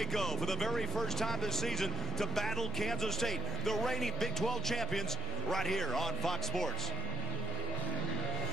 Waco for the very first time this season to battle Kansas State, the reigning Big 12 champions, right here on Fox Sports.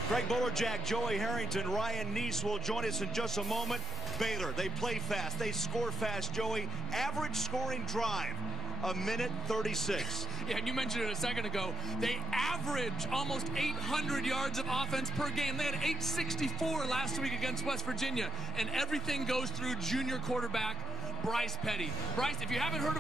Greg Bolerjack, Joey Harrington, Ryan Neese will join us in just a moment. Baylor, they play fast, they score fast, Joey. Average scoring drive, 1:36. Yeah, and you mentioned it a second ago. They average almost 800 yards of offense per game. They had 864 last week against West Virginia, and everything goes through junior quarterback Bryce Petty. Bryce, if you haven't heard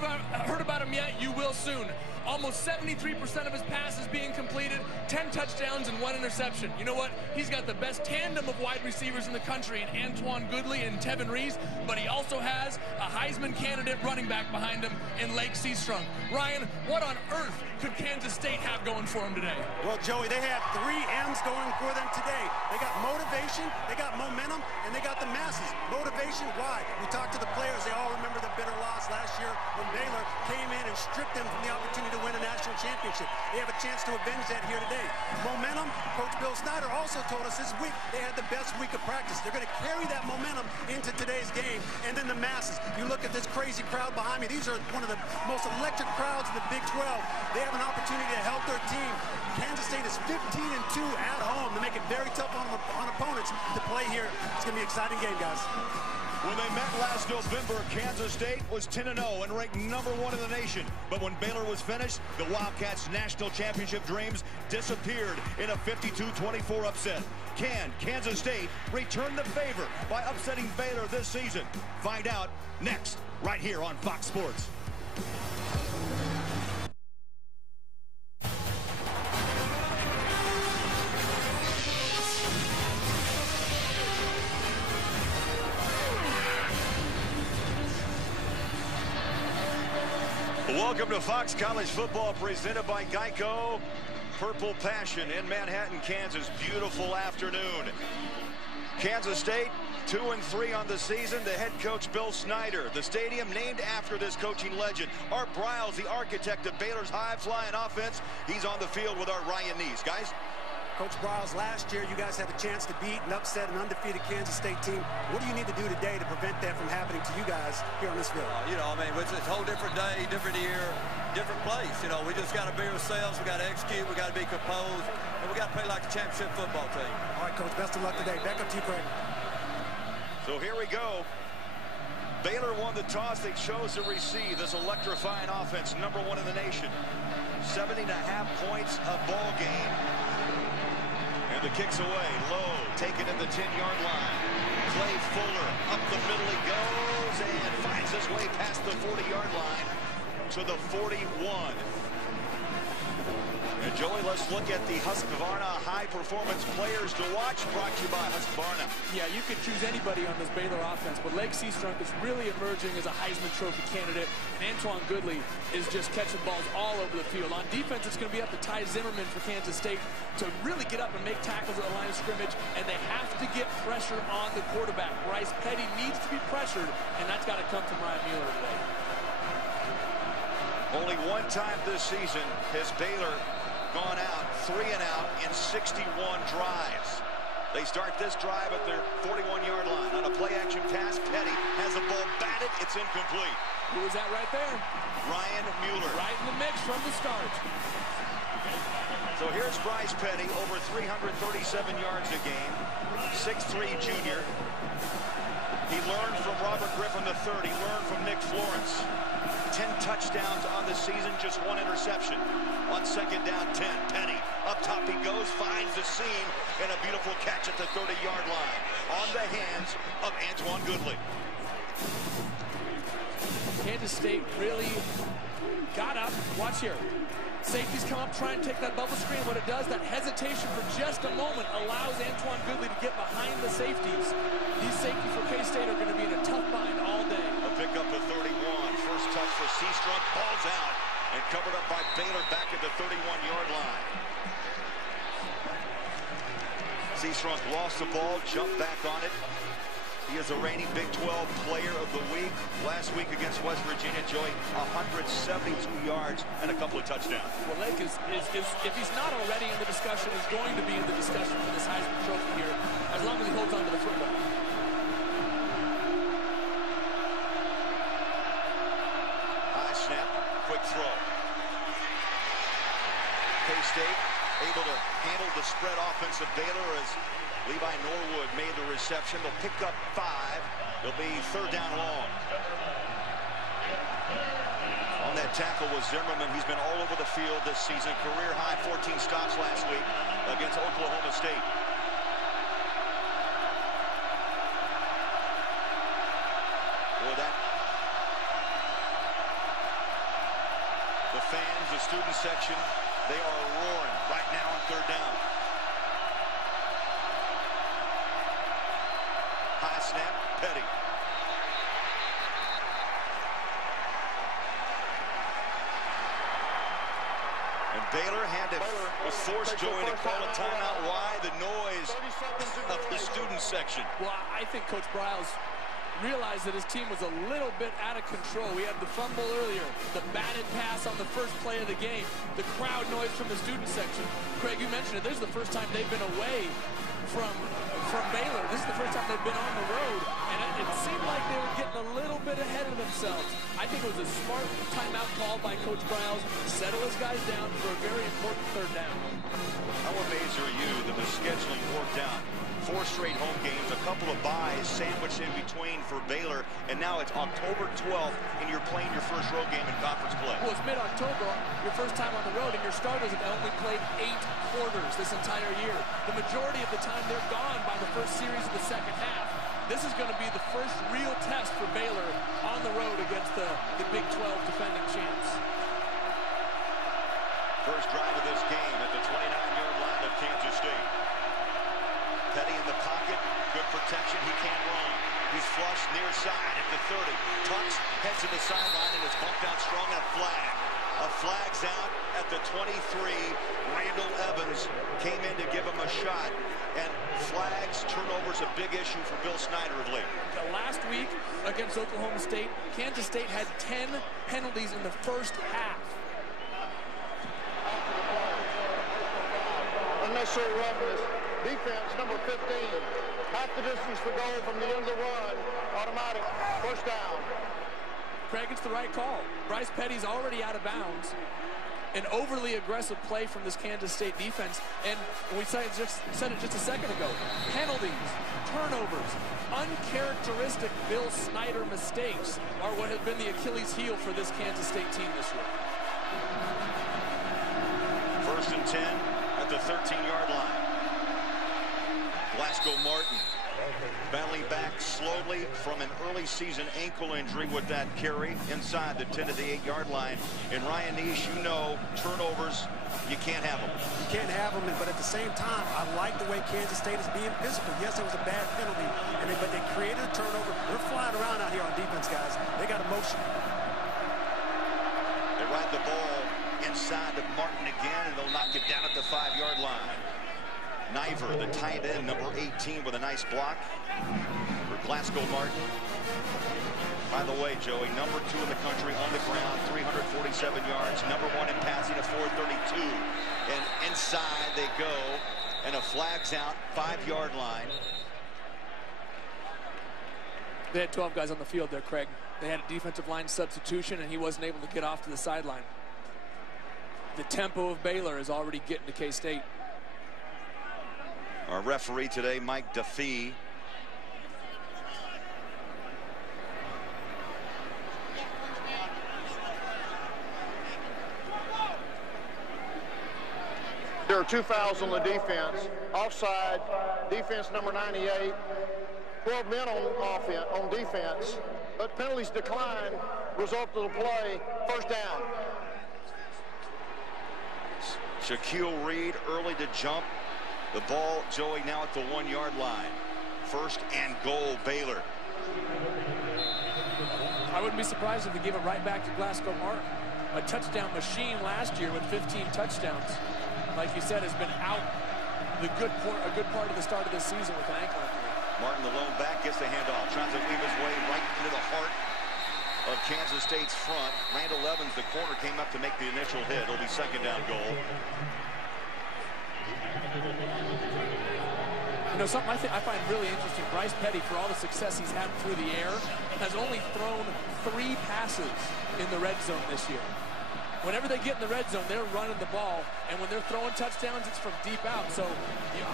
about him yet, you will soon. Almost 73% of his passes being completed, 10 touchdowns and 1 interception. You know what? He's got the best tandem of wide receivers in the country in Antoine Goodley and Tevin Reese, but he also has a Heisman candidate running back behind him in Lake Seastrunk. Ryan, what on earth could Kansas State have going for him today? Well, Joey, they have 3 M's going for them today. They got motivation, they got momentum, and they got the masses. Motivation, why? We talked to the players. They all remember the bitter loss last year when Baylor came in and stripped them from the opportunity to win a national championship. They have a chance to avenge that here today. Momentum, Coach Bill Snyder also told us this week they had the best week of practice. They're going to carry that momentum into today's game. And then the masses. You look at this crazy crowd behind me. These are one of the most electric crowds in the Big 12. They have an opportunity to help their team. Kansas State is 15-2 at home to make it very tough on opponents to play here. It's going to be an exciting game, guys. When they met last November, Kansas State was 10-0 and ranked #1 in the nation. But when Baylor was finished, the Wildcats' national championship dreams disappeared in a 52-24 upset. Can Kansas State return the favor by upsetting Baylor this season? Find out next, right here on Fox Sports. Welcome to Fox College Football, presented by Geico. Purple Passion in Manhattan, Kansas. Beautiful afternoon. Kansas State 2-3 on the season. The head coach, Bill Snyder. The stadium named after this coaching legend. Art Briles, the architect of Baylor's high-flying offense. He's on the field with our Ryan Neese. Guys? Coach Briles, last year you guys had a chance to beat and upset an undefeated Kansas State team. What do you need to do today to prevent that from happening to you guys here on this field? You know, I mean, it's a whole different day, different year, different place. You know, we just got to be ourselves. We got to execute. We got to be composed, and we got to play like a championship football team. All right, Coach. Best of luck today. Back up to you, Craig. So here we go. Baylor won the toss. They chose to receive this electrifying offense, #1 in the nation. 70.5 points a ball game. And the kick's away, low, taken at the 10-yard line. Clay Fuller, up the middle he goes, and finds his way past the 40-yard line to the 41. And Joey, let's look at the Husqvarna high-performance players to watch, brought to you by Husqvarna. Yeah, you could choose anybody on this Baylor offense, but Lake Seastrunk is really emerging as a Heisman Trophy candidate, and Antoine Goodley is just catching balls all over the field. On defense, it's going to be up to Ty Zimmerman for Kansas State to really get up and make tackles at the line of scrimmage, and they have to get pressure on the quarterback. Bryce Petty needs to be pressured, and that's got to come from Ryan Mueller today. Only one time this season has Baylor gone out 3 and out in 61 drives. They start this drive at their 41-yard line. On a play-action pass, Petty has the ball batted. It's incomplete. Who was that right there? Ryan Mueller. Right in the mix from the start. So here's Bryce Petty, over 337 yards a game, 6'3" junior. He learned from Robert Griffin III. He learned from Nick Florence. 10 touchdowns on the season, just 1 interception. On second down, 10. Petty, up top he goes, finds the seam, and a beautiful catch at the 30-yard line. On the hands of Antoine Goodley. Kansas State really got up. Watch here. Safeties come up, try and take that bubble screen. What it does, that hesitation for just a moment allows Antoine Goodley to get behind the safeties. These safeties for K-State are going to be in a tough bind all day. A pick up at 31. First touch for Seastrunk. Ball's out and covered up by Baylor back at the 31-yard line. Seastrunk lost the ball, jumped back on it. He is the reigning Big 12 Player of the Week. Last week against West Virginia, Joey, 172 yards and a couple of touchdowns. Well, Lake is if he's not already in the discussion, is going to be in the discussion for this Heisman Trophy here, as long as he holds on to the football. State able to handle the spread offense of Baylor as Levi Norwood made the reception. They'll pick up 5. It'll be 3rd down long. On that tackle was Zimmerman. He's been all over the field this season. Career high 14 stops last week against Oklahoma State. Boy, the fans, the student section, they are roaring right now on 3rd down. High snap, Petty. And Baylor was forced, Joey, to call a timeout. Why? The noise of the student section. Well, I think Coach Briles realized that his team was a little bit out of control. We had the fumble earlier, the batted pass on the first play of the game, the crowd noise from the student section. Craig, you mentioned it. This is the first time they've been away from Baylor. This is the first time they've been on the road, and it seemed like they were getting a little bit ahead of themselves. I think it was a smart timeout call by Coach Briles to settle his guys down for a very important 3rd down. How amazed are you that the scheduling worked out? 4 straight home games, a couple of byes sandwiched in between for Baylor, and now it's October 12th, and you're playing your first road game in conference play. Well, it's mid-October, your first time on the road, and your starters have only played 8 quarters this entire year. The majority of the time, they're gone by the first series of the second half. This is going to be the first real test for Baylor on the road against the Big 12 defending champs. First drive of this game at the 29-yard line of Kansas State. Petty in the pocket, good protection, he can't run. He's flush near side at the 30. Tucks, heads to the sideline, and is bumped out strong, and a flag. A flag's out at the 23. Randall Evans came in to give him a shot, and flags, turnovers, a big issue for Bill Snyder of late. Last week against Oklahoma State, Kansas State had 10 penalties in the first half. Unnecessary roughness. Defense, number 15. Half the distance to go from the end of the run. Automatic. First down. Craig, it's the right call. Bryce Petty's already out of bounds. An overly aggressive play from this Kansas State defense. And we said it just a second ago. Penalties, turnovers, uncharacteristic Bill Snyder mistakes are what have been the Achilles heel for this Kansas State team this year. 1st and 10 at the 13-yard line. Glasgow Martin battling back slowly from an early season ankle injury with that carry inside the 10 to the 8-yard line. And Ryan Nish, you know, turnovers, you can't have them. You can't have them, but at the same time, I like the way Kansas State is being physical. Yes, it was a bad penalty, but they created a turnover. They're flying around out here on defense, guys. They got emotion. They ride the ball inside to Martin again, and they'll knock it down at the 5-yard line. Niver, the tight end, number 18, with a nice block for Glasgow Martin. By the way, Joey, number 2 in the country on the ground, 347 yards, number 1 in passing at 432. And inside they go, and a flag's out, 5-yard line. They had 12 guys on the field there, Craig. They had a defensive line substitution, and he wasn't able to get off to the sideline. The tempo of Baylor is already getting to K-State. Our referee today, Mike Duffy. There are 2 fouls on the defense. Offside, defense number 98. 12 men on defense, but penalties decline. Result of the play, first down. Shaquille Reed early to jump. The ball, Joey, now at the 1-yard line. 1st and goal, Baylor. I wouldn't be surprised if they give it right back to Glasgow Martin. A touchdown machine last year with 15 touchdowns. Like you said, has been out a good part of the start of this season with an ankle injury. Martin, the lone back, gets the handoff. Tries to weave his way right into the heart of Kansas State's front. Randall Evans, the corner, came up to make the initial hit. It'll be 2nd down goal. You know, something I find really interesting, Bryce Petty, for all the success he's had through the air, has only thrown 3 passes in the red zone this year. whenever they get in the red zone, they're running the ball. And when they're throwing touchdowns, it's from deep out. So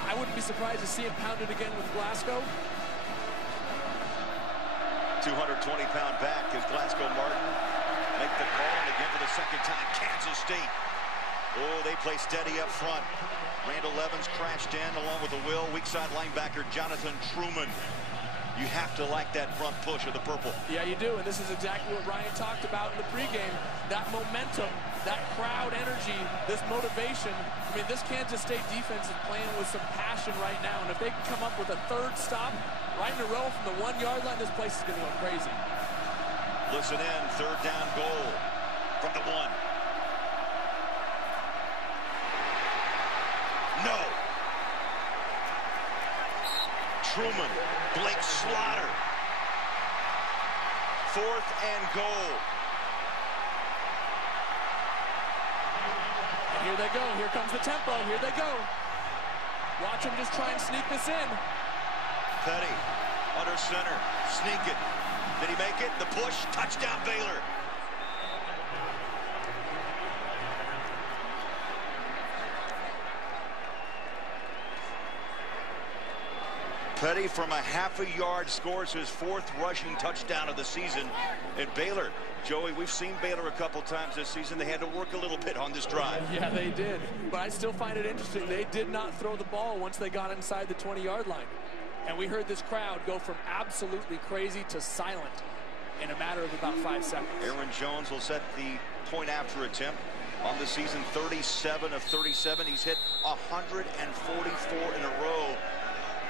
I wouldn't be surprised to see him pounded again with Glasgow. 220-pound back is Glasgow Martin. Make the call, and again for the second time, Kansas State. Oh, they play steady up front. Randall Evans crashed in along with the will. Weak side linebacker Jonathan Truman. You have to like that front push of the purple. Yeah, you do, and this is exactly what Ryan talked about in the pregame. That momentum, that crowd energy, this motivation. I mean, this Kansas State defense is playing with some passion right now, and if they can come up with a third stop right in a row from the 1-yard line, this place is going to go crazy. Listen in, third down goal from the 1. No. Truman, Blake Slaughter. 4th and goal. Here they go. Here comes the tempo. Here they go. Watch them just try and sneak this in. Petty, under center, sneak it. Did he make it? The push, touchdown Baylor. Petty from a half-a-yard scores his 4th rushing touchdown of the season. And Baylor, Joey, we've seen Baylor a couple times this season. They had to work a little bit on this drive. Yeah, they did. But I still find it interesting. They did not throw the ball once they got inside the 20-yard line. And we heard this crowd go from absolutely crazy to silent in a matter of about 5 seconds. Aaron Jones will set the point after attempt on the season. 37 of 37. He's hit 144 in a row.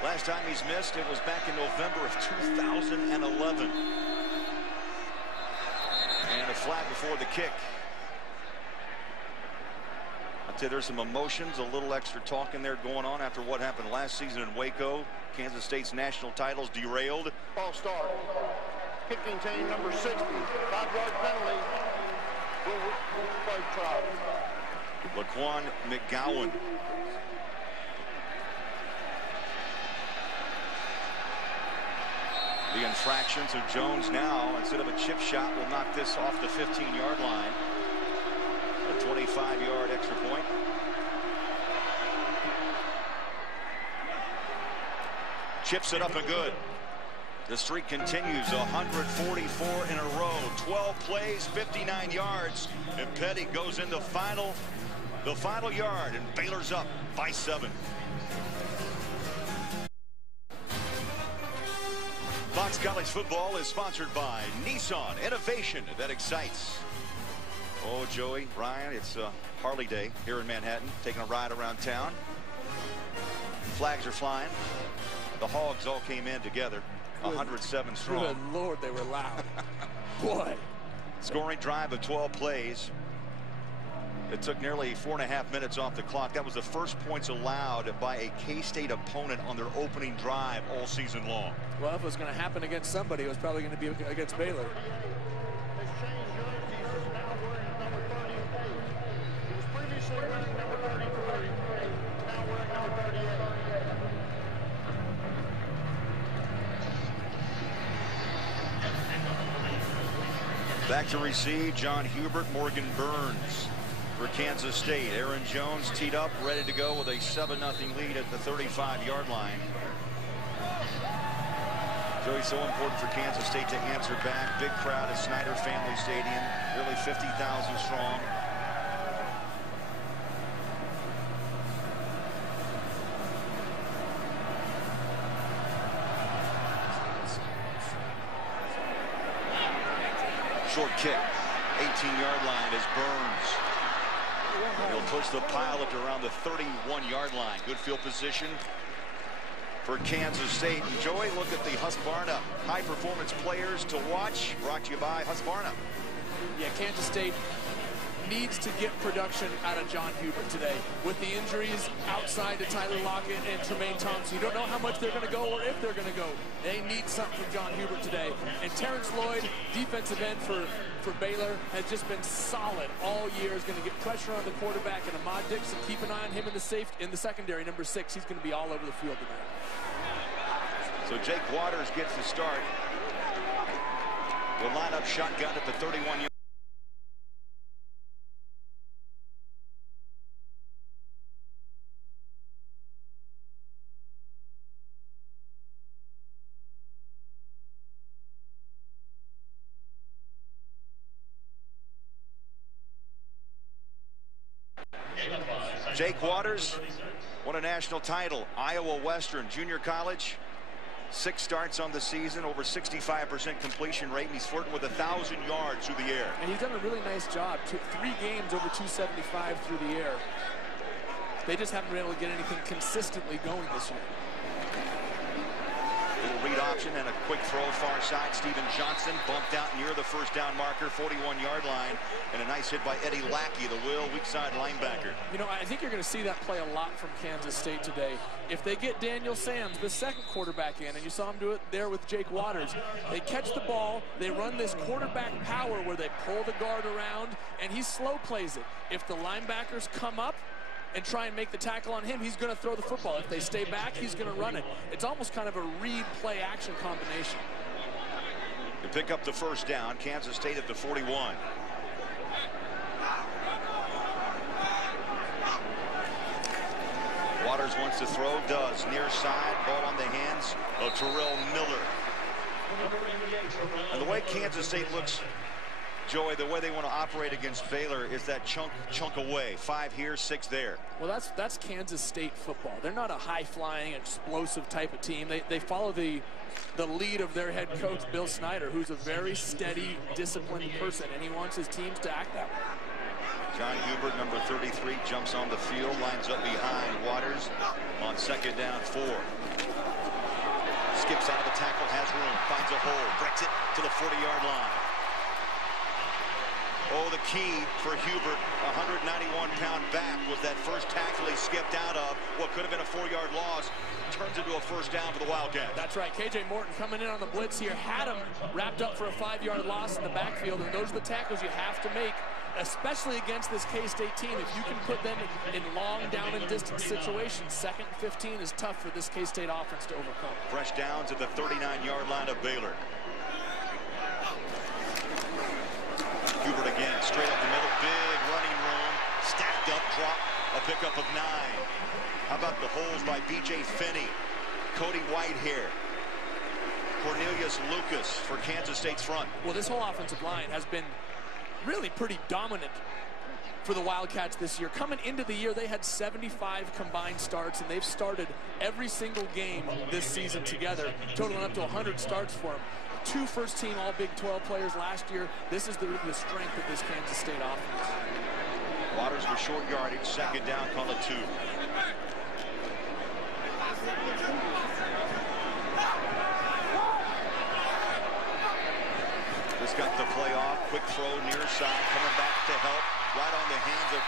Last time he's missed, it was back in November of 2011. And a flag before the kick. I'd say there's some emotions, a little extra talk in there going on after what happened last season in Waco. Kansas State's national titles derailed. Ball start. Kicking team number 60. 5-yard penalty. Play try. Laquan McGowan. The infractions of Jones now, instead of a chip shot, will knock this off the 15-yard line. A 25-yard extra point. Chips it up and good. The streak continues, 144 in a row, 12 plays, 59 yards, and Petty goes in the final yard, and Baylor's up by 7. Fox College Football is sponsored by Nissan, innovation that excites. Oh, Joey, Ryan, it's Harley Day here in Manhattan, taking a ride around town. Flags are flying. The Hogs all came in together, 107 strong. Good Lord, they were loud. Boy. Scoring drive of 12 plays. It took nearly 4.5 minutes off the clock. That was the first points allowed by a K-State opponent on their opening drive all season long. Well, if it was going to happen against somebody, it was probably going to be against Baylor. Back to receive, John Hubert, Morgan Burns for Kansas State. Aaron Jones teed up, ready to go with a 7-0 lead at the 35-yard line. Joey, so important for Kansas State to answer back. Big crowd at Snyder Family Stadium, nearly 50,000 strong. Short kick, 18-yard line is Burns. He'll push the pile up to around the 31-yard line. Good field position for Kansas State. And Joey, look at the Husqvarna high-performance players to watch. Brought to you by Husqvarna. Yeah, Kansas State needs to get production out of John Hubert today. With the injuries outside to Tyler Lockett and Tremaine Thompson, you don't know how much they're going to go or if they're going to go. They need something from John Hubert today. And Terrence Lloyd, defensive end for Baylor, has just been solid all year. Is going to get pressure on the quarterback, and Ahmad Dixon, keep an eye on him in the secondary, number 6. He's going to be all over the field today. So Jake Waters gets the start. Will line up shotgun at the 31-yard. Jake Waters won a national title. Iowa Western Junior College. 6 starts on the season, over 65% completion rate, and he's flirting with 1,000 yards through the air. And he's done a really nice job. 3 games over 275 through the air. They just haven't been able to get anything consistently going this year. Little read option and a quick throw far side. Steven Johnson bumped out near the first down marker, 41-yard line, and a nice hit by Eddie Lackey, the weak side linebacker. You know, I think you're going to see that play a lot from Kansas State today. If they get Daniel Sams, the second quarterback, in, and you saw him do it there with Jake Waters, they catch the ball, they run this quarterback power where they pull the guard around, and he slow plays it. If the linebackers come up and try and make the tackle on him, he's going to throw the football. If they stay back, he's going to run it. It's almost kind of a read play action combination. To pick up the first down, Kansas State at the 41. Waters wants to throw, does. Near side, ball on the hands of Terrell Miller. And the way Kansas State looks, Joey, the way they want to operate against Baylor is that chunk away. 5 here, 6 there. Well, that's Kansas State football. They're not a high-flying, explosive type of team. They follow the lead of their head coach, Bill Snyder, who's a very steady, disciplined person, and he wants his teams to act that way. John Hubert, number 33, jumps on the field, lines up behind Waters on second down 4. Skips out of the tackle, has room, finds a hole, breaks it to the 40-yard line. Oh, the key for Hubert, 191-pound back, was that first tackle he skipped out of. What could have been a 4-yard loss turns into a first down for the Wildcats. That's right. KJ Morton coming in on the blitz here, had him wrapped up for a 5-yard loss in the backfield, and those are the tackles you have to make, especially against this K-State team. If you can put them in long down and distance situations, 2nd and 15 is tough for this K-State offense to overcome. Fresh downs at the 39-yard line of Baylor. Hubert again, straight up the middle, big running room, stacked up, drop, a pickup of 9. How about the holes by B.J. Finney, Cody Whitehair, Cornelius Lucas for Kansas State's front. Well, this whole offensive line has been really pretty dominant for the Wildcats this year. Coming into the year, they had 75 combined starts, and they've started every single game this season together, totaling up to 100 starts for them. 2 first-team All-Big 12 players last year. This is the strength of this Kansas State offense. Waters with short yardage, second down, call it 2. Just got the play off, quick throw near side, coming back to help, right on the hands of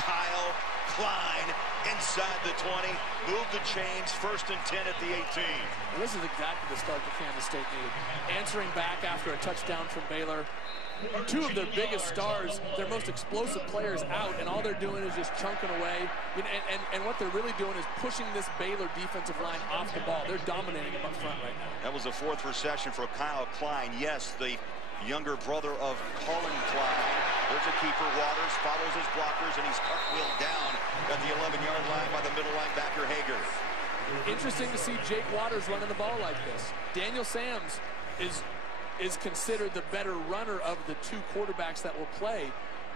Kyle Klein inside the 20, move the chains, 1st and 10 at the 18. Well, this is exactly the start that Kansas State needed. Answering back after a touchdown from Baylor. 2 of their biggest stars, their most explosive players out, and all they're doing is just chunking away. And what they're really doing is pushing this Baylor defensive line off the ball. They're dominating them up front right now. That was the 4th reception for Kyle Klein. Yes, the younger brother of Colin Klein. There's a keeper. Waters follows his blockers, and he's cartwheeled down at the 11-yard line by the middle linebacker Hager. Interesting to see Jake Waters running the ball like this. Daniel Sams is considered the better runner of the 2 quarterbacks that will play,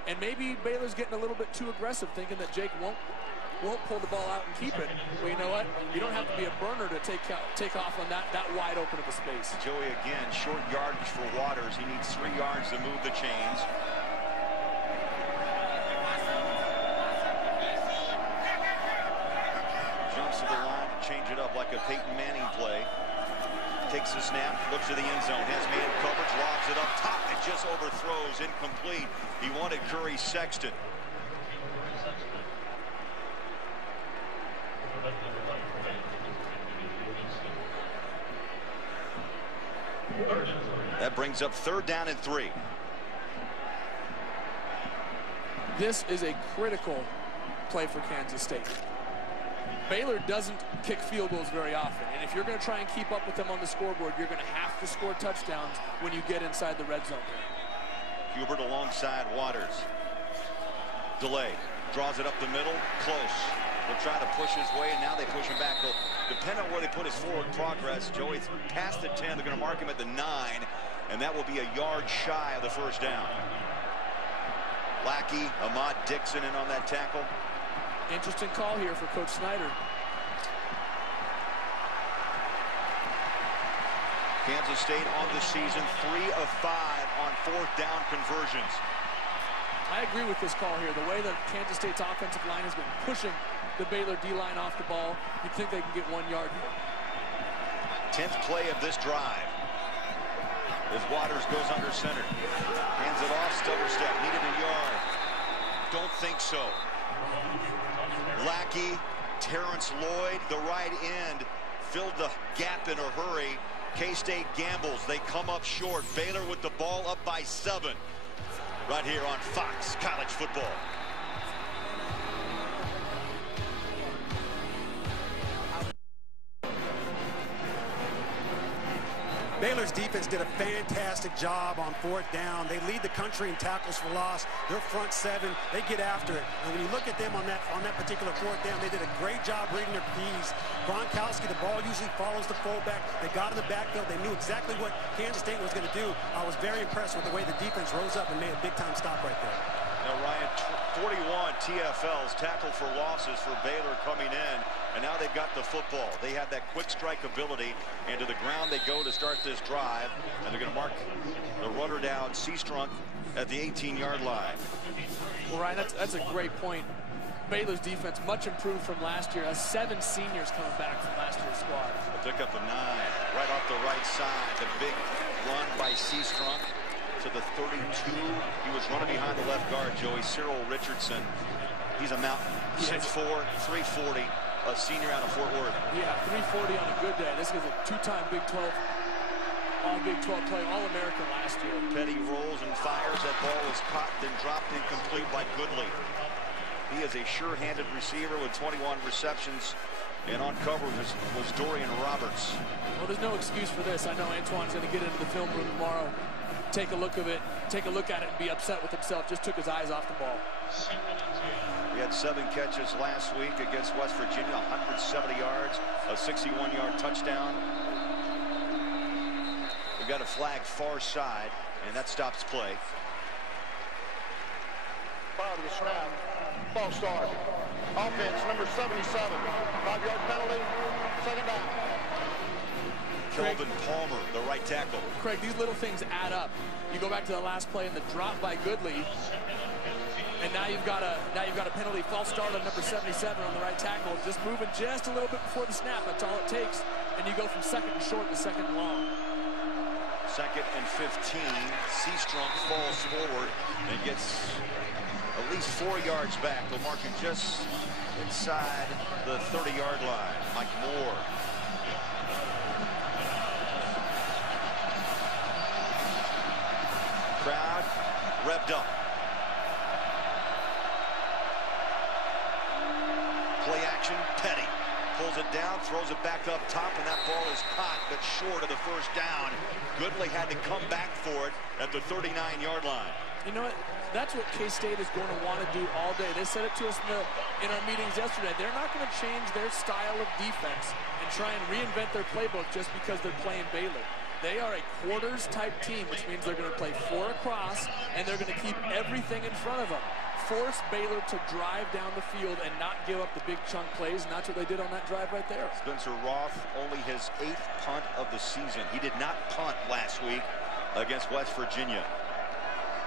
and maybe Baylor's getting a little bit too aggressive, thinking that Jake won't pull the ball out and keep it. Well, you know what? You don't have to be a burner to take off on that wide open of a space. Joey again, short yardage for Waters. He needs 3 yards to move the chains. Jumps to the line to change it up like a Peyton Manning play. Takes the snap, looks to the end zone, has man coverage, lobs it up top, and just overthrows, incomplete. He wanted Curry Sexton. That brings up 3rd down and 3. This is a critical play for Kansas State. Baylor doesn't kick field goals very often, and if you're going to try and keep up with them on the scoreboard, you're going to have to score touchdowns when you get inside the red zone. Hubert alongside Waters. Delay, draws it up the middle, close. They'll try to push his way, and now they push him back. Depending on where they put his forward progress, Joey's past the 10. They're going to mark him at the 9, and that will be a yard shy of the first down. Lackey, Ahmad Dixon in on that tackle. Interesting call here for Coach Snyder. Kansas State on the season 3 of 5 on 4th down conversions. I agree with this call here. The way that Kansas State's offensive line has been pushing the Baylor D-line off the ball, you'd think they can get 1 yard here. 10th play of this drive. As Waters goes under center. Hands it off, stutter step, needed a yard. Don't think so. Lackey, Terrence Lloyd, the right end, filled the gap in a hurry. K-State gambles. They come up short. Baylor with the ball up by 7. Right here on Fox College Football. Baylor's defense did a fantastic job on 4th down. They lead the country in tackles for loss. Their front 7, they get after it. And when you look at them on that particular 4th down, they did a great job reading their P's. Gronkowski, the ball usually follows the fullback. They got in the backfield. They knew exactly what Kansas State was going to do. I was very impressed with the way the defense rose up and made a big-time stop right there. Now, Ryan, 41 TFLs, tackle for losses for Baylor coming in, and now they've got the football. They have that quick strike ability, and to the ground they go to start this drive, and they're going to mark the runner down, Seastrunk, at the 18-yard line. Well, Ryan, that's a great point. Baylor's defense much improved from last year, as 7 seniors coming back from last year's squad. Pick up a 9, right off the right side. The big run by Seastrunk to the 32. He was running behind the left guard, Joey. Cyril Richardson. He's a mountain. 6'4", 340, a senior out of Fort Worth. Yeah, 340 on a good day. This is a 2-time Big 12, All-Big 12 play, All-American last year. Petty rolls and fires. That ball is caught, then dropped incomplete by Goodley. He is a sure-handed receiver with 21 receptions. And on cover was Dorian Roberts. Well, there's no excuse for this. I know Antoine's going to get into the film room tomorrow, take a look at it, and be upset with himself. Just took his eyes off the ball. He had 7 catches last week against West Virginia, 170 yards, a 61-yard touchdown. We've got a flag far side, and that stops play. Prior to the snap, false start. Offense, number 77, 5-yard penalty, 2nd down. Kelvin Palmer, the right tackle. Craig, these little things add up. You go back to the last play and the drop by Goodley, and now you've got a penalty, false start on number 77 on the right tackle, just moving just a little bit before the snap. That's all it takes, and you go from 2nd and short to 2nd and long. 2nd and 15. Seastrunk falls forward and gets at least 4 yards back. They'll mark him just inside the 30-yard line. Mike Moore. Crowd revved up. Play action, Petty pulls it down, throws it back up top, and that ball is caught but short of the 1st down. Goodley had to come back for it at the 39-yard line. You know what? That's what K-State is going to want to do all day. They said it to us in our meetings yesterday. They're not going to change their style of defense and try and reinvent their playbook just because they're playing Baylor. They are a quarters-type team, which means they're going to play 4 across, and they're going to keep everything in front of them. Force Baylor to drive down the field and not give up the big chunk plays, and that's what they did on that drive right there. Spencer Roth, only his 8th punt of the season. He did not punt last week against West Virginia.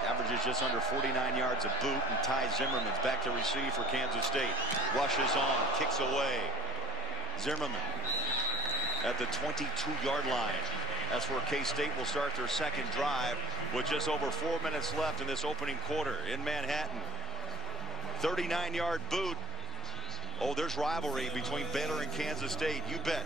Averages just under 49 yards a boot, and Ty Zimmerman's back to receive for Kansas State. Rushes on, kicks away. Zimmerman at the 22-yard line. That's where K-State will start their 2nd drive with just over 4 minutes left in this opening quarter in Manhattan. 39-yard boot. Oh, there's rivalry between Baylor and Kansas State. You bet.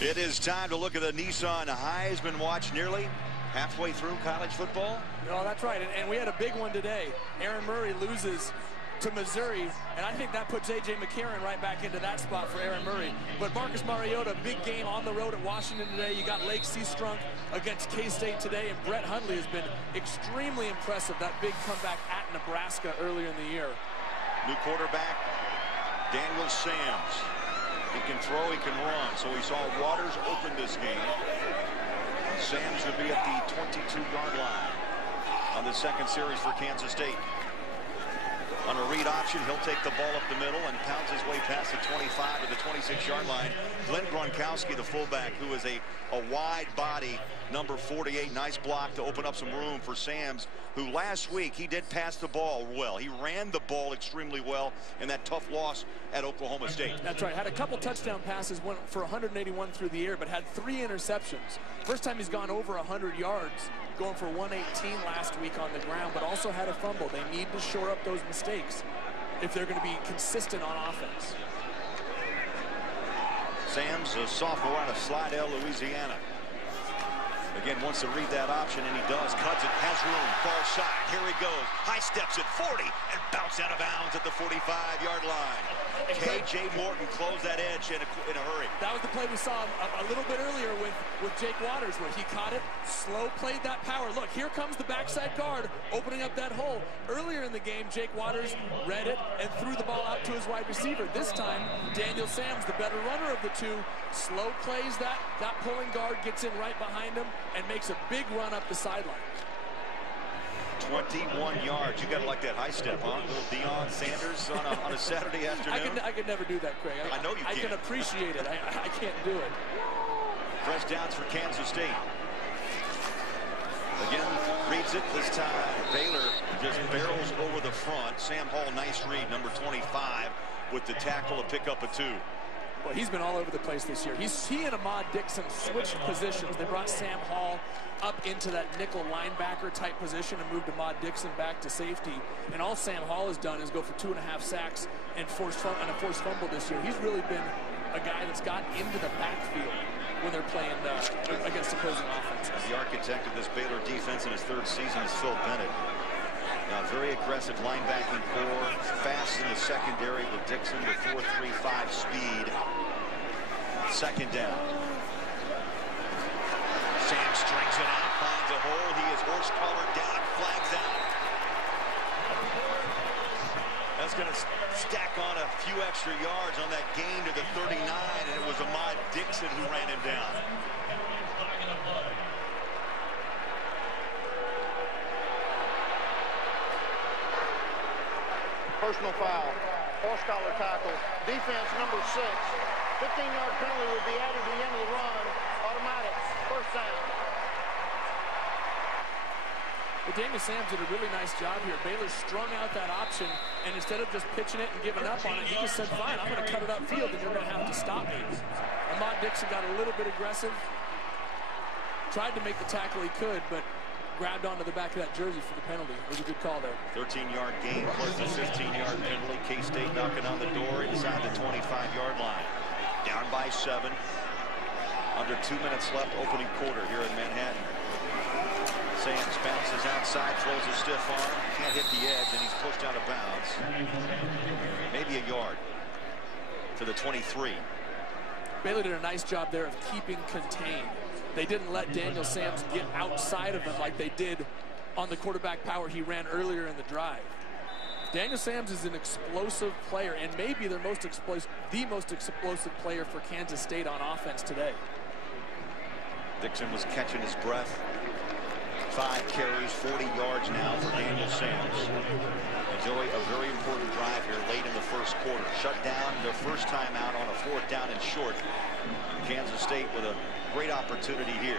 It is time to look at the Nissan Heisman Watch, nearly halfway through college football. No, that's right, and we had a big one today. Aaron Murray loses to Missouri, and I think that puts A.J. McCarron right back into that spot for Aaron Murray. But Marcus Mariota, big game on the road at Washington today. You got Lake Seastrunk against K-State today, and Brett Hundley has been extremely impressive. That big comeback at Nebraska earlier in the year. New quarterback, Daniel Sams. He can throw, he can run. So we saw Waters open this game. Sams would be at the 22-yard line. on the second series for Kansas State. On a read option, he'll take the ball up the middle and pounds his way past the 25 to the 26-yard line. Glenn Gronkowski, the fullback, who is a wide body, number 48. Nice block to open up some room for Sams, who last week he did pass the ball well. He ran the ball extremely well in that tough loss at Oklahoma State. That's right. Had a couple touchdown passes, went for 181 through the air, but had 3 interceptions. First time he's gone over 100 yards, going for 118 last week on the ground, but also had a fumble. They need to shore up those mistakes if they're going to be consistent on offense. Sams, a sophomore out of Slidell, Louisiana. Again, wants to read that option, and he does. Cuts it, has room, far side. Here he goes. High steps at 40 and bounce out of bounds at the 45-yard line. K.J. Morton closed that edge in a hurry. That was the play we saw a little bit earlier with Jake Waters, where he caught it, slow played that power. Look, here comes the backside guard opening up that hole. Earlier in the game, Jake Waters read it and threw the ball out to his wide receiver. This time, Daniel Sams, the better runner of the two, slow plays that pulling guard, gets in right behind him, and makes a big run up the sideline. 21 yards. You got to like that high step, huh? Little Deion Sanders on a Saturday afternoon. I could never do that, Craig. I know you can. I can appreciate it. I can't do it. Fresh downs for Kansas State. Again, reads it this time. Baylor just barrels over the front. Sam Hall, nice read, number 25, with the tackle to pick up a 2. Well, he's been all over the place this year. He and Ahmad Dixon switched positions. They brought Sam Hall up into that nickel linebacker type position and moved Ahmad Dixon back to safety. And all Sam Hall has done is go for 2.5 sacks and a forced fumble this year. He's really been a guy that's gotten into the backfield when they're playing against opposing offenses. The architect of this Baylor defense in his 3rd season is Phil Bennett. Now, very aggressive linebacking core, fast in the secondary with Dixon with 4.35 speed. Second down. Sam strings it out, finds a hole. He is horse collar down, flags out. That's going to stack on a few extra yards on that gain to the 39, and it was Ahmad Dixon who ran him down. Personal foul, horse collar tackle, defense number 6. 15-yard penalty will be added to the end of the run. Automatic, first down. Well, Daniel Sams did a really nice job here. Baylor strung out that option, and instead of just pitching it and giving up on it, he just said, fine, I'm going to cut it upfield, and you're going to have to stop me. Ahmad Dixon got a little bit aggressive, tried to make the tackle he could, but grabbed onto the back of that jersey for the penalty. It was a good call there. 13-yard gain plus the 15-yard penalty. K-State knocking on the door inside the 25-yard line. Down by 7. Under 2 minutes left, opening quarter here in Manhattan. Sams bounces outside, throws a stiff arm, can't hit the edge, and he's pushed out of bounds. Maybe a yard to the 23. Baylor did a nice job there of keeping contained. They didn't let Daniel Sams get outside of them like they did on the quarterback power he ran earlier in the drive. Daniel Sams is an explosive player, and maybe the most explosive player for Kansas State on offense today. Dixon was catching his breath. 5 carries, 40 yards now for Daniel Sams. Enjoy a very important drive here late in the first quarter. Shut down their first time out on a 4th down and short. Kansas State with a great opportunity here.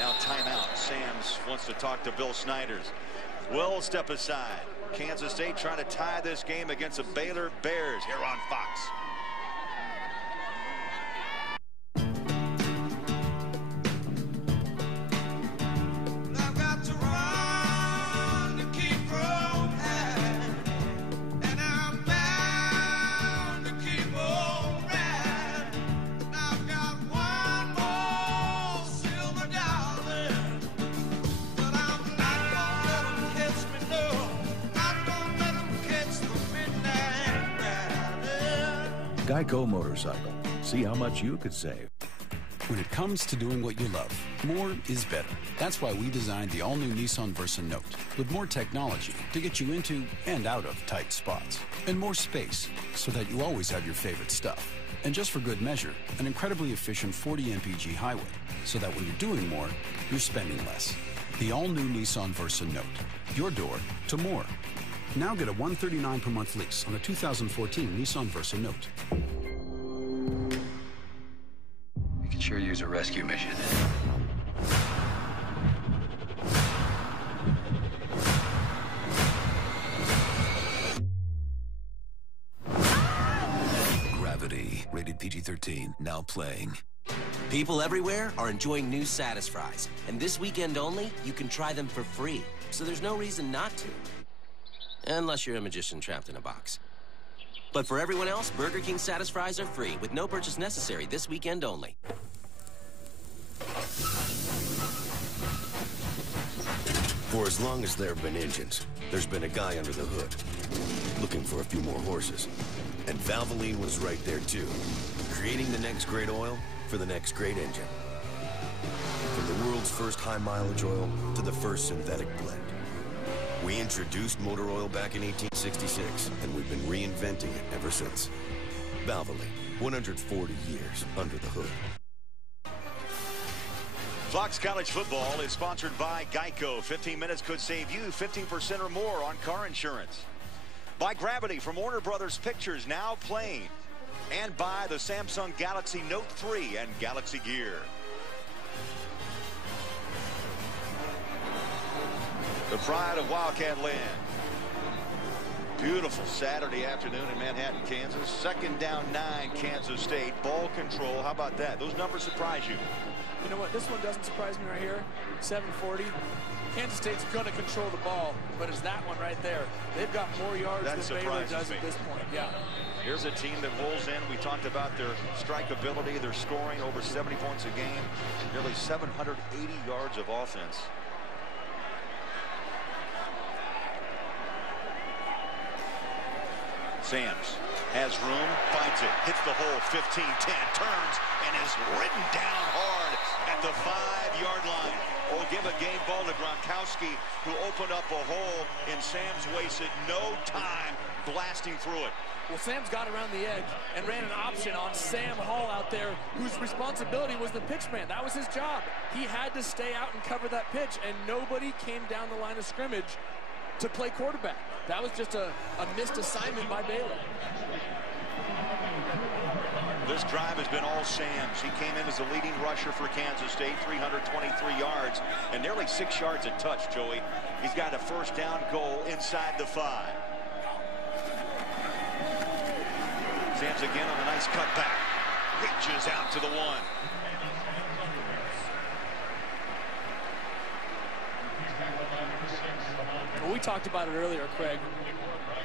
Now timeout. Sams wants to talk to Bill Snyder's. We'll step aside. Kansas State trying to tie this game against the Baylor Bears here on Fox. Geico Motorcycle. See how much you could save. When it comes to doing what you love, more is better. That's why we designed the all-new Nissan Versa Note with more technology to get you into and out of tight spots, and more space so that you always have your favorite stuff. And just for good measure, an incredibly efficient 40 mpg highway so that when you're doing more, you're spending less. The all-new Nissan Versa Note. Your door to more. Now get a $139 per month lease on the 2014 Nissan Versa Note. We could sure use a rescue mission. Gravity, rated PG-13, now playing. People everywhere are enjoying new Satis Fries, and this weekend only, you can try them for free. So there's no reason not to. Unless you're a magician trapped in a box. But for everyone else, Burger King Satis Fries are free with no purchase necessary this weekend only. For as long as there have been engines, there's been a guy under the hood, looking for a few more horses. And Valvoline was right there too, creating the next great oil for the next great engine. From the world's first high-mileage oil to the first synthetic blend. We introduced motor oil back in 1866, and we've been reinventing it ever since. Valvoline, 140 years under the hood. Fox College Football is sponsored by Geico. 15 minutes could save you 15% or more on car insurance. By Gravity from Warner Brothers Pictures, now playing. And by the Samsung Galaxy Note 3 and Galaxy Gear. The pride of Wildcat Land. Beautiful Saturday afternoon in Manhattan, Kansas. Second down 9, Kansas State. Ball control. How about that? Those numbers surprise you? You know what? This one doesn't surprise me right here. 740. Kansas State's going to control the ball, but it's that one right there. They've got more yards than Baylor does at this point. Yeah. Here's a team that rolls in. We talked about their strike ability. They're scoring over 70 points a game. Nearly 780 yards of offense. Sams has room, finds it, hits the hole, 15-10, turns, and is ridden down hard at the 5-yard line. Oh, give a game ball to Gronkowski, who opened up a hole, and Sams wasted no time blasting through it. Well, Sam's got around the edge and ran an option on Sam Hall out there, whose responsibility was the pitch man. That was his job. He had to stay out and cover that pitch, and nobody came down the line of scrimmage to play quarterback. That was just a missed assignment by Baylor. This drive has been all Sams. He came in as the leading rusher for Kansas State, 323 yards and nearly 6 yards a touch, Joey. He's got a first down goal inside the 5. Sams again on a nice cutback. Reaches out to the 1. Well, we talked about it earlier, Craig,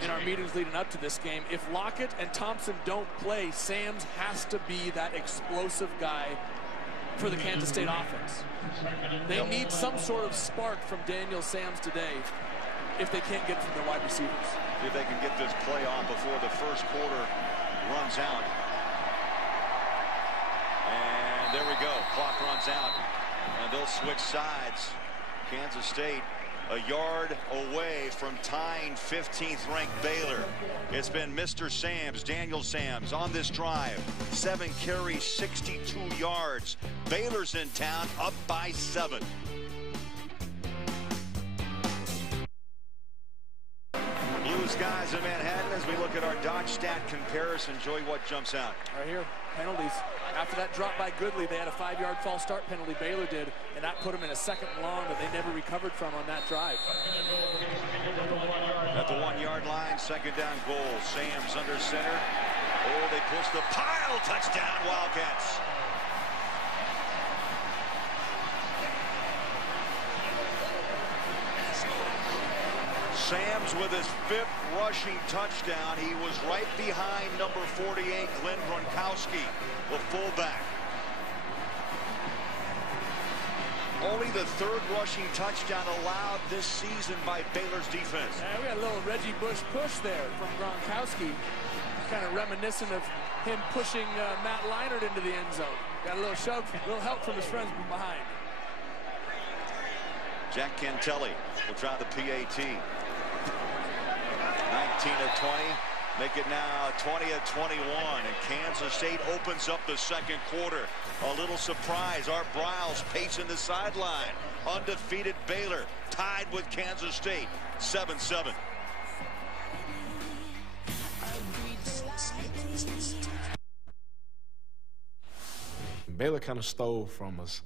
in our meetings leading up to this game. If Lockett and Thompson don't play, Sams has to be that explosive guy for the Kansas State offense. They need some sort of spark from Daniel Sams today if they can't get it from their wide receivers. See if they can get this play on before the first quarter runs out. And there we go. Clock runs out. And they'll switch sides. Kansas State a yard away from tying 15th ranked Baylor. It's been Mr. Sams, Daniel Sams, on this drive. 7 carries, 62 yards. Baylor's in town, up by 7. Blue skies in Manhattan as we look at our Dodge stat comparison. Joey, what jumps out? Right here, penalties. After that drop by Goodley, they had a 5-yard false start penalty. Baylor did, and that put them in a 2nd and long that they never recovered from on that drive. At the 1-yard line, 2nd down goal. Sams under center. Oh, they push the pile. Touchdown, Wildcats. Sams with his 5th rushing touchdown. He was right behind number 48, Glenn Gronkowski, the fullback. Only the 3rd rushing touchdown allowed this season by Baylor's defense. Yeah, we got a little Reggie Bush push there from Gronkowski. Kind of reminiscent of him pushing Matt Leinart into the end zone. Got a little shove, a little help from his friends from behind. Jack Cantelli will try the PAT. 19 of 20, Make it now 20-21, and Kansas State opens up the second quarter. A little surprise. Art Briles pacing the sideline. Undefeated Baylor tied with Kansas State 7-7. Baylor kind of stole from us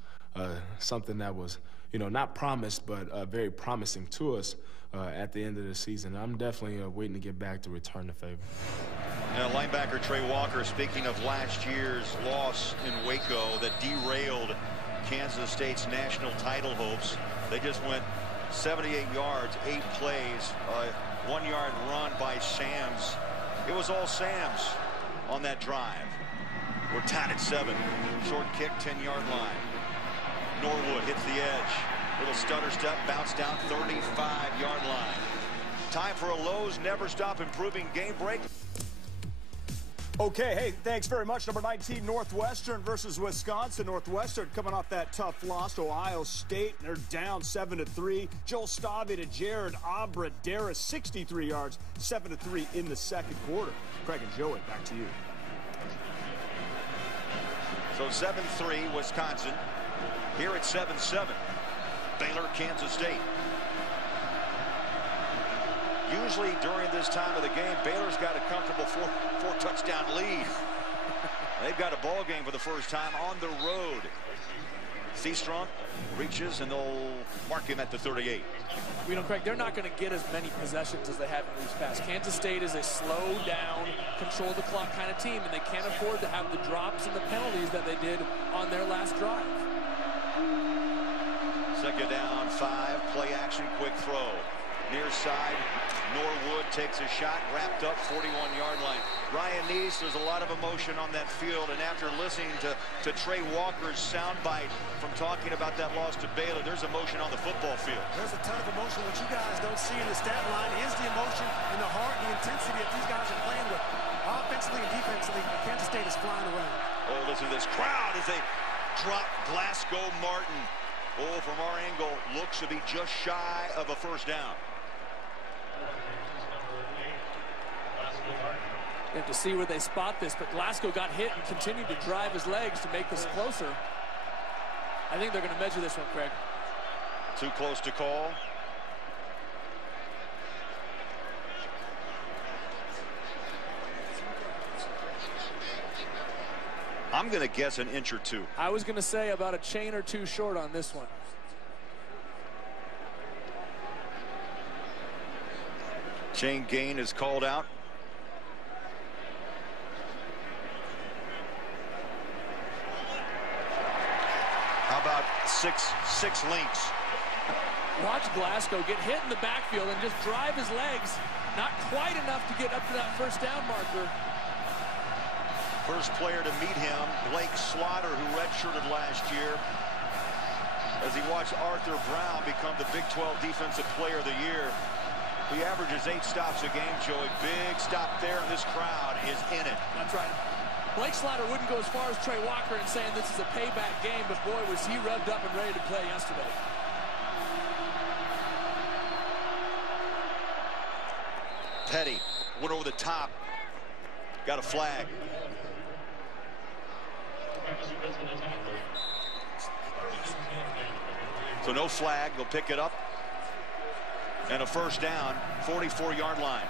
something that was, not promised, but very promising to us at the end of the season. I'm definitely waiting to get back to return the favor. Now, linebacker Trey Walker, speaking of last year's loss in Waco that derailed Kansas State's national title hopes. They just went 78 yards, 8 plays, a 1-yard run by Sams. It was all Sams on that drive. We're tied at 7. Short kick, 10-yard line. Norwood hits the edge. Little stutter step, bounce down, 35-yard line. Time for a Lowe's Never Stop Improving game break. Okay, hey, thanks very much. Number 19, Northwestern versus Wisconsin. Northwestern coming off that tough loss to Ohio State. They're down 7-3. Joel Stave to Jared Abradera, 63 yards, 7-3 in the second quarter. Craig and Joey, back to you. So 7-3 Wisconsin. Here at 7-7. Baylor, Kansas State. Usually during this time of the game, Baylor's got a comfortable four touchdown lead. They've got a ball game for the first time on the road. Seastrunk reaches, and they'll mark him at the 38. Craig, they're not going to get as many possessions as they have in weeks past. Kansas State is a slow down, control the clock kind of team, and they can't afford to have the drops and the penalties that they did on their last drive. Second down, 5. Play action, quick throw. Near side, Norwood takes a shot, wrapped up 41-yard line. Ryan Neese, there's a lot of emotion on that field, and after listening to Trey Walker's soundbite from talking about that loss to Baylor, there's emotion on the football field. There's a ton of emotion. What you guys don't see in the stat line is the emotion and the heart and the intensity that these guys are playing with. Offensively and defensively, Kansas State is flying around. Oh, listen to this crowd as they drop Glasgow Martin. Oh, from our angle, looks to be just shy of a first down. You have to see where they spot this, but Glasgow got hit and continued to drive his legs to make this closer. I think they're going to measure this one, Craig. Too close to call. I'm going to guess an inch or two. I was going to say about a chain or two short on this one. Chain gain is called out. How about six links? Watch Glasgow get hit in the backfield and just drive his legs. Not quite enough to get up to that first down marker. First player to meet him, Blake Slaughter, who redshirted last year, as he watched Arthur Brown become the Big 12 Defensive Player of the Year. He averages 8 stops a game, Joey. Big stop there, and this crowd is in it. That's right. Blake Slaughter wouldn't go as far as Trey Walker in saying this is a payback game, but boy, was he revved up and ready to play yesterday. Petty went over the top. Got a flag. So no flag. They'll pick it up. And a first down, 44-yard line.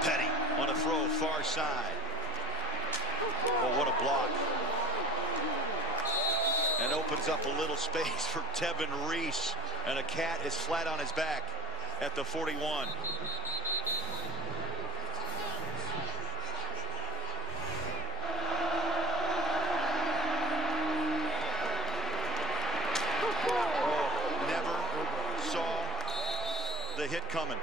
Petty on a throw, far side. Oh, what a block. And opens up a little space for Tevin Reese. And a cat is flat on his back at the 41. Oh, never saw the hit coming.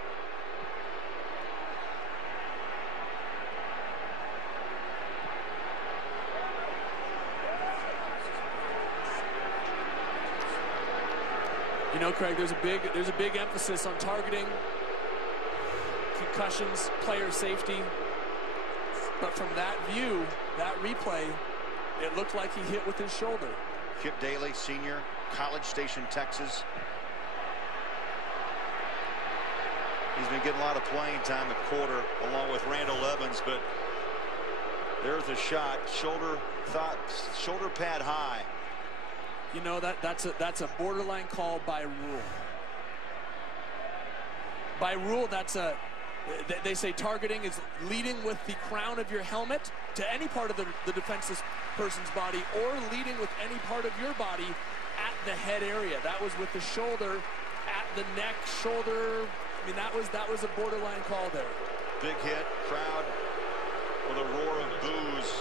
You know, Craig, there's a big emphasis on targeting, concussions, player safety. But from that view, that replay, it looked like he hit with his shoulder. Kip Daly, senior, College Station, Texas. He's been getting a lot of playing time at quarter along with Randall Evans, but there's a shot. Shoulder pad high. You know, that's a borderline call by rule. By rule, they say targeting is leading with the crown of your helmet to any part of the defenseless person's body, or leading with any part of your body at the head area. That was with the shoulder, at the neck, shoulder. I mean, that was a borderline call there. Big hit, crowd with a roar of boos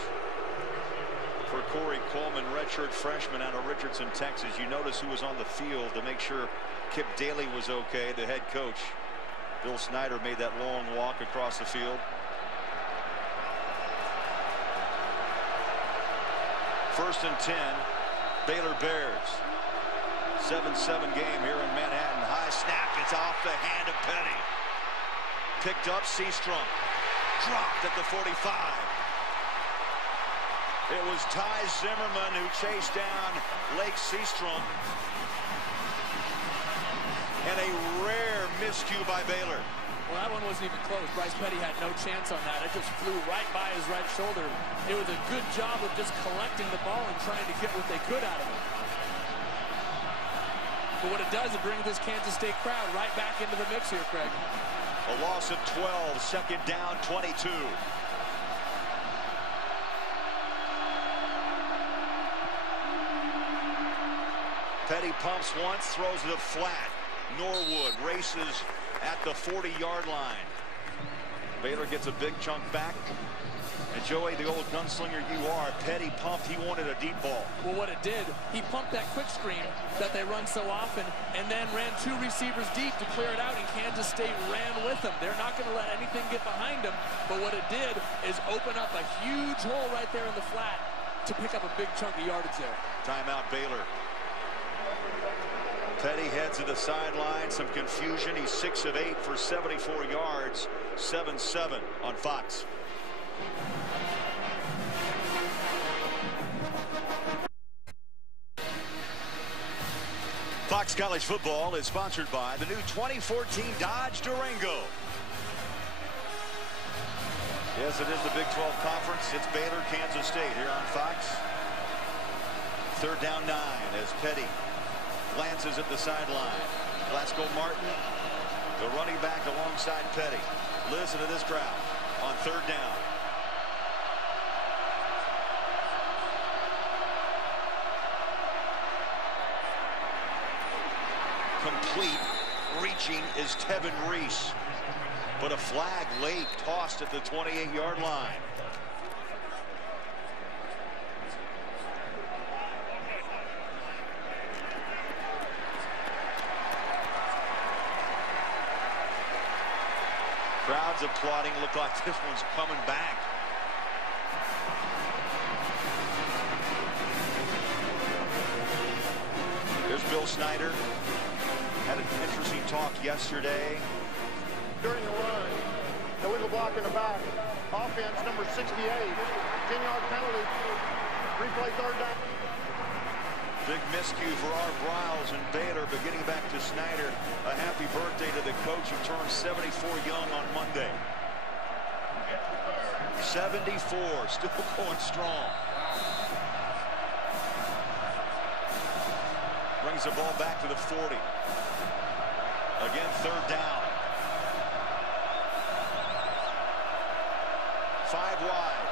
for Corey Coleman, redshirt freshman out of Richardson, Texas. You notice who was on the field to make sure Kip Daly was okay, the head coach. Bill Snyder made that long walk across the field. First and 10, Baylor Bears. 7-7 game here in Manhattan. High snap, it's off the hand of Petty. Picked up, Seastrom. Dropped at the 45. It was Ty Zimmerman who chased down Lake Seastrom. And a rare miscue by Baylor. Well, that one wasn't even close. Bryce Petty had no chance on that. It just flew right by his right shoulder. It was a good job of just collecting the ball and trying to get what they could out of it. But what it does, it brings this Kansas State crowd right back into the mix here, Craig. A loss of 12, second down, 22. Petty pumps once, throws it flat. Norwood races at the 40-yard line. Baylor gets a big chunk back. And Joey, the old gunslinger you are, Petty pumped. He wanted a deep ball. Well, what it did, he pumped that quick screen that they run so often and then ran two receivers deep to clear it out, and Kansas State ran with them. They're not going to let anything get behind them, but what it did is open up a huge hole right there in the flat to pick up a big chunk of yardage there. Timeout, Baylor. Petty heads to the sideline. Some confusion. He's 6 of 8 for 74 yards. 7-7 on Fox. Fox College Football is sponsored by the new 2014 Dodge Durango. Yes, it is the Big 12 Conference. It's Baylor, Kansas State here on Fox. Third down 9 as Petty glances at the sideline. Glasgow Martin, the running back alongside Petty. Listen to this crowd on third down. Complete, reaching is Tevin Reese. But a flag late, tossed at the 28-yard line. Crowds applauding. Look like this one's coming back. Here's Bill Snyder. Had an interesting talk yesterday. During the run, illegal block in the back. Offense number 68. 10-yard penalty. Replay third down. Big miscue for our Bryles and Baylor, but getting back to Snyder, a happy birthday to the coach who turned 74 young on Monday. 74, still going strong. Brings the ball back to the 40. Again, third down. 5 wide.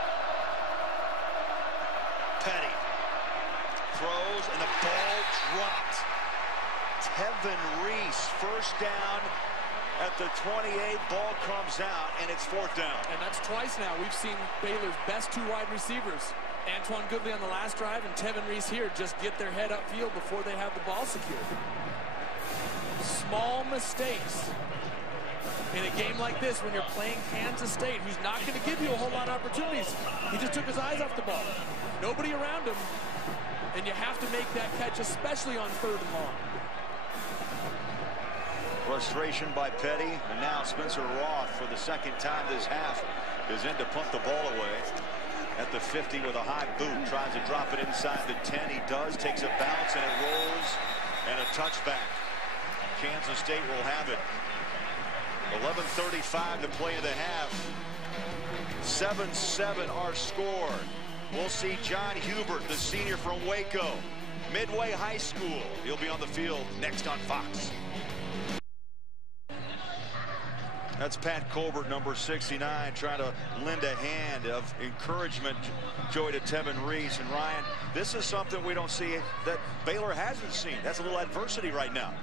Petty throws, and the ball dropped. Tevin Reese, first down at the 28. Ball comes out, and it's fourth down. And that's twice now we've seen Baylor's best two wide receivers, Antoine Goodley on the last drive and Tevin Reese here, just get their head upfield before they have the ball secured. Small mistakes in a game like this when you're playing Kansas State, who's not going to give you a whole lot of opportunities. He just took his eyes off the ball. Nobody around him, and you have to make that catch, especially on third and long. Frustration by Petty, and now Spencer Roth, for the second time this half, is in to punt the ball away at the 50 with a high boot. Tries to drop it inside the 10. He does, takes a bounce, and it rolls, and a touchback. Kansas State will have it. 11:35 to play in the half. 7-7 our score. We'll see John Hubert, the senior from Waco, Midway High School. He'll be on the field next on Fox. That's Pat Colbert, number 69, trying to lend a hand of encouragement, Joey, to Tevin Reese. And Ryan, this is something we don't see that Baylor hasn't seen. That's a little adversity right now.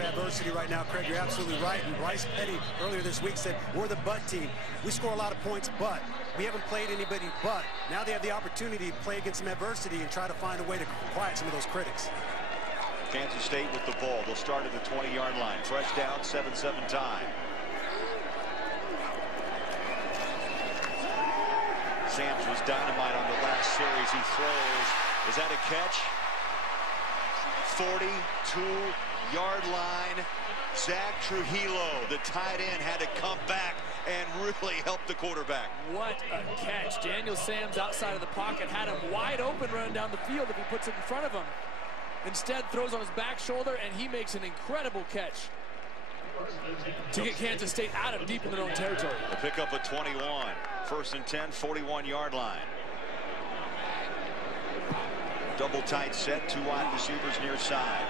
Adversity right now, Craig. You're absolutely right. And Bryce Petty earlier this week said, we're the but team. We score a lot of points, but we haven't played anybody but. Now they have the opportunity to play against some adversity and try to find a way to quiet some of those critics. Kansas State with the ball. They'll start at the 20-yard line. Fresh down, 7-7 tie. Sams was dynamite on the last series. He throws. Is that a catch? 42-yard line. Zach Trujillo, the tight end, had to come back and really help the quarterback. What a catch. Daniel Sams outside of the pocket had him wide open running down the field if he puts it in front of him. Instead, throws on his back shoulder, and he makes an incredible catch to get Kansas State out of deep in their own territory. The pickup at 21. 1st and 10, 41-yard line. Double tight set, 2 wide receivers near side.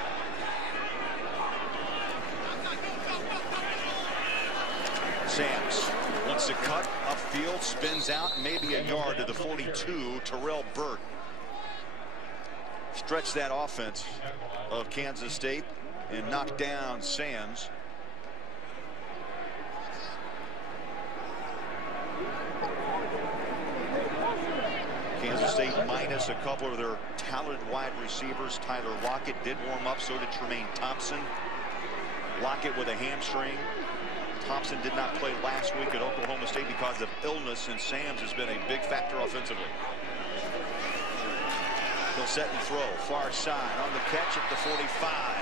Sams wants to cut upfield, spins out, maybe a yard to the 42. Terrell Burt stretched that offense of Kansas State and knocked down Sams. Kansas State minus a couple of their talented wide receivers. Tyler Lockett did warm up, so did Tremaine Thompson. Lockett with a hamstring. Thompson did not play last week at Oklahoma State because of illness, and Sams has been a big factor offensively. He'll set and throw. Far side on the catch at the 45.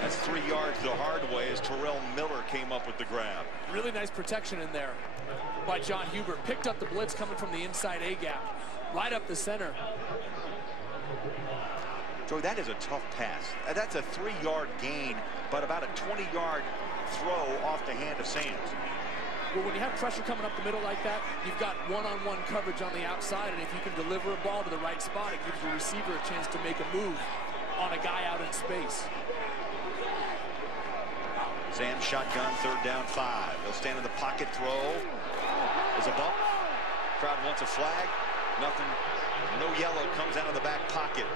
That's 3 yards the hard way as Terrell Miller came up with the grab. Really nice protection in there by John Hubert. Picked up the blitz coming from the inside A gap. Right up the center. Joey, that is a tough pass. That's a 3-yard gain, but about a 20-yard throw off the hand of Sams. Well, when you have pressure coming up the middle like that, you've got one-on-one coverage on the outside, and if you can deliver a ball to the right spot, it gives the receiver a chance to make a move on a guy out in space. Sams shotgun, 3rd down 5. He'll stand in the pocket, throw. There's a bump. Crowd wants a flag. Nothing. No yellow. Comes out of the back pocket.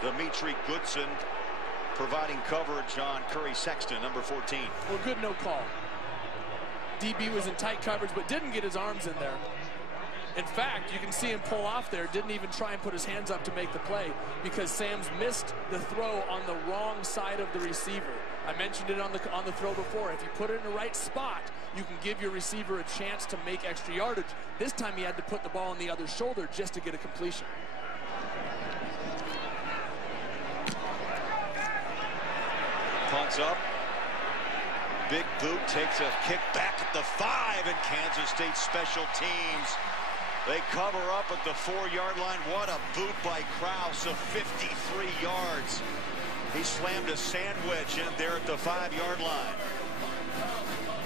Dimitri Goodson providing coverage on Curry Sexton, number 14. Well, good no call. DB was in tight coverage, but didn't get his arms in there. In fact, you can see him pull off there. Didn't even try and put his hands up to make the play because Sams missed the throw on the wrong side of the receiver. I mentioned it on the throw before. If you put it in the right spot, you can give your receiver a chance to make extra yardage. This time he had to put the ball on the other shoulder just to get a completion. Punts up. Big boot takes a kick back at the 5, and Kansas State special teams. They cover up at the 4-yard line. What a boot by Krause of 53 yards. He slammed a sandwich in there at the 5-yard line.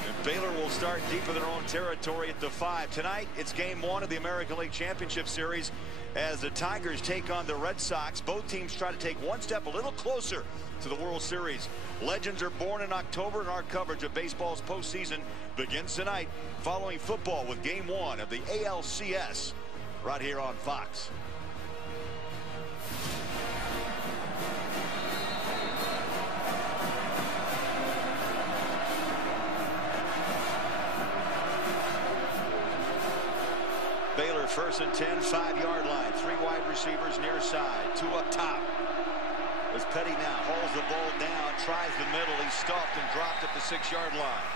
And Baylor will start deep in their own territory at the 5. Tonight, it's game 1 of the American League Championship Series as the Tigers take on the Red Sox. Both teams try to take one step a little closer to the World Series. Legends are born in October, and our coverage of baseball's postseason begins tonight following football with game 1 of the ALCS right here on Fox. Baylor 1st and 10, 5-yard line. 3 wide receivers near side, 2 up top. As Petty now holds the ball down, tries the middle. He's stuffed and dropped at the 6-yard line.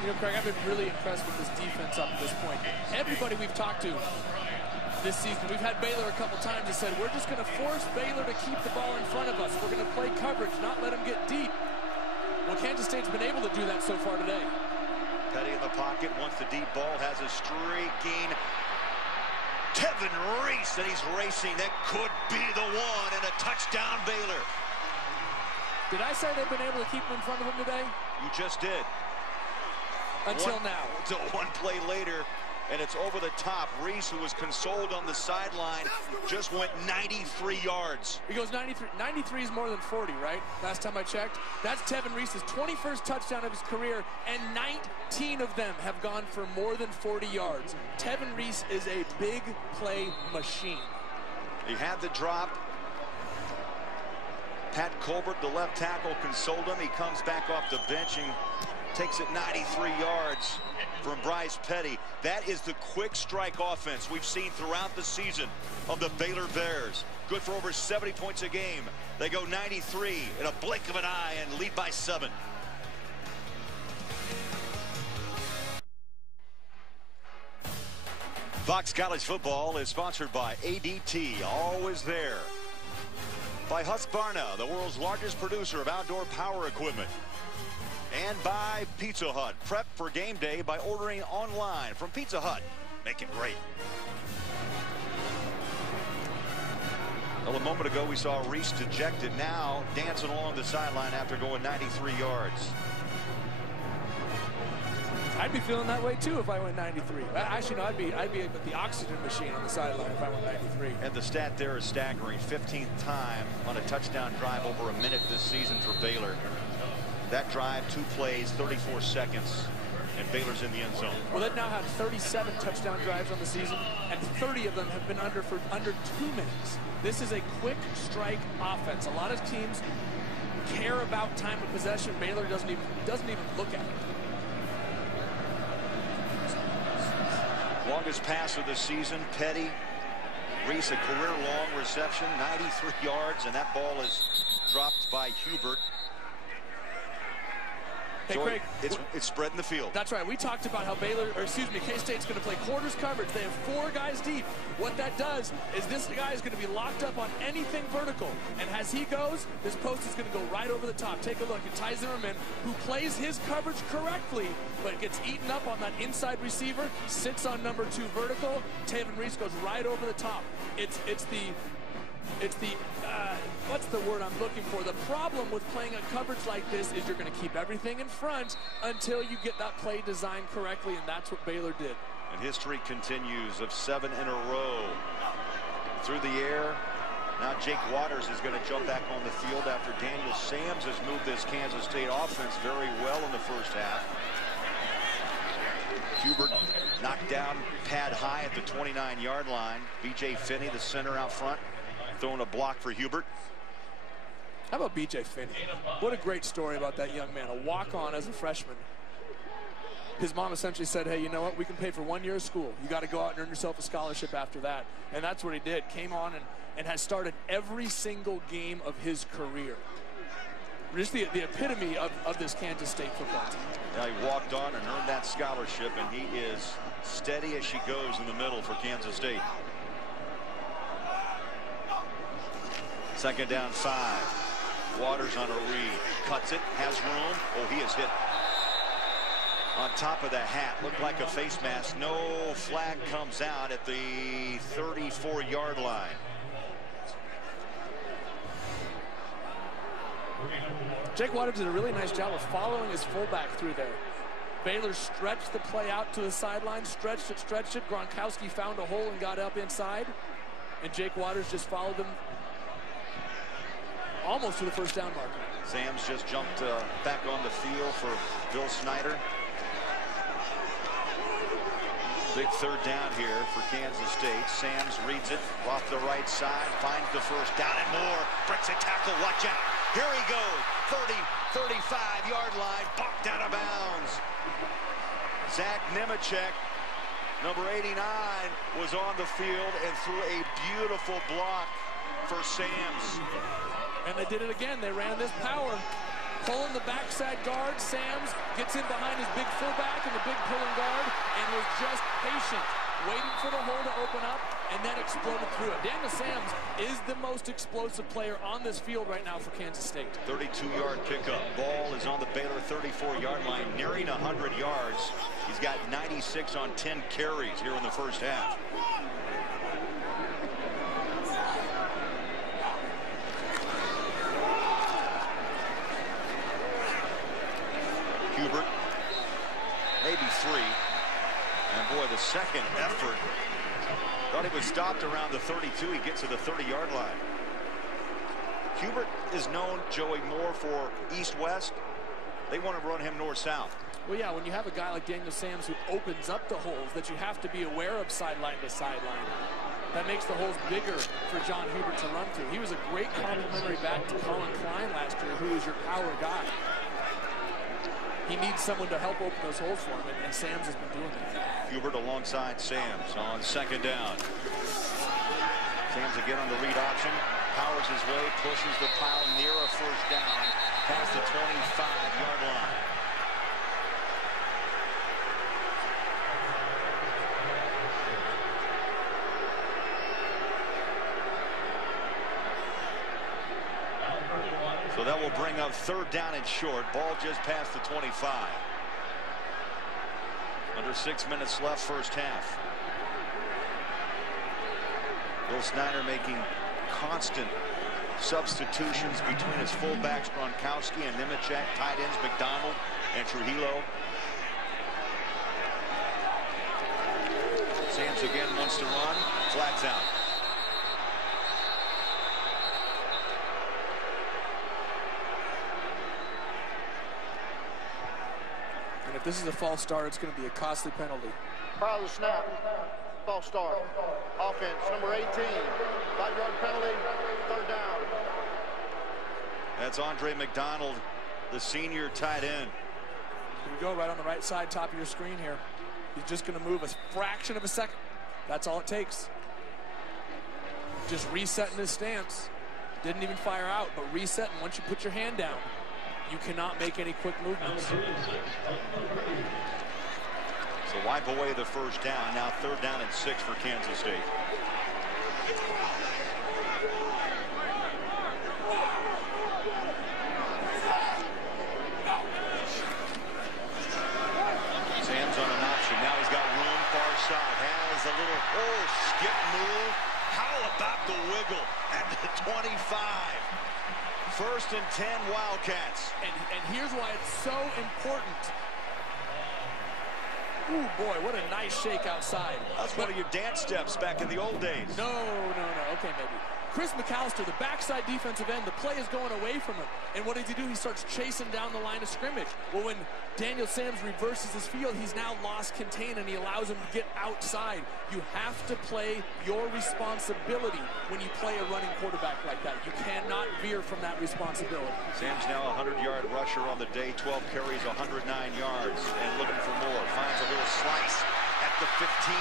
You know, Craig, I've been really impressed with this defense up to this point. Everybody we've talked to this season, we've had Baylor a couple times that said, we're just going to force Baylor to keep the ball in front of us. We're going to play coverage, not let them get deep. Well, Kansas State's been able to do that so far today. Petty in the pocket, wants the deep ball, has a streaking Tevin Reese, and he's racing. That could be the one, and a touchdown Baylor. Did I say they've been able to keep him in front of him today? You just did. Until now. Until one play later, and it's over the top. Reese, who was consoled on the sideline, just went 93 yards. He goes 93. 93 is more than 40, right? Last time I checked. That's Tevin Reese's 21st touchdown of his career, and 19 of them have gone for more than 40 yards. Tevin Reese is a big play machine. He had the drop. Pat Colbert, the left tackle, consoled him. He comes back off the bench and takes it 93 yards from Bryce Petty. That is the quick strike offense we've seen throughout the season of the Baylor Bears. Good for over 70 points a game. They go 93 in a blink of an eye and lead by 7. Fox College Football is sponsored by ADT, always there. By Husqvarna, the world's largest producer of outdoor power equipment. And by Pizza Hut. Prep for game day by ordering online from Pizza Hut. Make it great. Well, a moment ago we saw Reese dejected, now dancing along the sideline after going 93 yards. I'd be feeling that way too if I went 93. Actually, no, I'd be with the oxygen machine on the sideline if I went 93. And the stat there is staggering. 15th time on a touchdown drive over a minute this season for Baylor. That drive, 2 plays, 34 seconds, and Baylor's in the end zone. Well, they've now had 37 touchdown drives on the season, and 30 of them have been under 2 minutes. This is a quick strike offense. A lot of teams care about time of possession. Baylor doesn't even look at it. Longest pass of the season, Petty. Reese, a career-long reception, 93 yards, and that ball is dropped by Hubert. Hey, so Craig, it's spreading the field. That's right. We talked about how K-State's going to play quarters coverage. They have 4 guys deep. What that does is this guy is going to be locked up on anything vertical. And as he goes, this post is going to go right over the top. Take a look at Ty Zimmerman, who plays his coverage correctly, but gets eaten up on that inside receiver, sits on number 2 vertical. Tevin Reese goes right over the top. It's the what's the word I'm looking for? The problem with playing a coverage like this is you're going to keep everything in front until you get that play designed correctly, and that's what Baylor did. And history continues of 7 in a row. Through the air. Now Jake Waters is going to jump back on the field after Daniel Sams has moved this Kansas State offense very well in the first half. Hubert knocked down pad high at the 29-yard line. B.J. Finney, the center out front, throwing a block for Hubert. How about B.J. Finney? What a great story about that young man. A walk-on as a freshman. His mom essentially said, hey, you know what? We can pay for 1 year of school. You got to go out and earn yourself a scholarship after that. And that's what he did. Came on and has started every single game of his career. Just the epitome of this Kansas State football team. Yeah, he walked on and earned that scholarship, and he is steady as she goes in the middle for Kansas State. 2nd down 5. Waters on a read. Cuts it. Has room. Oh, he is hit on top of the hat. Looked like a face mask. No flag comes out at the 34-yard line. Jake Waters did a really nice job of following his fullback through there. Baylor stretched the play out to the sideline, stretched it. Gronkowski found a hole and got up inside. And Jake Waters just followed him almost to the first down marker. Sams just jumped back on the field for Bill Snyder. Big 3rd down here for Kansas State. Sams reads it off the right side, finds the first down and more. Breaks a tackle, watch out. Here he goes, 30, 35-yard line, bumped out of bounds. Zach Nemechek, number 89, was on the field and threw a beautiful block for Sams. And they did it again. They ran this power. Pulling the backside guard. Sams gets in behind his big fullback and the big pulling guard and was just patient, waiting for the hole to open up, and then exploded through it. Daniel Sams is the most explosive player on this field right now for Kansas State. 32-yard pickup. Ball is on the Baylor 34-yard line, nearing 100 yards. He's got 96 on 10 carries here in the first half. maybe 3. And boy, the second effort. Thought he was stopped around the 32. He gets to the 30-yard line. Hubert is known, Joey, more for east-west. They want to run him north-south. Well, yeah, when you have a guy like Daniel Sams who opens up the holes that you have to be aware of sideline to sideline, that makes the holes bigger for John Hubert to run through. He was a great complimentary back to Colin Klein last year, who is your power guy. He needs someone to help open those holes for him, and Sams has been doing that. Hubert alongside Sams on second down. Sams again on the read option. Powers his way, pushes the pile near a first down, past the 25-yard line. So that will bring up third down and short. Ball just past the 25. Under 6 minutes left, first half. Bill Snyder making constant substitutions between his fullbacks Gronkowski and Nemechek, tight ends McDonald and Trujillo. Sams again wants to run. Flags out. And if this is a false start, it's going to be a costly penalty. Prior to the snap, false start. Offense, number 18. 5-yard penalty, third down. That's Andre McDonald, the senior tight end. Here we go, right on the right side, top of your screen here. He's just going to move a fraction of a second. That's all it takes. Just resetting his stance. Didn't even fire out, but resetting. Once you put your hand down, you cannot make any quick movements. So wipe away the first down. Now third down and 6 for Kansas State. Sam's on an option. Now he's got room far side. Has a little skip move. How about the wiggle at the 25? First and 10 Wildcats. And here's why it's so important. Ooh, boy, what a nice shake outside. That's one of your dance steps back in the old days. No. Okay, maybe. Chris McAllister, the backside defensive end, the play is going away from him. And what does he do? He starts chasing down the line of scrimmage. Well, when Daniel Sams reverses his field, he's now lost contain, and he allows him to get outside. You have to play your responsibility when you play a running quarterback like that. You cannot veer from that responsibility. Sams now a 100-yard rusher on the day, 12 carries, 109 yards, and looking for more. Finds a little slice at the 15, 10,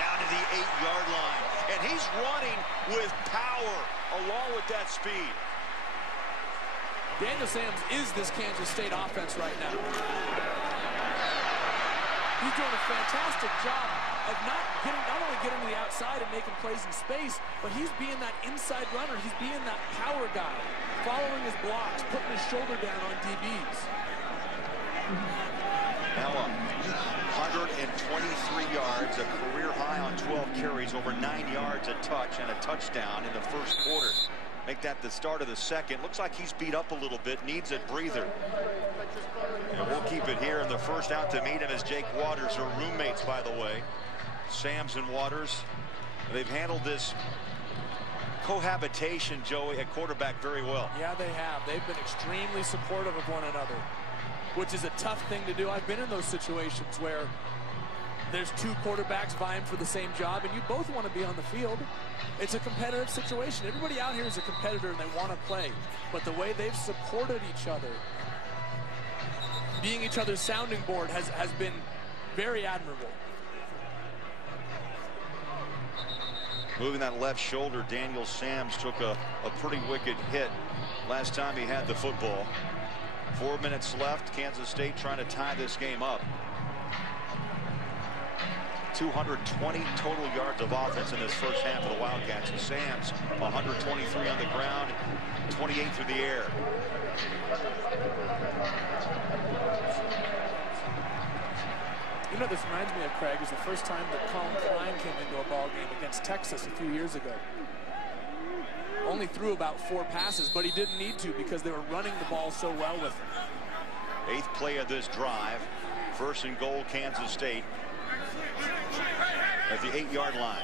down to the 8-yard line. And he's running with power along with that speed. Daniel Sams is this Kansas State offense right now. He's doing a fantastic job of not only getting to the outside and making plays in space, but he's being that inside runner. He's being that power guy, following his blocks, putting his shoulder down on DBs. Now 123 yards, a career high on 12 carries, over 9 yards a touch, and a touchdown in the first quarter. Make that the start of the second. Looks like he's beat up a little bit, needs a breather. And we'll keep it here. And the first out to meet him is Jake Waters, her roommates, by the way. Sams and Waters. They've handled this cohabitation, Joey, at quarterback very well. Yeah, they have. They've been extremely supportive of one another, which is a tough thing to do. I've been in those situations where there's two quarterbacks vying for the same job, and you both want to be on the field. It's a competitive situation. Everybody out here is a competitor, and they want to play. But the way they've supported each other, being each other's sounding board, has been very admirable. Moving that left shoulder, Daniel Sams took a pretty wicked hit last time he had the football. 4 minutes left. Kansas State trying to tie this game up. 220 total yards of offense in this first half of the Wildcats. And Sams 123 on the ground, 28 through the air. You know, this reminds me of, Craig, is the first time that Colin Klein came into a ball game against Texas a few years ago. Only threw about 4 passes, but he didn't need to because they were running the ball so well with him. 8th play of this drive. First and goal, Kansas State at the 8-yard line.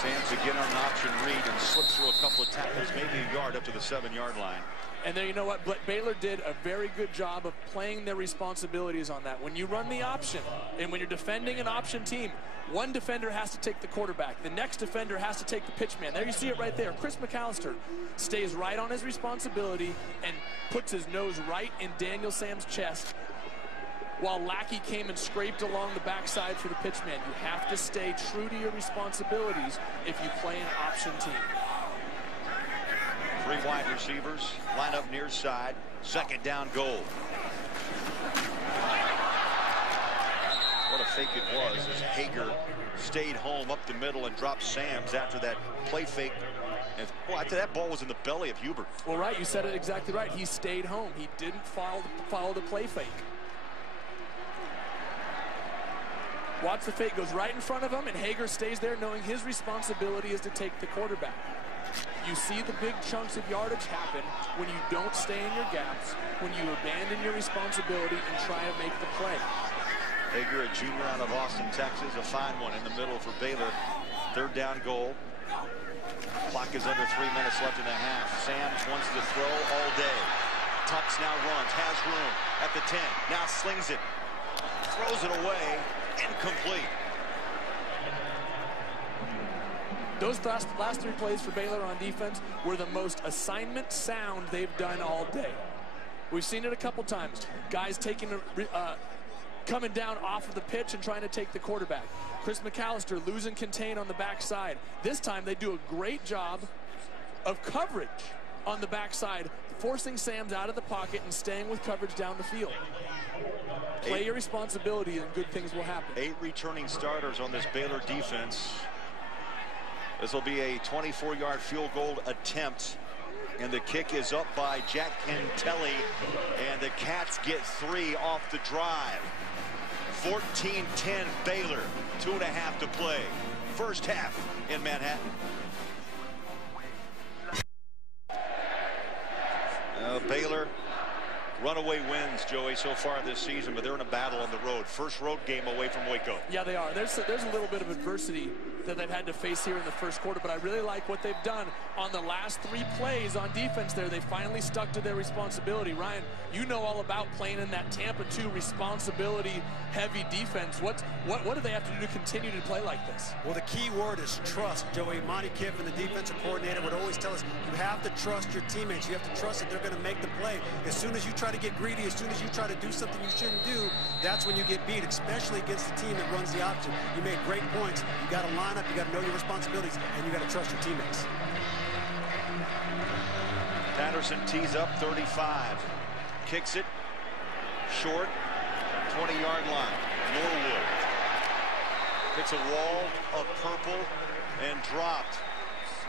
Sam's again on an option read and slips through a couple of tackles, maybe a yard up to the 7-yard line. And then you know what? Baylor did a very good job of playing their responsibilities on that. When you run the option, and when you're defending an option team, one defender has to take the quarterback. The next defender has to take the pitchman. There you see it right there. Chris McAllister stays right on his responsibility and puts his nose right in Daniel Sam's chest, while Lackey came and scraped along the backside for the pitchman. You have to stay true to your responsibilities if you play an option team. 3 wide receivers line up near side. Second down goal. What a fake it was as Hager stayed home up the middle and dropped Sams after that play fake. And boy, I tell you, that ball was in the belly of Hubert. Well, right, you said it exactly right. He stayed home. He didn't follow the play fake. Watch the fake, goes right in front of him, and Hager stays there knowing his responsibility is to take the quarterback. You see the big chunks of yardage happen when you don't stay in your gaps, when you abandon your responsibility and try to make the play. Hager, a junior out of Austin, Texas, a fine one in the middle for Baylor. Third down goal. Clock is under 3 minutes left in the half. Sams wants to throw all day. Tucks now runs, has room at the 10. Now slings it, throws it away, incomplete. Those last 3 plays for Baylor on defense were the most assignment sound they've done all day. We've seen it a couple times. Guys coming down off of the pitch and trying to take the quarterback. Chris McAllister losing contain on the backside. This time they do a great job of coverage on the backside, forcing Sams out of the pocket and staying with coverage down the field. Play your responsibility and good things will happen. 8 returning starters on this Baylor defense. This will be a 24-yard field goal attempt, and the kick is up by Jack Cantelli, and the Cats get 3 off the drive. 14-10 Baylor, 2.5 to play. First half in Manhattan. Baylor runaway wins, Joey, so far this season, but they're in a battle on the road. First road game away from Waco. Yeah, they are. There's a little bit of adversity that they've had to face here in the first quarter, but I really like what they've done on the last 3 plays on defense there. They finally stuck to their responsibility. Ryan, you know all about playing in that Tampa 2 responsibility-heavy defense. What do they have to do to continue to play like this? Well, the key word is trust, Joey. Monty Kiffin, the defensive coordinator, would always tell us you have to trust your teammates. You have to trust that they're going to make the play. As soon as you try to get greedy, as soon as you try to do something you shouldn't do, that's when you get beat, especially against the team that runs the option. You made great points. You got to line up, you got to know your responsibilities, and you got to trust your teammates. Patterson tees up 35. Kicks it short, 20-yard line. Norwood hits a wall of purple and dropped.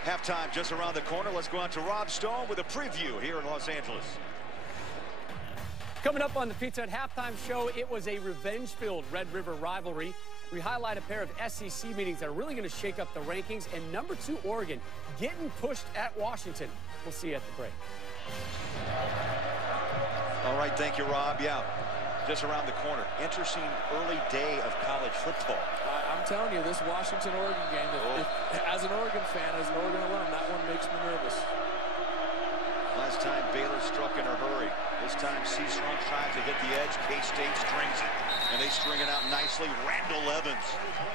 Halftime just around the corner. Let's go out to Rob Stone with a preview here in Los Angeles. Coming up on the Pizza Hut Halftime Show, it was a revenge-filled Red River rivalry. We highlight a pair of SEC meetings that are really going to shake up the rankings, and number 2 Oregon getting pushed at Washington. We'll see you at the break. All right, thank you, Rob. Yeah, just around the corner. Interesting early day of college football. I'm telling you, this Washington-Oregon game, as an Oregon fan, as an Oregon alum, that one makes me nervous. Last time Baylor struck in a hurry. This time C-Strunk tries to hit the edge. K-State strings it, and they string it out nicely. Randall Evans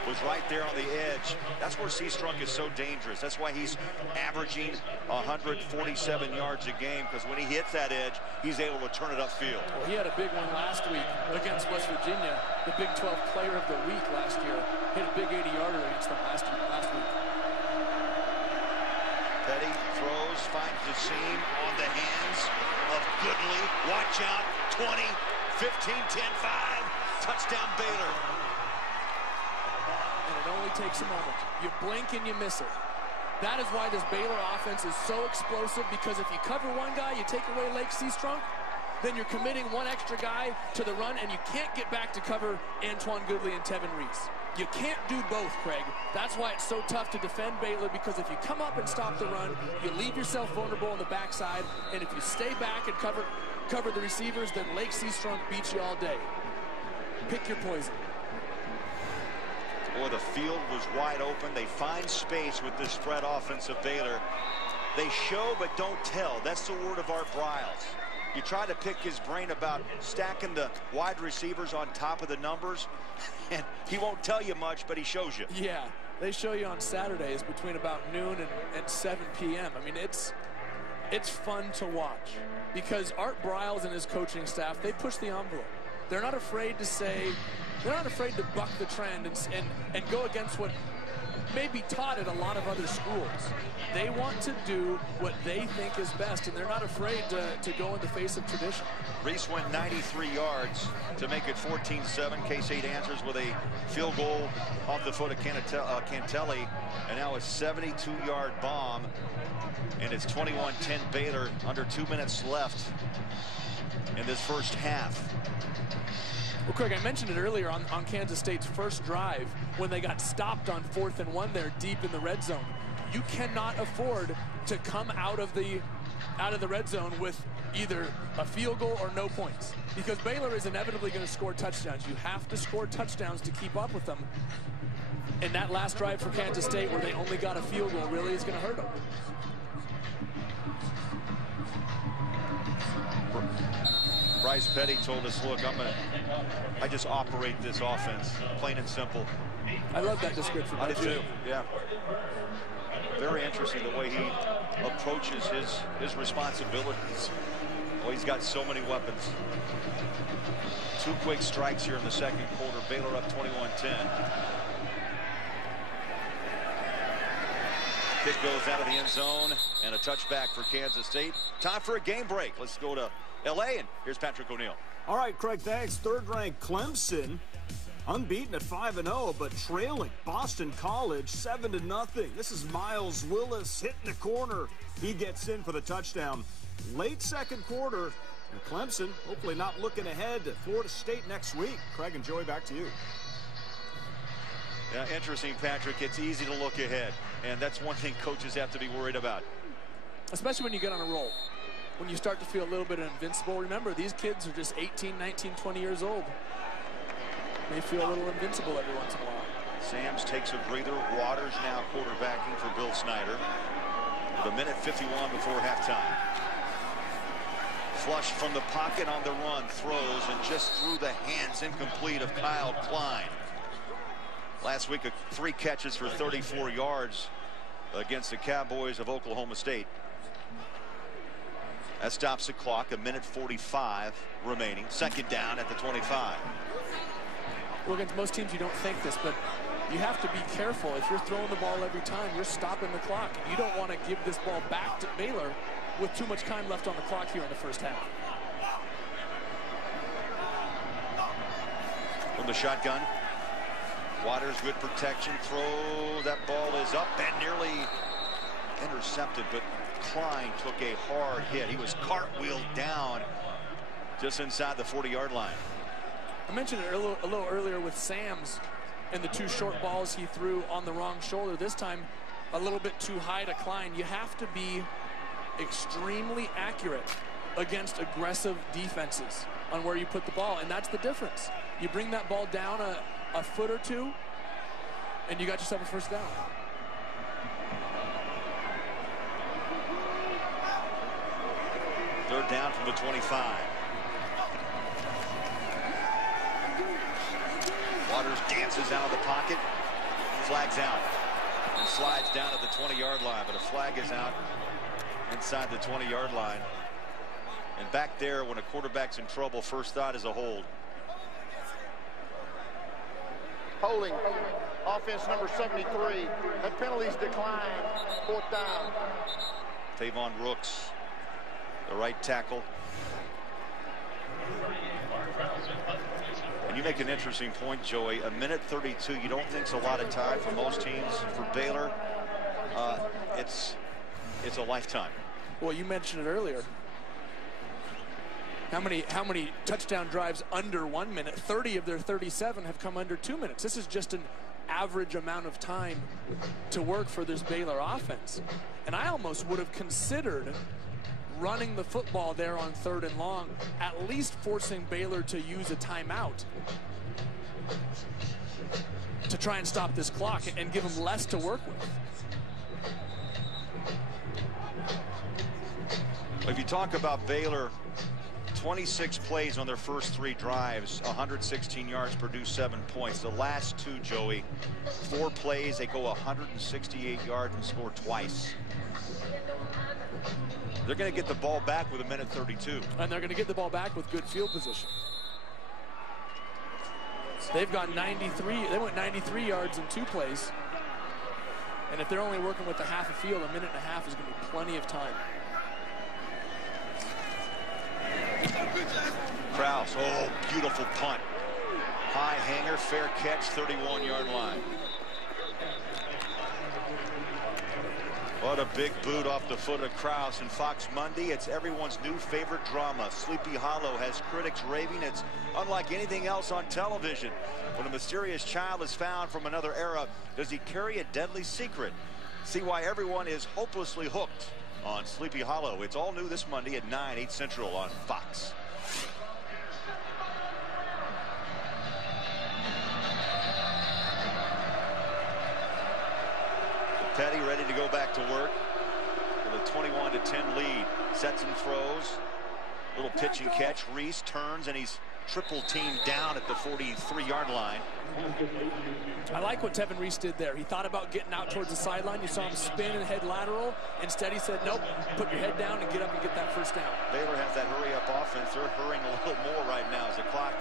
was right there on the edge. That's where C-Strunk is so dangerous. That's why he's averaging 147 yards a game, because when he hits that edge, he's able to turn it upfield. Well, he had a big one last week against West Virginia. The Big 12 Player of the Week last year. Hit a big 80-yarder against them last week. Petty throws, finds the seam on the hands of Goodley. Watch out, 20, 15, 10, 5. Touchdown Baylor. And it only takes a moment. You blink and you miss it. That is why this Baylor offense is so explosive, because if you cover one guy, you take away Lake C-Strunk, then you're committing one extra guy to the run, and you can't get back to cover Antoine Goodley and Tevin Reese. You can't do both, Craig. That's why it's so tough to defend Baylor, because if you come up and stop the run, you leave yourself vulnerable on the backside, and if you stay back and cover the receivers, then Lake Seastrunk beats you all day. Pick your poison. Boy, the field was wide open. They find space with this spread offense of Baylor. They show but don't tell. That's the word of Art Briles. You try to pick his brain about stacking the wide receivers on top of the numbers, and he won't tell you much, but he shows you. Yeah, they show you on Saturdays between about noon and 7 p.m. I mean, it's fun to watch because Art Briles and his coaching staff, they push the envelope. They're not afraid to say, they're not afraid to buck the trend and go against what may be taught at a lot of other schools. They want to do what they think is best, and they're not afraid to go in the face of tradition. Reese went 93 yards to make it 14-7. K-State answers with a field goal off the foot of Cantelli, and now a 72-yard bomb, and it's 21-10 Baylor, under 2 minutes left in this first half. Well, Craig, I mentioned it earlier on Kansas State's first drive when they got stopped on 4th and 1 there deep in the red zone. You cannot afford to come out of the red zone with either a field goal or no points, because Baylor is inevitably going to score touchdowns. You have to score touchdowns to keep up with them. And that last drive for Kansas State where they only got a field goal really is going to hurt them. Bryce Petty told us, look, I just operate this offense, plain and simple. I love that description. I did too, yeah. Very interesting the way he approaches his responsibilities. Well, he's got so many weapons. 2 quick strikes here in the second quarter. Baylor up 21-10. Kick goes out of the end zone, and a touchback for Kansas State. Time for a game break. Let's go to L.A., and here's Patrick O'Neill. All right, Craig, thanks. Third-ranked Clemson, unbeaten at 5-0, but trailing Boston College 7-0. This is Miles Willis hitting the corner. He gets in for the touchdown. Late second quarter, and Clemson hopefully not looking ahead to Florida State next week. Craig and Joey, back to you. Yeah, interesting, Patrick. It's easy to look ahead, and that's one thing coaches have to be worried about. Especially when you get on a roll. When you start to feel a little bit invincible. Remember, these kids are just 18, 19, 20 years old. They feel a little invincible every once in a while. Sams takes a breather. Waters now quarterbacking for Bill Snyder with 1:51 before halftime. Flush from the pocket on the run, throws, and just through the hands, incomplete, of Kyle Klein. Last week, 3 catches for 34 yards against the Cowboys of Oklahoma State. That stops the clock. 1:45 remaining. Second down at the 25. Well, against most teams, you don't think this, but you have to be careful. If you're throwing the ball every time, you're stopping the clock. You don't want to give this ball back to Baylor with too much time left on the clock here in the first half. From the shotgun, Waters, good protection, throw. That ball is up and nearly intercepted, but Klein took a hard hit. He was cartwheeled down just inside the 40-yard line. I mentioned it a little earlier with Sams and the 2 short balls he threw on the wrong shoulder. This time a little bit too high to Klein. You have to be extremely accurate against aggressive defenses on where you put the ball, and that's the difference. You bring that ball down a foot or 2 and you got yourself a first down. Third down from the 25. Waters dances out of the pocket, flags out, and slides down at the 20-yard line, but a flag is out inside the 20-yard line. And back there, when a quarterback's in trouble, first thought is a hold. Holding, offense number 73. That penalties decline. 4th down. Tavon Rooks, the right tackle. And you make an interesting point, Joey. 1:32, you don't think it's a lot of time for most teams. For Baylor, it's a lifetime. Well, you mentioned it earlier. How many touchdown drives under 1 minute? 30 of their 37 have come under 2 minutes. This is just an average amount of time to work for this Baylor offense. And I almost would have considered running the football there on 3rd and long, at least forcing Baylor to use a timeout to try and stop this clock and give them less to work with. If you talk about Baylor, 26 plays on their first 3 drives, 116 yards, produced 7 points. The last 2, Joey, 4 plays, they go 168 yards and score twice. They're going to get the ball back with 1:32. And they're going to get the ball back with good field position. They've got 93. They went 93 yards in 2 plays. And if they're only working with a half a field, 1.5 minutes is going to be plenty of time. Krause, oh, beautiful punt. High hanger, fair catch, 31-yard line. What a big boot off the foot of Krause. And Fox Monday, it's everyone's new favorite drama. Sleepy Hollow has critics raving it's unlike anything else on television. When a mysterious child is found from another era, does he carry a deadly secret? See why everyone is hopelessly hooked on Sleepy Hollow. It's all new this Monday at 9, 8 Central on Fox. Petty ready to go back to work with a 21-10 lead. Sets and throws. Little pitch and catch. Reese turns and he's triple teamed down at the 43-yard line. I like what Tevin Reese did there. He thought about getting out towards the sideline. You saw him spin and head lateral. Instead, he said, nope, put your head down and get up and get that first down. Baylor has that hurry-up offense. They're hurrying a little more right now as the clock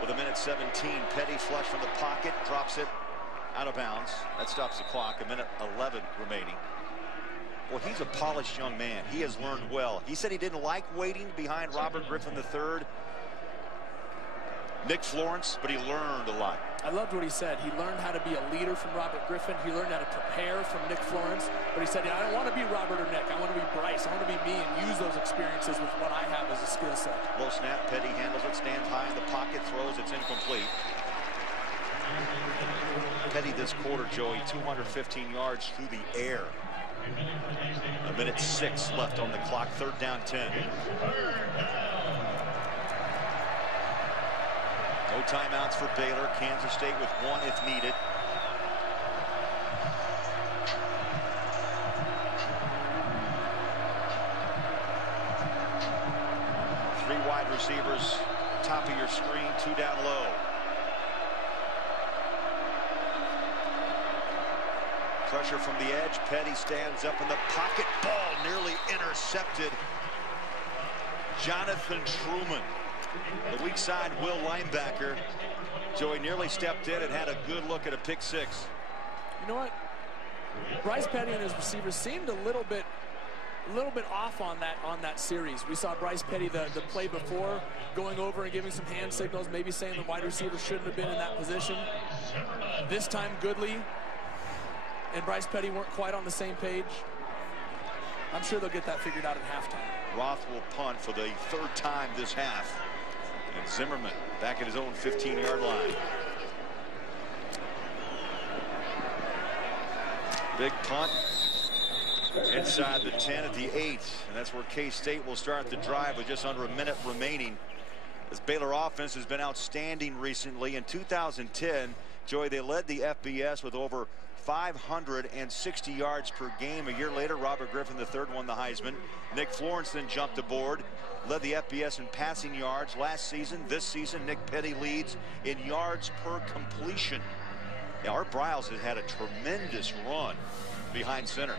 with 1:17. Petty flush from the pocket, drops it out of bounds. That stops the clock. 1:11 remaining. Well, he's a polished young man. He has learned well. He said he didn't like waiting behind Robert Griffin III, Nick Florence, but he learned a lot. I loved what he said. He learned how to be a leader from Robert Griffin. He learned how to prepare from Nick Florence. But he said, I don't want to be Robert or Nick. I want to be Bryce. I want to be me and use those experiences with what I have as a skill set. Low snap. Petty handles it, stands high in the pocket, throws. It's incomplete. Petty this quarter, Joey, 215 yards through the air. 1:06 left on the clock. 3rd down 10. No timeouts for Baylor. Kansas State with 1 if needed. Three wide receivers, top of your screen, 2 down low. Pressure from the edge. Petty stands up in the pocket. Ball nearly intercepted. Jonathan Truman, the weak side Will linebacker. Joey nearly stepped in and had a good look at a pick 6. You know what? Bryce Petty and his receivers seemed a little bit off on that series. We saw Bryce Petty the play before going over and giving some hand signals, maybe saying the wide receiver shouldn't have been in that position. This time Goodley and Bryce Petty weren't quite on the same page. I'm sure they'll get that figured out at halftime. Roth will punt for the 3rd time this half. And Zimmerman back at his own 15-yard line. Big punt inside the 10 at the 8. And that's where K-State will start the drive with just under a minute remaining. This Baylor offense has been outstanding recently. In 2010, Joey, they led the FBS with over 560 yards per game. A year later, Robert Griffin III won the Heisman. Nick Florence then jumped aboard, led the FBS in passing yards last season. This season, Nick Petty leads in yards per completion. Now, Art Briles has had a tremendous run behind center.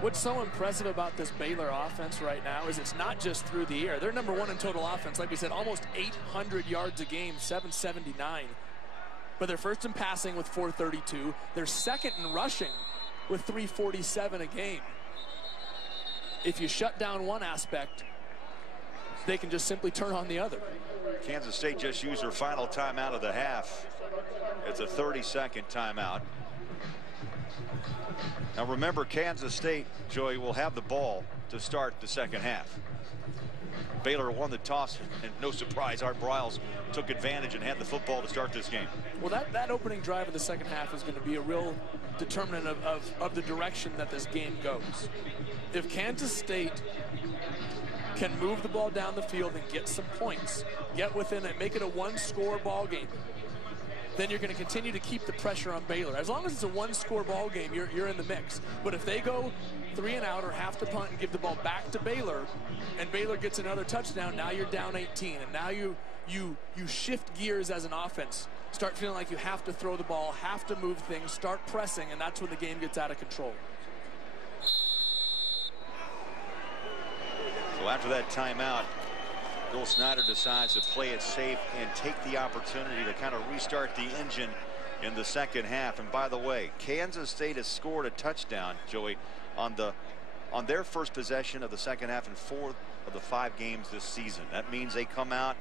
What's so impressive about this Baylor offense right now is it's not just through the air. They're #1 in total offense. Like we said, almost 800 yards a game, 779. But they're first in passing with 432. They're second in rushing with 347 a game. If you shut down one aspect, they can just simply turn on the other. Kansas State just used their final timeout of the half. It's a 30-second timeout. Now remember, Kansas State, Joey, will have the ball to start the second half. Baylor won the toss, and no surprise, Art Briles took advantage and had the football to start this game. Well, that opening drive of the second half is going to be a real determinant of the direction that this game goes. If Kansas State can move the ball down the field and get some points, get within it, make it a one-score ball game, then you're going to continue to keep the pressure on Baylor. As long as it's a one-score ball game, you're in the mix. But if they go 3 and out or half the punt and give the ball back to Baylor, and Baylor gets another touchdown, now you're down 18, and now you shift gears as an offense. Start feeling like you have to throw the ball, have to move things, start pressing, and that's when the game gets out of control. So after that timeout, Bill Snyder decides to play it safe and take the opportunity to kind of restart the engine in the second half. And by the way, Kansas State has scored a touchdown, Joey, on their first possession of the second half in 4 of the 5 games this season. That means they come out.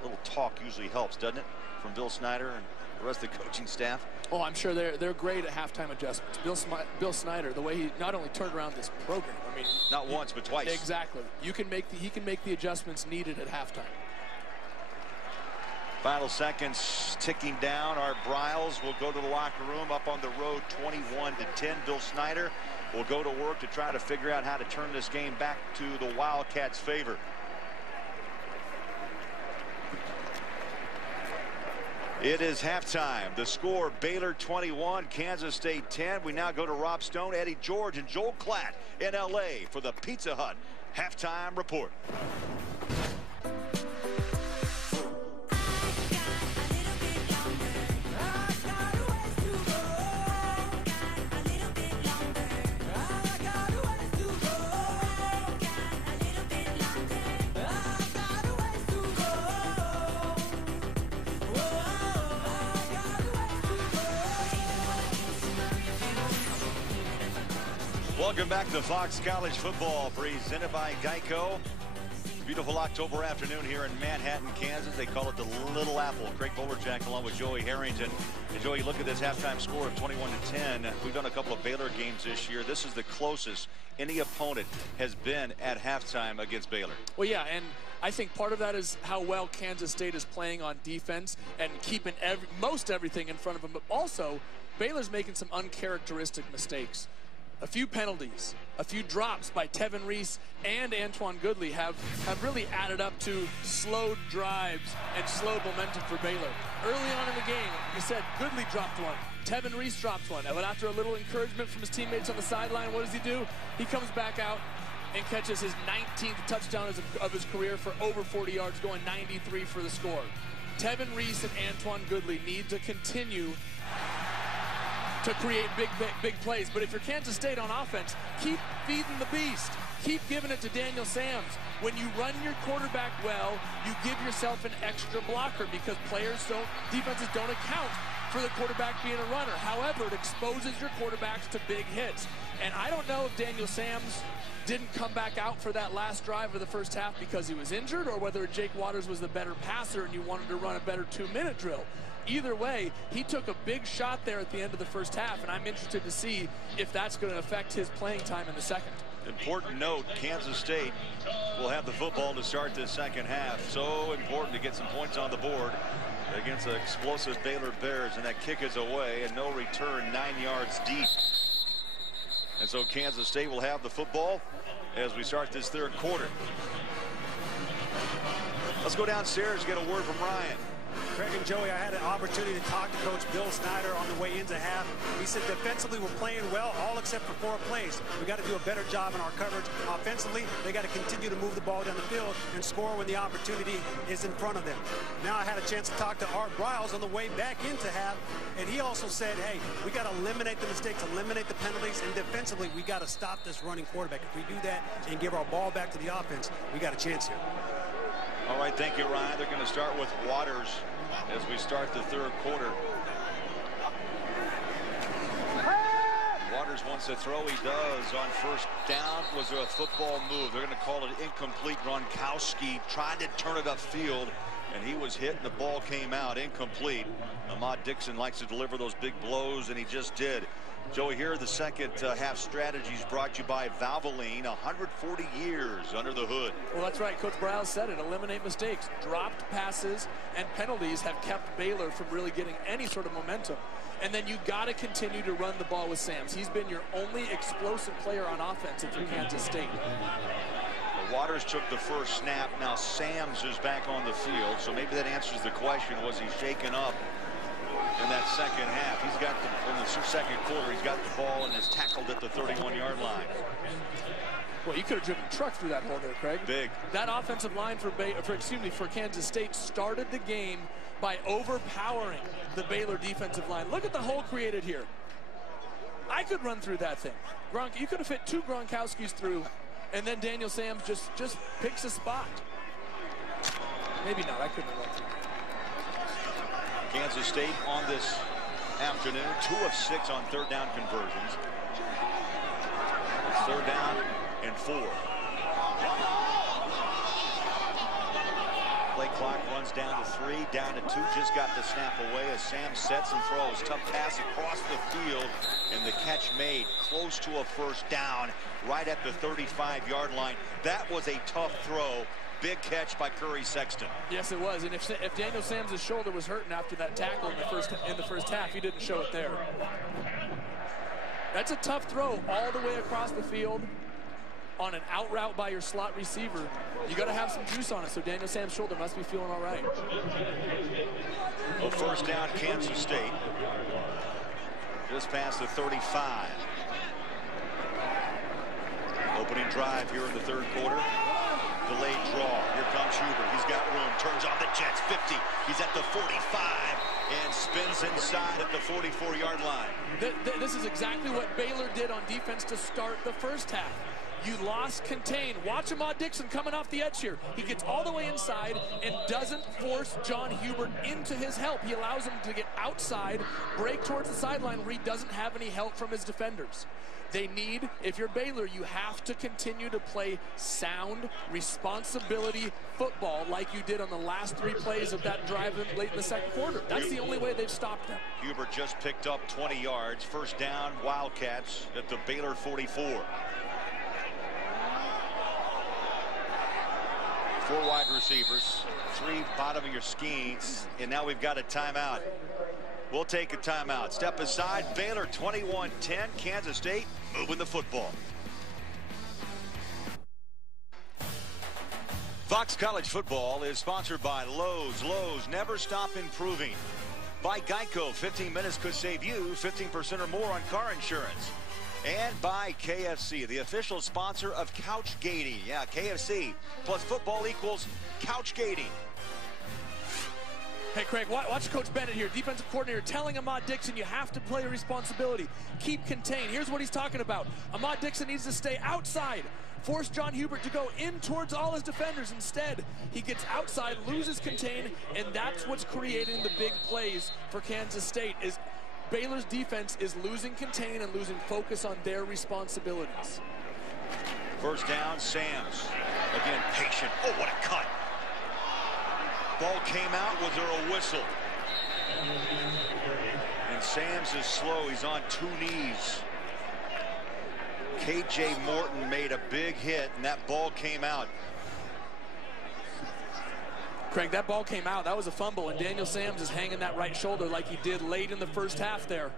A little talk usually helps, doesn't it, from Bill Snyder and the rest of the coaching staff? Oh, I'm sure they're great at halftime adjustments. Bill Snyder, the way he not only turned around this program, I mean, not once but twice. Exactly. He can make the adjustments needed at halftime. Final seconds ticking down. Art Briles will go to the locker room up on the road 21-10. Bill Snyder will go to work to try to figure out how to turn this game back to the Wildcats' favor. It is halftime. The score, Baylor 21, Kansas State 10. We now go to Rob Stone, Eddie George, and Joel Klatt in L.A. for the Pizza Hut halftime report. Welcome back to Fox College Football, presented by Geico. Beautiful October afternoon here in Manhattan, Kansas. They call it the Little Apple. Craig Bolerjack along with Joey Harrington. And Joey, look at this halftime score of 21-10. We've done a couple of Baylor games this year. This is the closest any opponent has been at halftime against Baylor. Well, yeah, and I think part of that is how well Kansas State is playing on defense and keeping most everything in front of them. But also, Baylor's making some uncharacteristic mistakes. A few penalties, a few drops by Tevin Reese and Antoine Goodley have really added up to slowed drives and slowed momentum for Baylor. Early on in the game, you said Goodley dropped one, Tevin Reese dropped one. But after a little encouragement from his teammates on the sideline, what does he do? He comes back out and catches his 19th touchdown of his career for over 40 yards, going 93 for the score. Tevin Reese and Antoine Goodley need to continue to create big plays. But if you're Kansas State on offense, keep feeding the beast. Keep giving it to Daniel Sams. When you run your quarterback well, you give yourself an extra blocker because defenses don't account for the quarterback being a runner. However, it exposes your quarterbacks to big hits. And I don't know if Daniel Sams didn't come back out for that last drive of the first half because he was injured, or whether Jake Waters was the better passer and you wanted to run a better 2-minute drill. Either way, he took a big shot there at the end of the first half, and I'm interested to see if that's going to affect his playing time in the second. Important note, Kansas State will have the football to start this second half. So important to get some points on the board against the explosive Baylor Bears, and that kick is away and no return, 9 yards deep. And so Kansas State will have the football as we start this third quarter. Let's go downstairs and get a word from Ryan. Craig and Joey, I had an opportunity to talk to Coach Bill Snyder on the way into half. He said defensively we're playing well, all except for 4 plays. We got to do a better job in our coverage. Offensively, they got to continue to move the ball down the field and score when the opportunity is in front of them. Now I had a chance to talk to Art Briles on the way back into half, and he also said, hey, we got to eliminate the mistakes, eliminate the penalties, and defensively we got to stop this running quarterback. If we do that and give our ball back to the offense, we got a chance here. All right, thank you, Ryan. They're going to start with Waters as we start the third quarter. Waters wants to throw. He does on first down. Was there a football move? They're going to call it incomplete. Gronkowski tried to turn it upfield, and he was hit, and the ball came out incomplete. Ahmad Dixon likes to deliver those big blows, and he just did. Joey, here are the second half strategies brought to you by Valvoline. 140 years under the hood. Well, that's right. Coach Briles said it. Eliminate mistakes. Dropped passes and penalties have kept Baylor from really getting any sort of momentum. And then you got to continue to run the ball with Sams. He's been your only explosive player on offense if you're Kansas State. Waters took the first snap. Now Sams is back on the field. So maybe that answers the question. Was he shaken up in that second half? He's got in the second quarter, he's got the ball and is tackled at the 31-yard line. Well, you could have driven a truck through that hole there, Craig. Big. That offensive line for Kansas State started the game by overpowering the Baylor defensive line. Look at the hole created here. I could run through that thing. You could have fit 2 Gronkowskis through, and then Daniel Sams just picks a spot. Maybe not. I couldn't have run through. Kansas State on this afternoon, 2 of 6 on third down conversions. Third down and 4. Play clock runs down to 3, down to 2. Just got the snap away as Sam sets and throws. Tough pass across the field, and the catch made close to a first down right at the 35-yard line. That was a tough throw. Big catch by Curry Sexton. Yes, it was. And if Daniel Sams' shoulder was hurting after that tackle in the first half, he didn't show it there. That's a tough throw all the way across the field on an out route by your slot receiver. You got to have some juice on it. So Daniel Sams' shoulder must be feeling all right. Well, first down, Kansas State. Just past the 35. Opening drive here in the third quarter. Delayed draw. Here comes Huber. He's got room. Turns on the Jets. 50. He's at the 45 and spins inside at the 44-yard line. This is exactly what Baylor did on defense to start the first half. You lost contain. Watch Ahmad Dixon coming off the edge here. He gets all the way inside and doesn't force John Hubert into his help. He allows him to get outside, break towards the sideline where he doesn't have any help from his defenders. They need, if you're Baylor, you have to continue to play sound responsibility football like you did on the last 3 plays of that drive late in the second quarter. That's the only way they've stopped them. Hubert just picked up 20 yards. First down, Wildcats at the Baylor 44. 4 wide receivers, 3 bottom of your schemes, and now we've got a timeout. We'll take a timeout. Step aside. Baylor 21-10. Kansas State moving the football. Fox College Football is sponsored by Lowe's. Lowe's, never stop improving. By Geico, 15 minutes could save you 15% or more on car insurance. And by KFC, the official sponsor of Couch Gating. Yeah, KFC plus football equals Couch Gating. Hey, Craig, watch Coach Bennett here, defensive coordinator, telling Ahmad Dixon you have to play a responsibility. Keep contained. Here's what he's talking about. Ahmad Dixon needs to stay outside. Force John Hubert to go in towards all his defenders. Instead, he gets outside, loses contain, and that's what's creating the big plays for Kansas State. Is Baylor's defense is losing contain and losing focus on their responsibilities. First down, Sams. Again, patient. Oh, what a cut. Ball came out. Was there a whistle? And Sams is slow. He's on 2 knees. K.J. Morton made a big hit, and that ball came out. Craig, that ball came out. That was a fumble, and Daniel Sams is hanging that right shoulder like he did late in the first half there.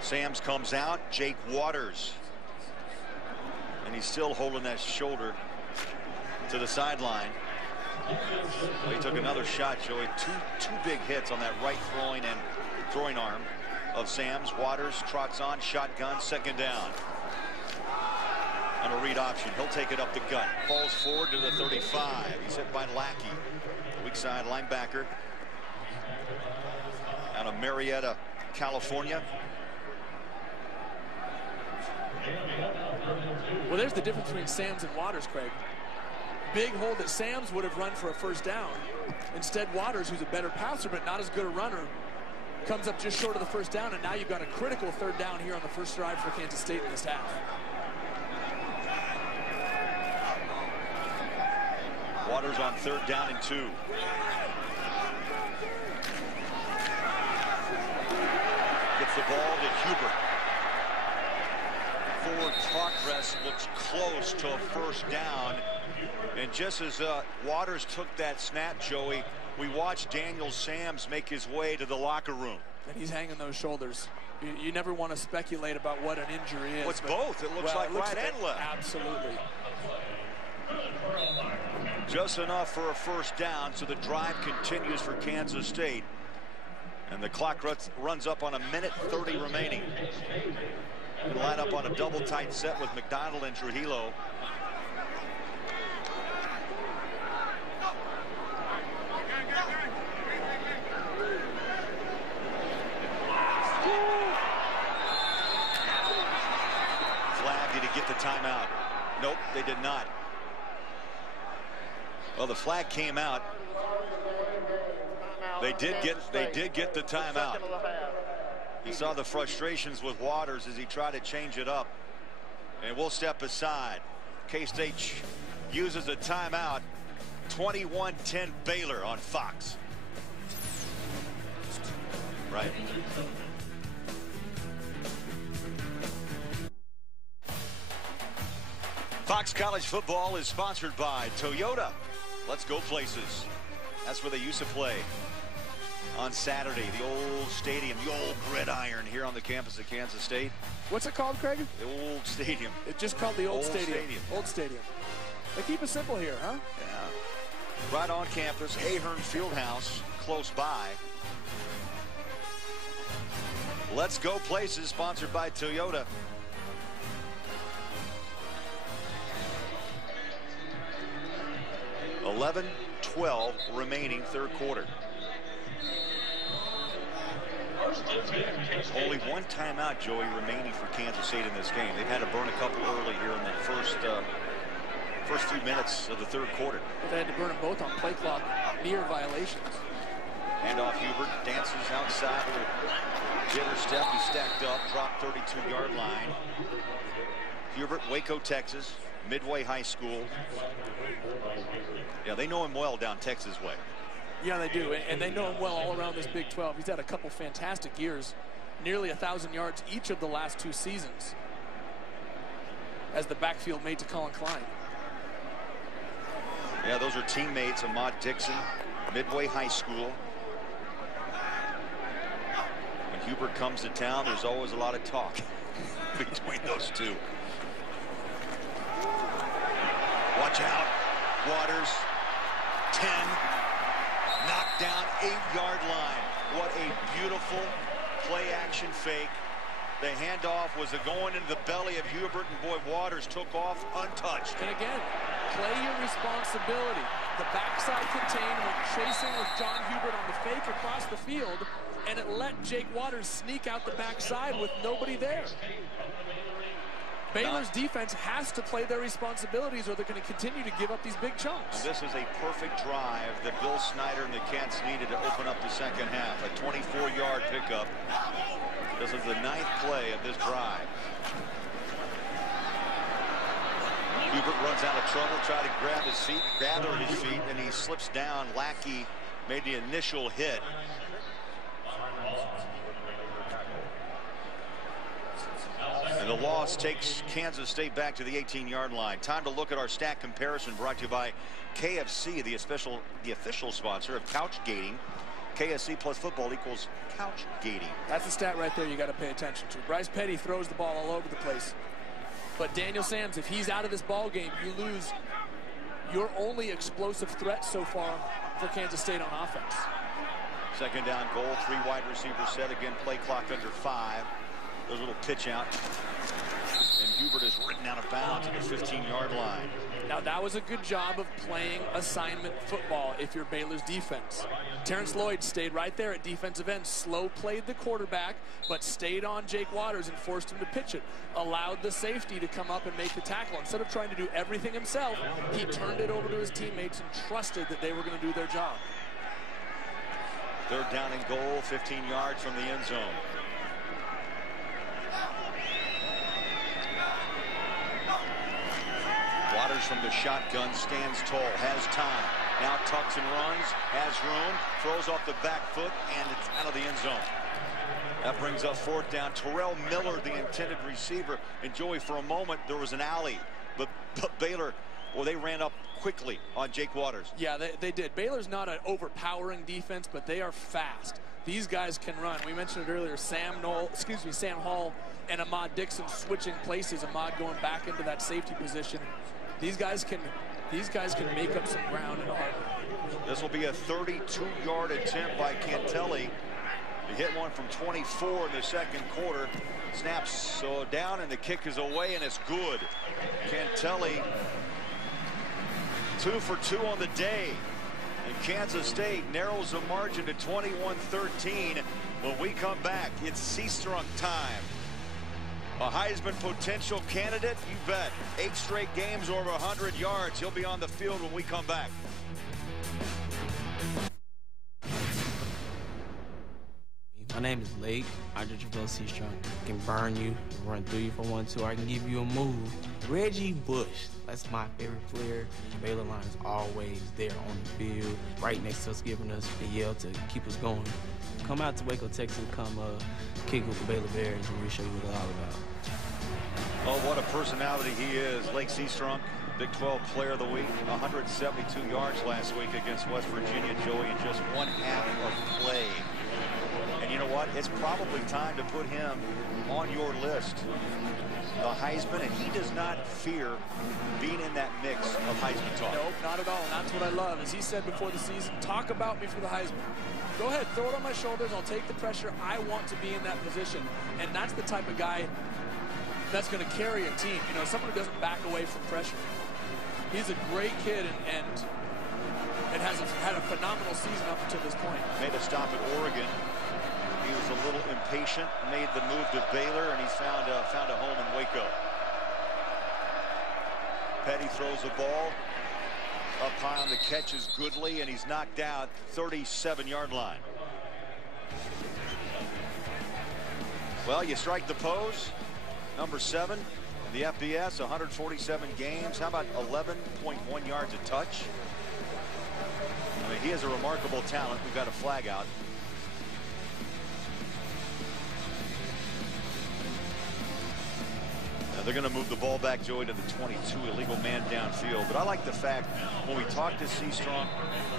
Sams comes out. Jake Waters. And he's still holding that shoulder to the sideline. Well, he took another shot, Joey. Two big hits on that right throwing arm of Sams. Waters trots on, shotgun, second down. On a read option, he'll take it up the gut. Falls forward to the 35. He's hit by Lackey, weak side linebacker out of Marietta, California. Well, there's the difference between Sams and Waters, Craig. Big hole that Sams would have run for a first down. Instead, Waters, who's a better passer but not as good a runner, comes up just short of the first down, and now you've got a critical third down here on the first drive for Kansas State in this half. Waters on third down and 2. the ball to Hubert. Forward progress looks close to a first down. And just as Waters took that snap, Joey, we watched Daniel Sams make his way to the locker room. And he's hanging those shoulders. You never want to speculate about what an injury is. What's both? It looks like right and left. Absolutely. Just enough for a first down, so the drive continues for Kansas State. And the clock runs up on 1:30 remaining. We line up on a double tight set with McDonald and Trujillo. Flag, did he get the timeout? Nope, they did not. Well, the flag came out. They did get the timeout. You saw the frustrations with Waters as he tried to change it up. And we'll step aside. K-State uses a timeout. 21-10 Baylor on Fox. Right. Fox College Football is sponsored by Toyota. Let's go places. That's where they used to play on Saturday. The old stadium, the old gridiron here on the campus of Kansas State. What's it called, Craig? The old stadium. It's just called the old stadium. Old stadium. They keep it simple here, huh? Yeah. Right on campus, Ahern Fieldhouse, close by. Let's go places, sponsored by Toyota. $11-12 remaining third quarter. Only one timeout, Joey, remaining for Kansas State in this game. They've had to burn a couple early here in the first few minutes of the third quarter. But they had to burn them both on play clock near violations. Handoff, Hubert dances outside with a jitter step. He stacked up, dropped 32-yard line. Hubert, Waco, Texas, Midway High School. Yeah, they know him well down Texas way. Yeah, they do, and they know him well all around this Big 12. He's had a couple fantastic years, nearly 1,000 yards each of the last 2 seasons as the backfield mate to Colin Klein. Yeah, those are teammates, Ahmad Dixon, Midway High School. When Hubert comes to town, there's always a lot of talk between those two. Watch out, Waters, 10. Knocked down 8-yard line. What a beautiful play-action fake. The handoff was going into the belly of Hubert, and boy, Waters took off untouched. And again, play your responsibility. The backside contained when chasing with John Hubert on the fake across the field, and it let Jake Waters sneak out the backside with nobody there. Baylor's defense has to play their responsibilities or they're going to continue to give up these big chunks. And this is a perfect drive that Bill Snyder and the Cats needed to open up the second half. A 24-yard pickup. This is the 9th play of this drive. Hubert runs out of trouble, try to gather his feet, and he slips down. Lackey made the initial hit. And the loss takes Kansas State back to the 18-yard line. Time to look at our stat comparison brought to you by KFC, the official sponsor of couch gating. KSC plus football equals couch gating. That's the stat right there you got to pay attention to. Bryce Petty throws the ball all over the place. But Daniel Sams, if he's out of this ball game, you lose your only explosive threat so far for Kansas State on offense. Second down goal, 3 wide receivers set. Again, play clock under 5. There's a little pitch out. And Hubert is ridden out of bounds at the 15-yard line. Now, that was a good job of playing assignment football if you're Baylor's defense. Terrence Lloyd stayed right there at defensive end, slow played the quarterback, but stayed on Jake Waters and forced him to pitch it. Allowed the safety to come up and make the tackle. Instead of trying to do everything himself, he turned it over to his teammates and trusted that they were going to do their job. Third down and goal, 15 yards from the end zone. Waters from the shotgun, stands tall, has time. Now tucks and runs, has room, throws off the back foot, and it's out of the end zone. That brings up fourth down. Terrell Miller, the intended receiver. And Joey, for a moment, there was an alley. But Baylor, well, they ran up quickly on Jake Waters. Yeah, they did. Baylor's not an overpowering defense, but they are fast. These guys can run. We mentioned it earlier, Sam Hall and Ahmad Dixon switching places. Ahmad going back into that safety position. These guys can make up some ground in a heartbeat. This will be a 32-yard attempt by Cantelli. He hit one from 24 in the second quarter. Snaps so down, and the kick is away, and it's good. Cantelli 2 for 2 on the day. And Kansas State narrows the margin to 21-13. When we come back, it's Seastrunk time. A Heisman potential candidate, you bet. 8 straight games over 100 yards. He'll be on the field when we come back. My name is Lake. I just travel Seastrunk. I can burn you, run through you for 1-2, or I can give you a move. Reggie Bush, that's my favorite player. The Baylor line is always there on the field, right next to us, giving us the yell to keep us going. Come out to Waco, Texas, come kick with the Baylor Bears, and we'll show you what it's all about. Oh, what a personality he is. Lake Seastrunk, Big 12 Player of the Week, 172 yards last week against West Virginia, Joey, in just 1 half of play. And you know what? It's probably time to put him on your list. The Heisman, and he does not fear being in that mix of Heisman talk. Nope, not at all. And that's what I love. As he said before the season, talk about me for the Heisman. Go ahead, throw it on my shoulders. I'll take the pressure. I want to be in that position. And that's the type of guy that's going to carry a team. You know, someone who doesn't back away from pressure. He's a great kid and has had a phenomenal season up until this point. Made a stop at Oregon. He was a little impatient, made the move to Baylor, and he found a home in Waco. Petty throws the ball up high on the catch is Goodley, and he's knocked out 37-yard line. Well, you strike the pose. Number 7 in the FBS, 147 games. How about 11.1 yards a touch? I mean, he is a remarkable talent. We've got a flag out. They're going to move the ball back, Joey, to the 22, illegal man downfield. But I like the fact when we talked to Seastrunk,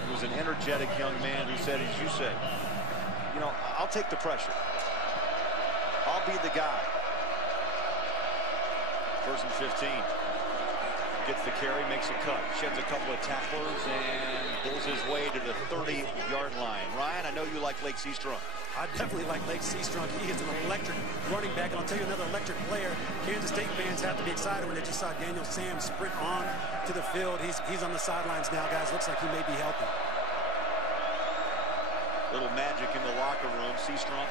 he was an energetic young man who said, as you said, you know, I'll take the pressure. I'll be the guy. 1st and 15. Gets the carry, makes a cut, sheds a couple of tacklers, and pulls his way to the 30-yard line. Ryan, I know you like Lake Seastrunk. I definitely like Lake Seastrunk. He is an electric running back. I'll tell you another electric player. Kansas State fans have to be excited when they just saw Daniel Sam sprint on to the field. He's on the sidelines now, guys. Looks like he may be healthy. Little magic in the locker room. Seastrunk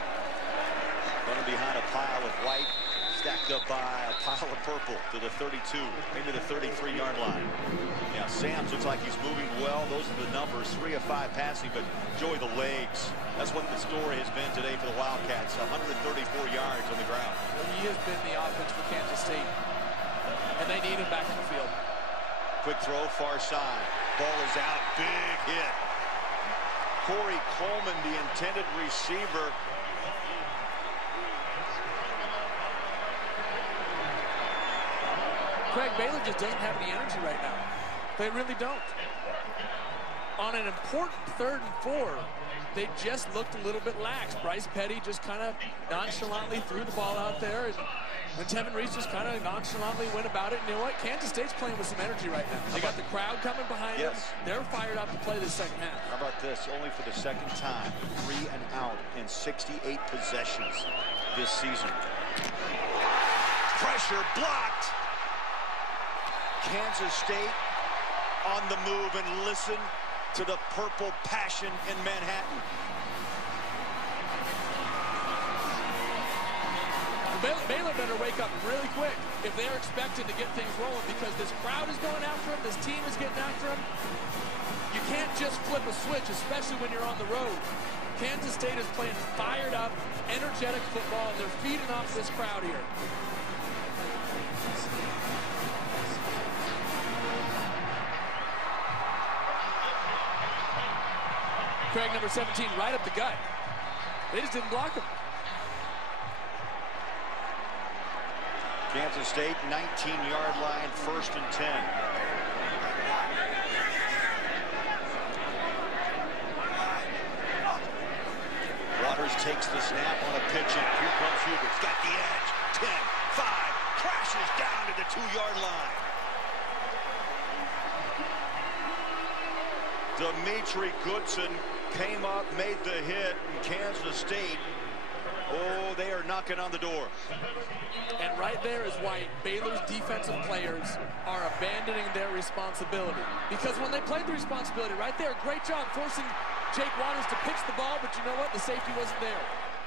running behind a pile of white, stacked up by a pile of purple to the 32, maybe the 33-yard line. Yeah, Sam's looks like he's moving well. Those are the numbers, 3 of 5 passing, but Joey, the legs. That's what the story has been today for the Wildcats, 134 yards on the ground. Well, he has been the offense for Kansas State, and they need him back in the field. Quick throw, far side. Ball is out, big hit. Corey Coleman, the intended receiver. Craig, Baylor just doesn't have any energy right now. They really don't. On an important 3rd and 4, they just looked a little bit lax. Bryce Petty just kind of nonchalantly threw the ball out there, and Tevin Reese just kind of nonchalantly went about it. And you know what? Kansas State's playing with some energy right now. They got the crowd coming behind them. They're fired up to play the second half. How about this? Only for the second time, 3 and out in 68 possessions this season. Pressure blocked. Kansas State on the move, and listen to the purple passion in Manhattan. Baylor better wake up really quick if they're expected to get things rolling, because this crowd is going after them, this team is getting after them. You can't just flip a switch, especially when you're on the road. Kansas State is playing fired up, energetic football, and they're feeding off this crowd here. Craig, number 17, right up the gut. They just didn't block him. Kansas State, 19-yard line, 1st and 10. Waters takes the snap on a pitch, and here comes Hubert's got the edge. 10, 5, crashes down to the 2-yard line. Dimitri Goodson came up, made the hit, and Kansas State, oh, they are knocking on the door. And right there is why Baylor's defensive players are abandoning their responsibility. Because when they played the responsibility right there, great job forcing Jake Waters to pitch the ball, but you know what? The safety wasn't there.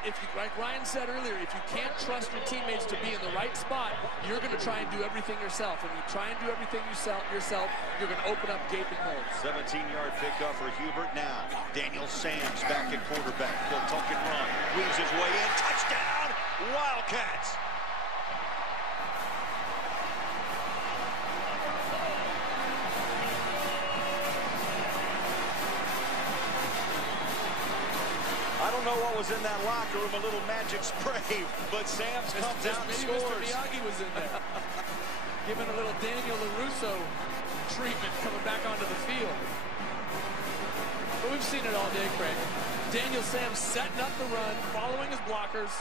If you, like Ryan said earlier, if you can't trust your teammates to be in the right spot, you're going to try and do everything yourself. And you try and do everything yourself, you're going to open up gaping holes. 17-yard pickup for Hubert now. Daniel Sams back at quarterback. He'll tuck and run. Weaves his way in. Touchdown, Wildcats. I don't know what was in that locker room, a little magic spray, but Sams comes out and scores. Mr. Miyagi was in there, giving a little Daniel LaRusso treatment coming back onto the field. But we've seen it all day, Craig. Daniel Sams setting up the run, following his blockers,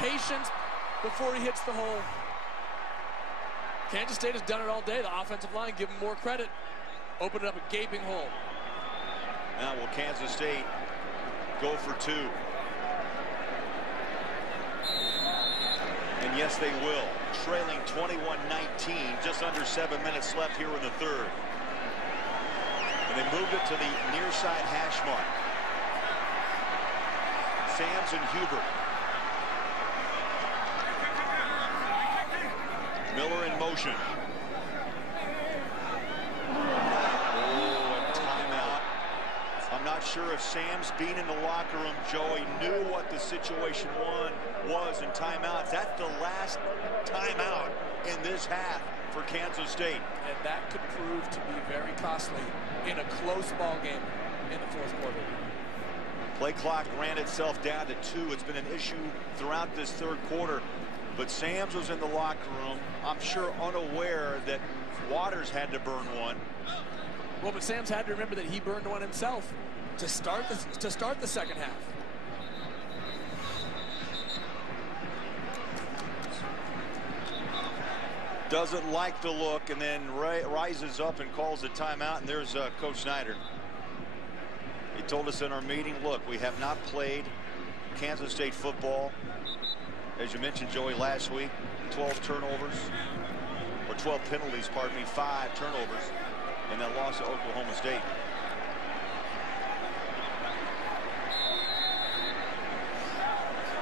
patience before he hits the hole. Kansas State has done it all day. The offensive line, give them more credit, open up a gaping hole. Now will Kansas State go for 2. And yes, they will. Trailing 21-19, just under 7 minutes left here in the 3rd. And they moved it to the near side hash mark. Sams and Hubert. Miller in motion. I'm not sure if Sams being in the locker room, Joey, knew what the situation was in timeouts. That's the last timeout in this half for Kansas State. And that could prove to be very costly in a close ball game in the 4th quarter. Play clock ran itself down to 2. It's been an issue throughout this 3rd quarter. But Sams was in the locker room, I'm sure unaware that Waters had to burn one. Well, but Sams had to remember that he burned one himself to start the second half. Doesn't like the look, and then rises up and calls a timeout, and there's Coach Snyder. He told us in our meeting, look, we have not played Kansas State football, as you mentioned, Joey, last week. 12 turnovers, or 12 penalties, pardon me, 5 turnovers in that loss to Oklahoma State.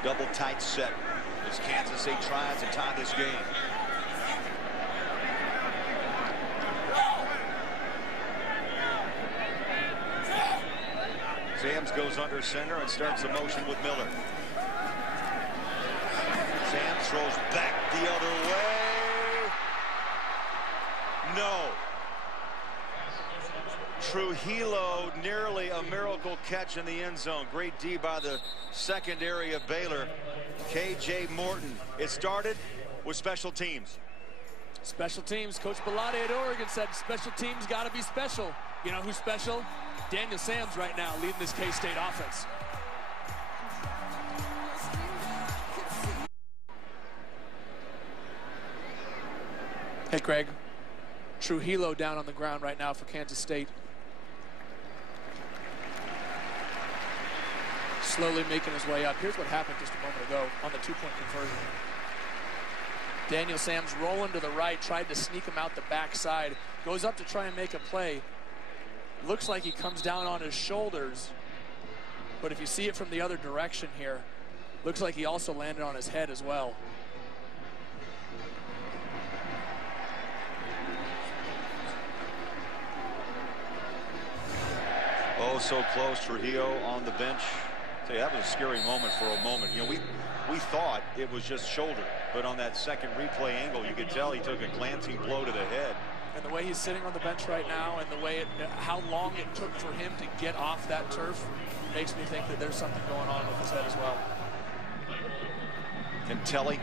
Double tight set as Kansas State tries to tie this game. Sams goes under center and starts the motion with Miller. Sams throws back the other way. No. Trujillo, nearly a miracle catch in the end zone. Great D by the secondary of Baylor. K.J. Morton. It started with special teams. Special teams. Coach Bellotti at Oregon said special teams got to be special. You know who's special? Daniel Sams right now leading this K-State offense. Hey, Craig. Trujillo down on the ground right now for Kansas State. Slowly making his way up. Here's what happened just a moment ago on the 2-point conversion. Daniel Sams rolling to the right, tried to sneak him out the backside. Goes up to try and make a play. Looks like he comes down on his shoulders. But if you see it from the other direction here, looks like he also landed on his head as well. Oh, so close. Trujillo on the bench. Tell you, that was a scary moment for a moment. You know, we thought it was just shoulder, but on that second replay angle, you could tell he took a glancing blow to the head. And the way he's sitting on the bench right now, and the way how long it took for him to get off that turf, makes me think that there's something going on with his head as well. Kentelly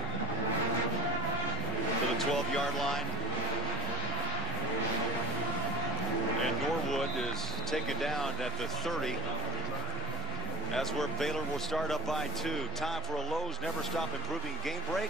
to the 12-yard line. And Norwood is taken down at the 30. That's where Baylor will start up by 2. Time for a Lowe's Never Stop Improving game break.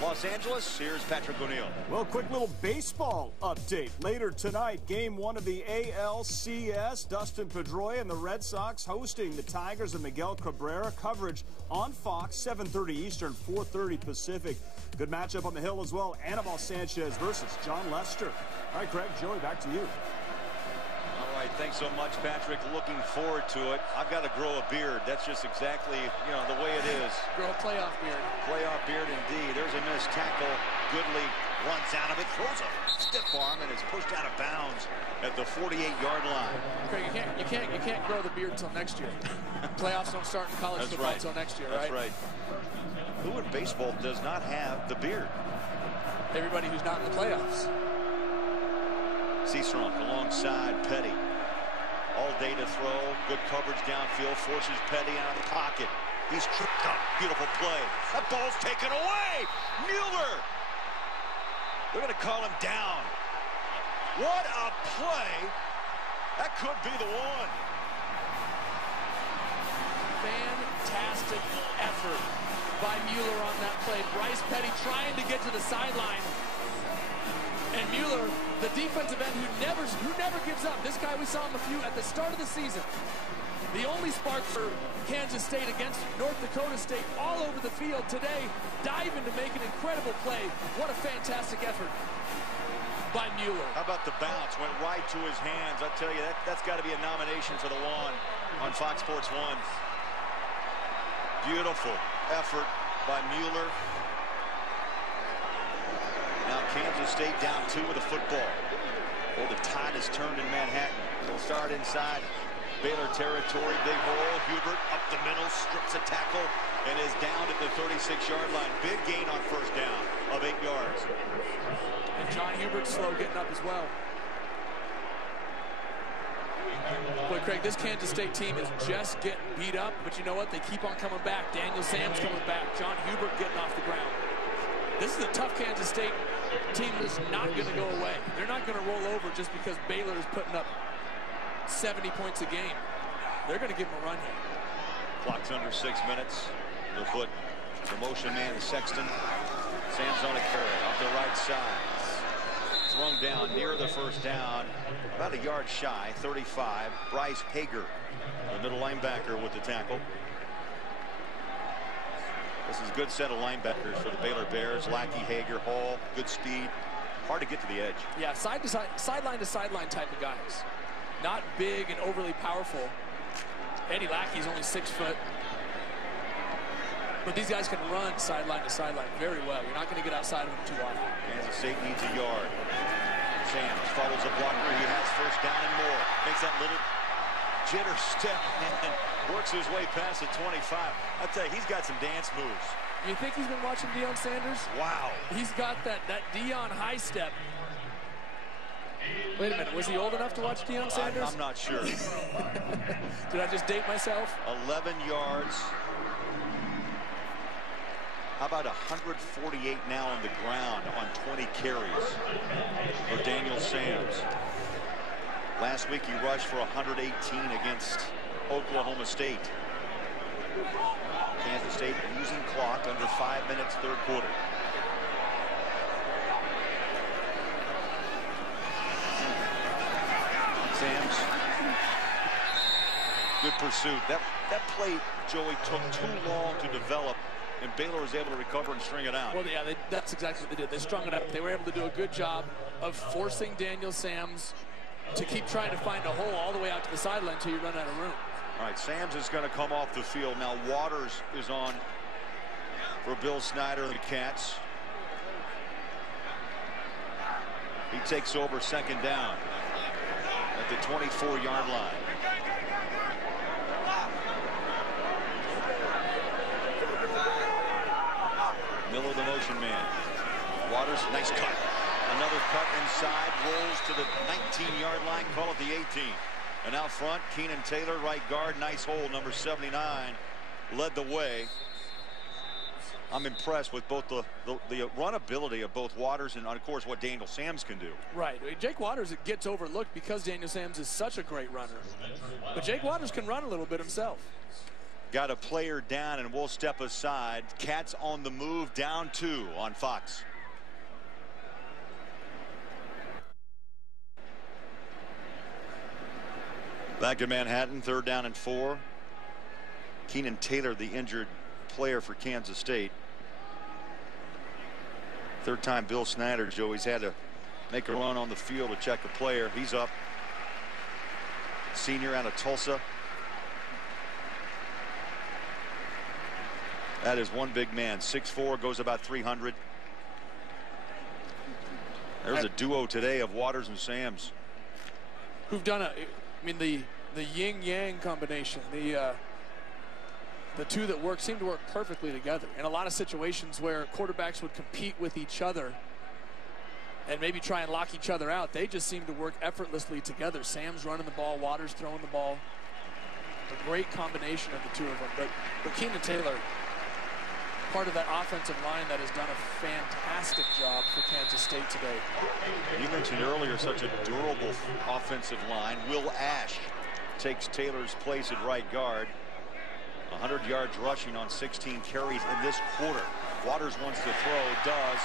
Los Angeles, here's Patrick O'Neill. Well, quick little baseball update. Later tonight, game 1 of the ALCS. Dustin Pedroia and the Red Sox hosting the Tigers and Miguel Cabrera. Coverage on Fox, 7:30 Eastern, 4:30 Pacific. Good matchup on the Hill as well. Anibal Sanchez versus John Lester. All right, Craig, Joey, back to you. All right, thanks so much, Patrick. Looking forward to it. I've got to grow a beard. That's just exactly, the way it is. Grow a playoff beard. Playoff beard indeed. There's a missed tackle. Goodley runs out of it, throws a stiff arm, and is pushed out of bounds at the 48-yard line. Craig, you can't grow the beard until next year. Playoffs don't start in college football until next year, right? That's right. Who in baseball does not have the beard? Everybody who's not in the playoffs. Seastrunk alongside Petty. All day to throw. Good coverage downfield. Forces Petty out of the pocket. He's tripped up. Beautiful play. That ball's taken away. Mueller. They're going to call him down. What a play. That could be the one. Fantastic effort by Mueller on that play. Bryce Petty trying to get to the sideline. And Mueller, the defensive end who never gives up. This guy, we saw him at the start of the season. The only spark for Kansas State against North Dakota State all over the field today, diving to make an incredible play. What a fantastic effort by Mueller. How about the bounce? Went right to his hands. I tell you, that's got to be a nomination for the one on Fox Sports 1. Beautiful effort by Mueller. Now Kansas State down 2 with a football. Oh, the tide has turned in Manhattan. They'll start inside Baylor territory. Big hole. Hubert up the middle, strips a tackle, and is down at the 36-yard line. Big gain on first down of 8 yards. And John Hubert's slow getting up as well. Boy, Craig, this Kansas State team is just getting beat up, but you know what? They keep on coming back. Daniel Sam's coming back. John Hubert getting off the ground. This is a tough Kansas State team that's not going to go away. They're not going to roll over just because Baylor is putting up 70 points a game. They're going to give them a run here. Clock's under 6 minutes. They'll put the motion man, Sexton. Sam's on a carry off the right side. Thrown down near the first down. About a yard shy, 35. Bryce Hager, the middle linebacker, with the tackle. This is a good set of linebackers for the Baylor Bears. Lackey, Hager, Hall, good speed. Hard to get to the edge. Yeah, side to side, sideline to sideline type of guys. Not big and overly powerful. Eddie Lackey's only 6 foot. But these guys can run sideline to sideline very well. You're not going to get outside of them too often. Kansas State needs a yard. Samms follows the blocker. He has first down and more. Makes that little jitter step and works his way past the 25. I'll tell you, he's got some dance moves. You think he's been watching Deion Sanders? Wow. He's got that Deion high step. Wait a minute, was he old enough to watch Deion Sanders? I'm not sure. Did I just date myself? 11 yards. How about 148 now on the ground on 20 carries for Daniel Samms. Last week he rushed for 118 against Oklahoma State. Kansas State using clock under 5 minutes, third quarter. Samms. Good pursuit. That play, Joey, took too long to develop, and Baylor was able to recover and string it out. Well, yeah, that's exactly what they did. They strung it up. They were able to do a good job of forcing Daniel Samms to keep trying to find a hole all the way out to the sideline until you run out of room. All right, Samms is going to come off the field. Now Waters is on for Bill Snyder and the Cats. He takes over second down at the 24-yard line. Miller, the motion man. Waters, nice cut. Another cut inside, rolls to the 19-yard line, call it the 18. And out front, Keenan Taylor, right guard, nice hole, number 79, led the way. I'm impressed with both the run ability of both Waters and, of course, what Daniel Sams can do. Right. Jake Waters gets overlooked because Daniel Sams is such a great runner. But Jake Waters can run a little bit himself. Got a player down, and we'll step aside. Cats on the move, down 2 on Fox. Back in Manhattan, 3rd down and 4. Keenan Taylor, the injured player for Kansas State. 3rd time Bill Snyder, Joey's had to make a run on the field to check a player. He's up. Senior out of Tulsa. That is one big man. 6'4", goes about 300. There's a duo today of Waters and Sams. Who've done the yin-yang combination. The two that seem to work perfectly together in a lot of situations where quarterbacks would compete with each other and maybe try and lock each other out. They just seem to work effortlessly together. Sam's running the ball, Waters throwing the ball. A great combination of the two of them. But Keenan Taylor, part of that offensive line that has done a fantastic job for Kansas State today. You mentioned earlier such a durable offensive line. Will Ash takes Taylor's place at right guard. 100 yards rushing on 16 carries in this quarter. Waters wants to throw, does.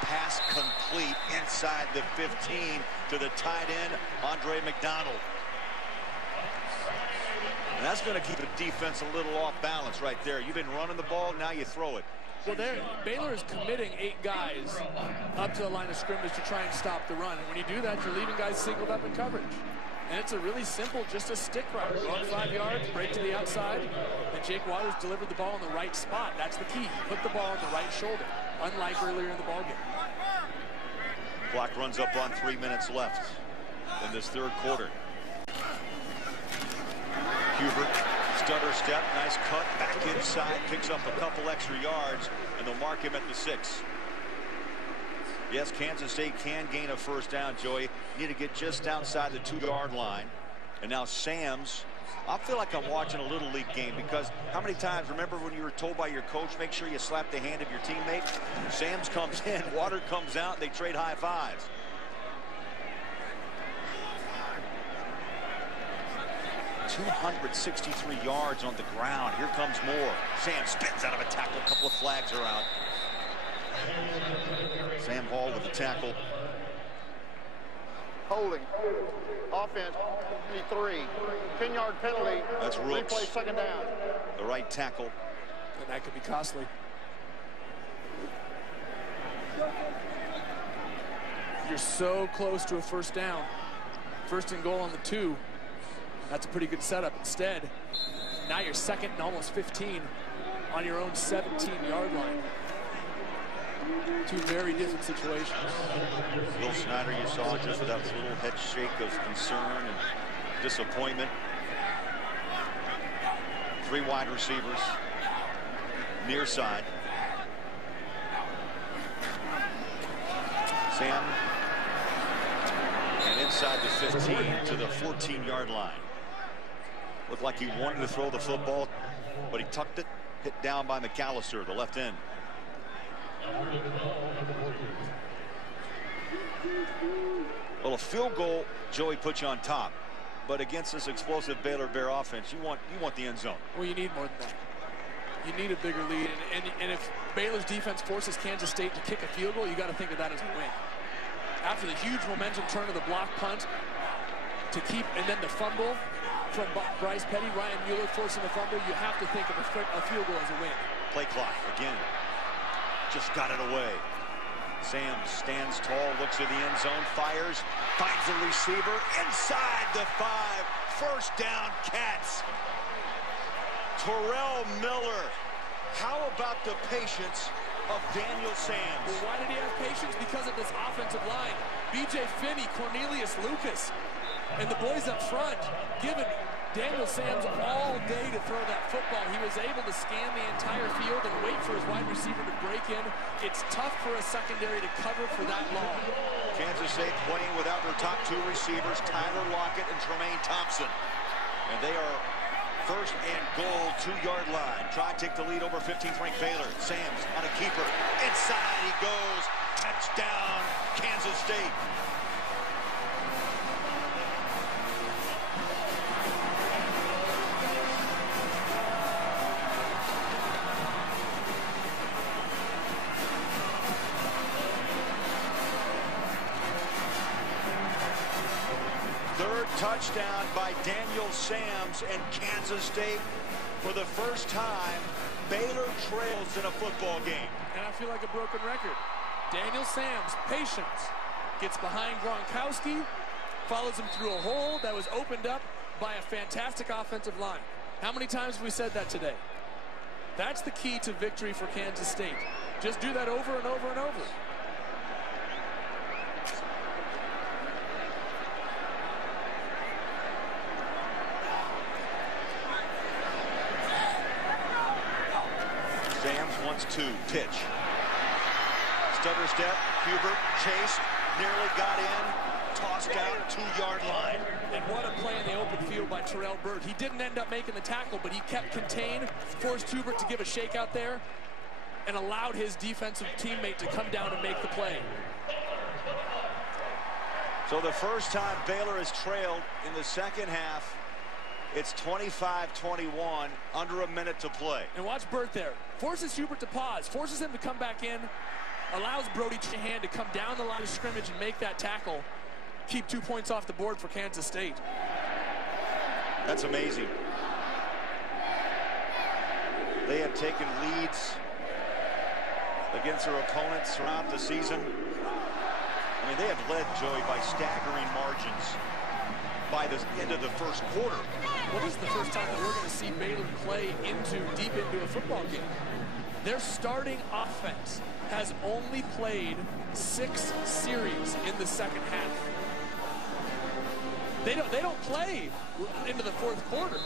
Pass complete inside the 15 to the tight end, Andre McDonald. And that's going to keep the defense a little off balance right there. You've been running the ball, now you throw it. Well, Baylor is committing 8 guys up to the line of scrimmage to try and stop the run. And when you do that, you're leaving guys singled up in coverage. And it's a really simple, just a stick route. Run 5 yards, break to the outside, and Jake Waters delivered the ball in the right spot. That's the key. He put the ball on the right shoulder, unlike earlier in the ballgame. Clock runs up on 3 minutes left in this 3rd quarter. Hubert, stutter step, nice cut, back inside, picks up a couple extra yards, and they'll mark him at the 6. Yes, Kansas State can gain a 1st down, Joey. Need to get just outside the 2-yard line. And now Sams, I feel like I'm watching a Little League game, because how many times, remember when you were told by your coach, make sure you slap the hand of your teammate? Sams comes in, Water comes out, and they trade high fives. .263 yards on the ground. Here comes more. Sam spins out of a tackle. A couple of flags are out. Sam Hall with the tackle. Holding. Offense, 3. 10-yard penalty. That's Rooks. Replay 2nd down. The right tackle. And that could be costly. You're so close to a 1st down. 1st and goal on the 2. That's a pretty good setup. Instead, now you're 2nd and almost 15 on your own 17-yard line. 2 very different situations. Bill Snyder, you saw just with that little head shake of concern and disappointment. 3 wide receivers, near side. Sam, and inside the 15 to the 14-yard line. Looked like he wanted to throw the football, but he tucked it, hit down by McAllister, the left end. Well, a field goal, Joey, puts you on top, but against this explosive Baylor Bear offense, you want the end zone. Well, you need more than that. You need a bigger lead, and if Baylor's defense forces Kansas State to kick a field goal, you got to think of that as a win. After the huge momentum turn of the block punt to keep, and then the fumble from Bryce Petty, Ryan Mueller forcing the fumble, you have to think of a field goal as a win. Play clock again. Just got it away. Sam stands tall, looks at the end zone, fires, finds the receiver inside the 5. 1st down, Cats. Terrell Miller. How about the patience of Daniel Sams? Well, why did he have patience? Because of this offensive line. B.J. Finney, Cornelius Lucas, and the boys up front giving Daniel Sams all day to throw that football. He was able to scan the entire field and wait for his wide receiver to break in. It's tough for a secondary to cover for that long. Kansas State playing without their top 2 receivers, Tyler Lockett and Tremaine Thompson. And they are First and goal, 2-yard line. Try to take the lead over 15th ranked Baylor. Sams on a keeper. Inside he goes. Touchdown, Kansas State. Third touchdown by Daniel Sams, and Kansas State, for the first time, Baylor trails in a football game. And I feel like a broken record. Daniel Sams, patience, gets behind Gronkowski, follows him through a hole that was opened up by a fantastic offensive line. How many times have we said that today? That's the key to victory for Kansas State. Just do that over and over and over. Sams wants to pitch. Stutter step, Hubert, chase, nearly got in, tossed out, 2-yard line. And what a play in the open field by Terrell Byrd. He didn't end up making the tackle, but he kept contained, forced Hubert to give a shake out there, and allowed his defensive teammate to come down and make the play. So the first time Baylor has trailed in the second half, it's 25-21, under a minute to play. And watch Burt there. Forces Hubert to pause, forces him to come back in, allows Brody Shahan to come down the line of scrimmage and make that tackle. Keep 2 points off the board for Kansas State. That's amazing. They have taken leads against their opponents throughout the season. I mean, they have led, Joey, by staggering margins by the end of the first quarter. Well, this is the first time that we're going to see Baylor play deep into a football game. Their starting offense has only played 6 series in the second half. They don't play into the fourth quarter.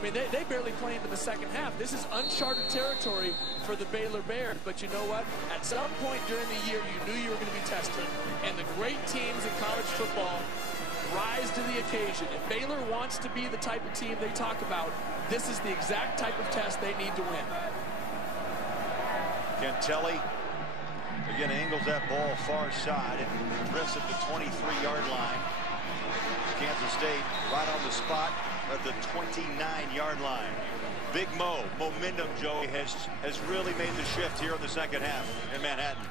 I mean, they barely play into the second half. This is uncharted territory for the Baylor Bears. But you know what? At some point during the year, you knew you were going to be tested. And the great teams in college football rise to the occasion. If Baylor wants to be the type of team they talk about, this is the exact type of test they need to win. Cantelli again angles that ball far side and drifts at the 23-yard line. Kansas State right on the spot at the 29-yard line. Big Mo, momentum, Joey, has really made the shift here in the second half in Manhattan.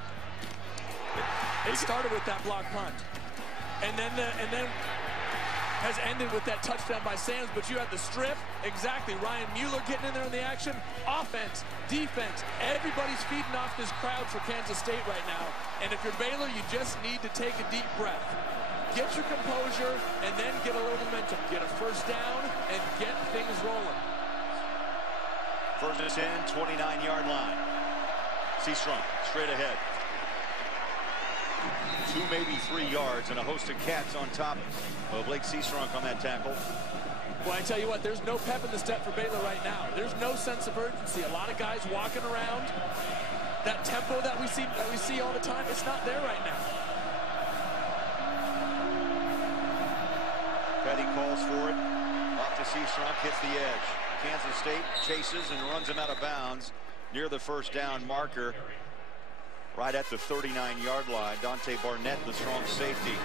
It started with that block punt, and then has ended with that touchdown by Sams. But you had the strip, exactly. Ryan Mueller getting in there in the action. Offense, defense, everybody's feeding off this crowd for Kansas State right now. And if you're Baylor, you just need to take a deep breath. Get your composure and then get a little momentum. Get a first down and get things rolling. First and 10, 29-yard line. Seastrunk straight ahead. 2, maybe 3 yards, and a host of cats on top of Blake Seastrunk on that tackle. Well, I tell you what, there's no pep in the step for Baylor right now. There's no sense of urgency. A lot of guys walking around. That tempo that we see all the time, it's not there right now. Petty calls for it. Off to Seastrunk, hits the edge. Kansas State chases and runs him out of bounds near the first down marker. Right at the 39-yard line. Dante Barnett, the strong safety.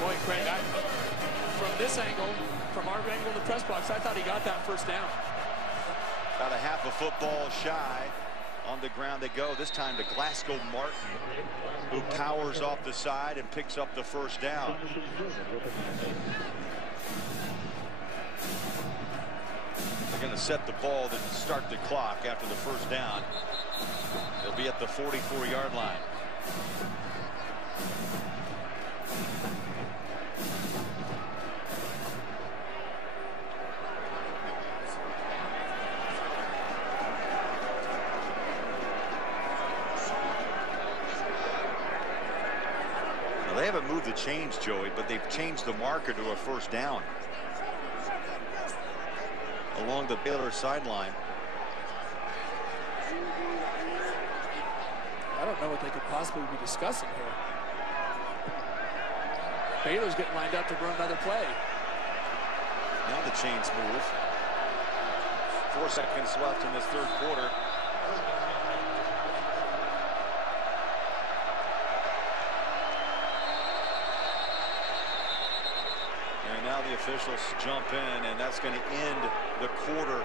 Boy, Craig, from this angle, from our angle in the press box, I thought he got that first down. About a half a football shy. On the ground they go. This time to Glasgow Martin, who powers off the side and picks up the first down. They're going to set the ball, then start the clock after the first down. They'll be at the 44-yard line. They haven't moved the chains, Joey, but they've changed the marker to a first down along the Baylor sideline. I don't know what they could possibly be discussing here. Baylor's getting lined up to run another play. Now the chains move. 4 seconds left in this third quarter. And now the officials jump in, and that's going to end the quarter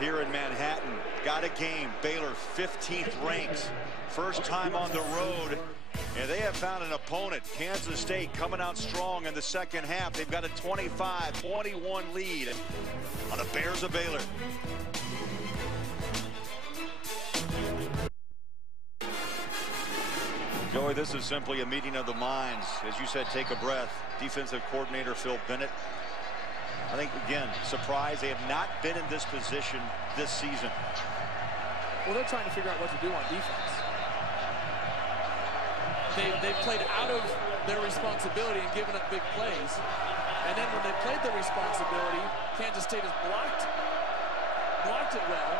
here in Manhattan. Got a game. Baylor 15th ranked. First time on the road. And they have found an opponent. Kansas State coming out strong in the second half. They've got a 25-21 lead on the Bears of Baylor. Joey, this is simply a meeting of the minds. As you said, take a breath. Defensive coordinator Phil Bennett. I think, again, surprised they have not been in this position this season. Well, they're trying to figure out what to do on defense. They've played out of their responsibility and given up big plays. And then when they played their responsibility, Kansas State has blocked it well,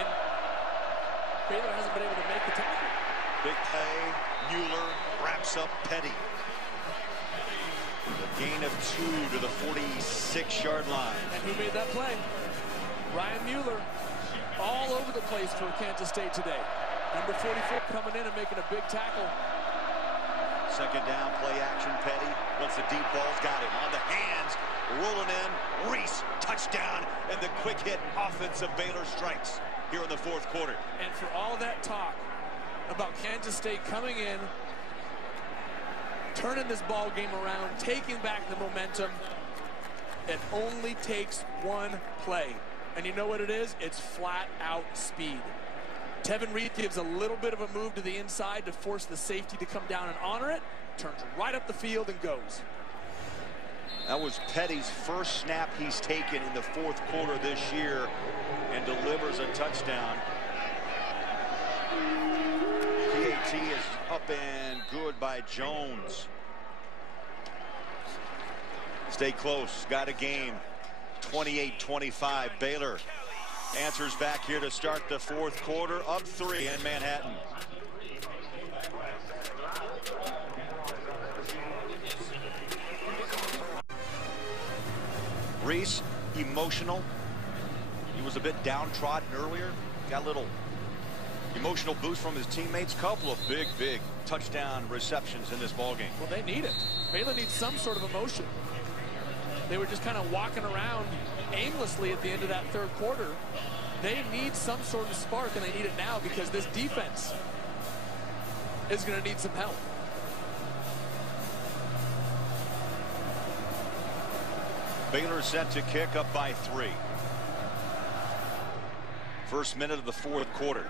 and Baylor hasn't been able to make the tackle. Big play. Mueller wraps up Petty. A gain of 2 to the 46-yard line. And who made that play? Ryan Mueller. All over the place for Kansas State today. Number 44 coming in and making a big tackle. Second down, play action. Petty once the deep ball's got him on the hands, rolling in. Reese, touchdown, and the quick hit offense of Baylor strikes here in the fourth quarter. And for all that talk about Kansas State coming in, turning this ball game around, taking back the momentum, it only takes one play. And you know what it is? It's flat out speed. Tevin Reed gives a little bit of a move to the inside to force the safety to come down and honor it. Turns right up the field and goes. That was Petty's first snap he's taken in the fourth quarter this year and delivers a touchdown. PAT is up and good by Jones. Stay close. Got a game. 28-25. Baylor answers back here to start the fourth quarter, up 3 in Manhattan. Reese, emotional. He was a bit downtrodden earlier. Got a little emotional boost from his teammates. Couple of big touchdown receptions in this ballgame. Well, they need it. Baylor needs some sort of emotion. They were just kind of walking around aimlessly at the end of that third quarter. They need some sort of spark, and they need it now because this defense is going to need some help. Baylor set to kick, up by 3. First minute of the fourth quarter.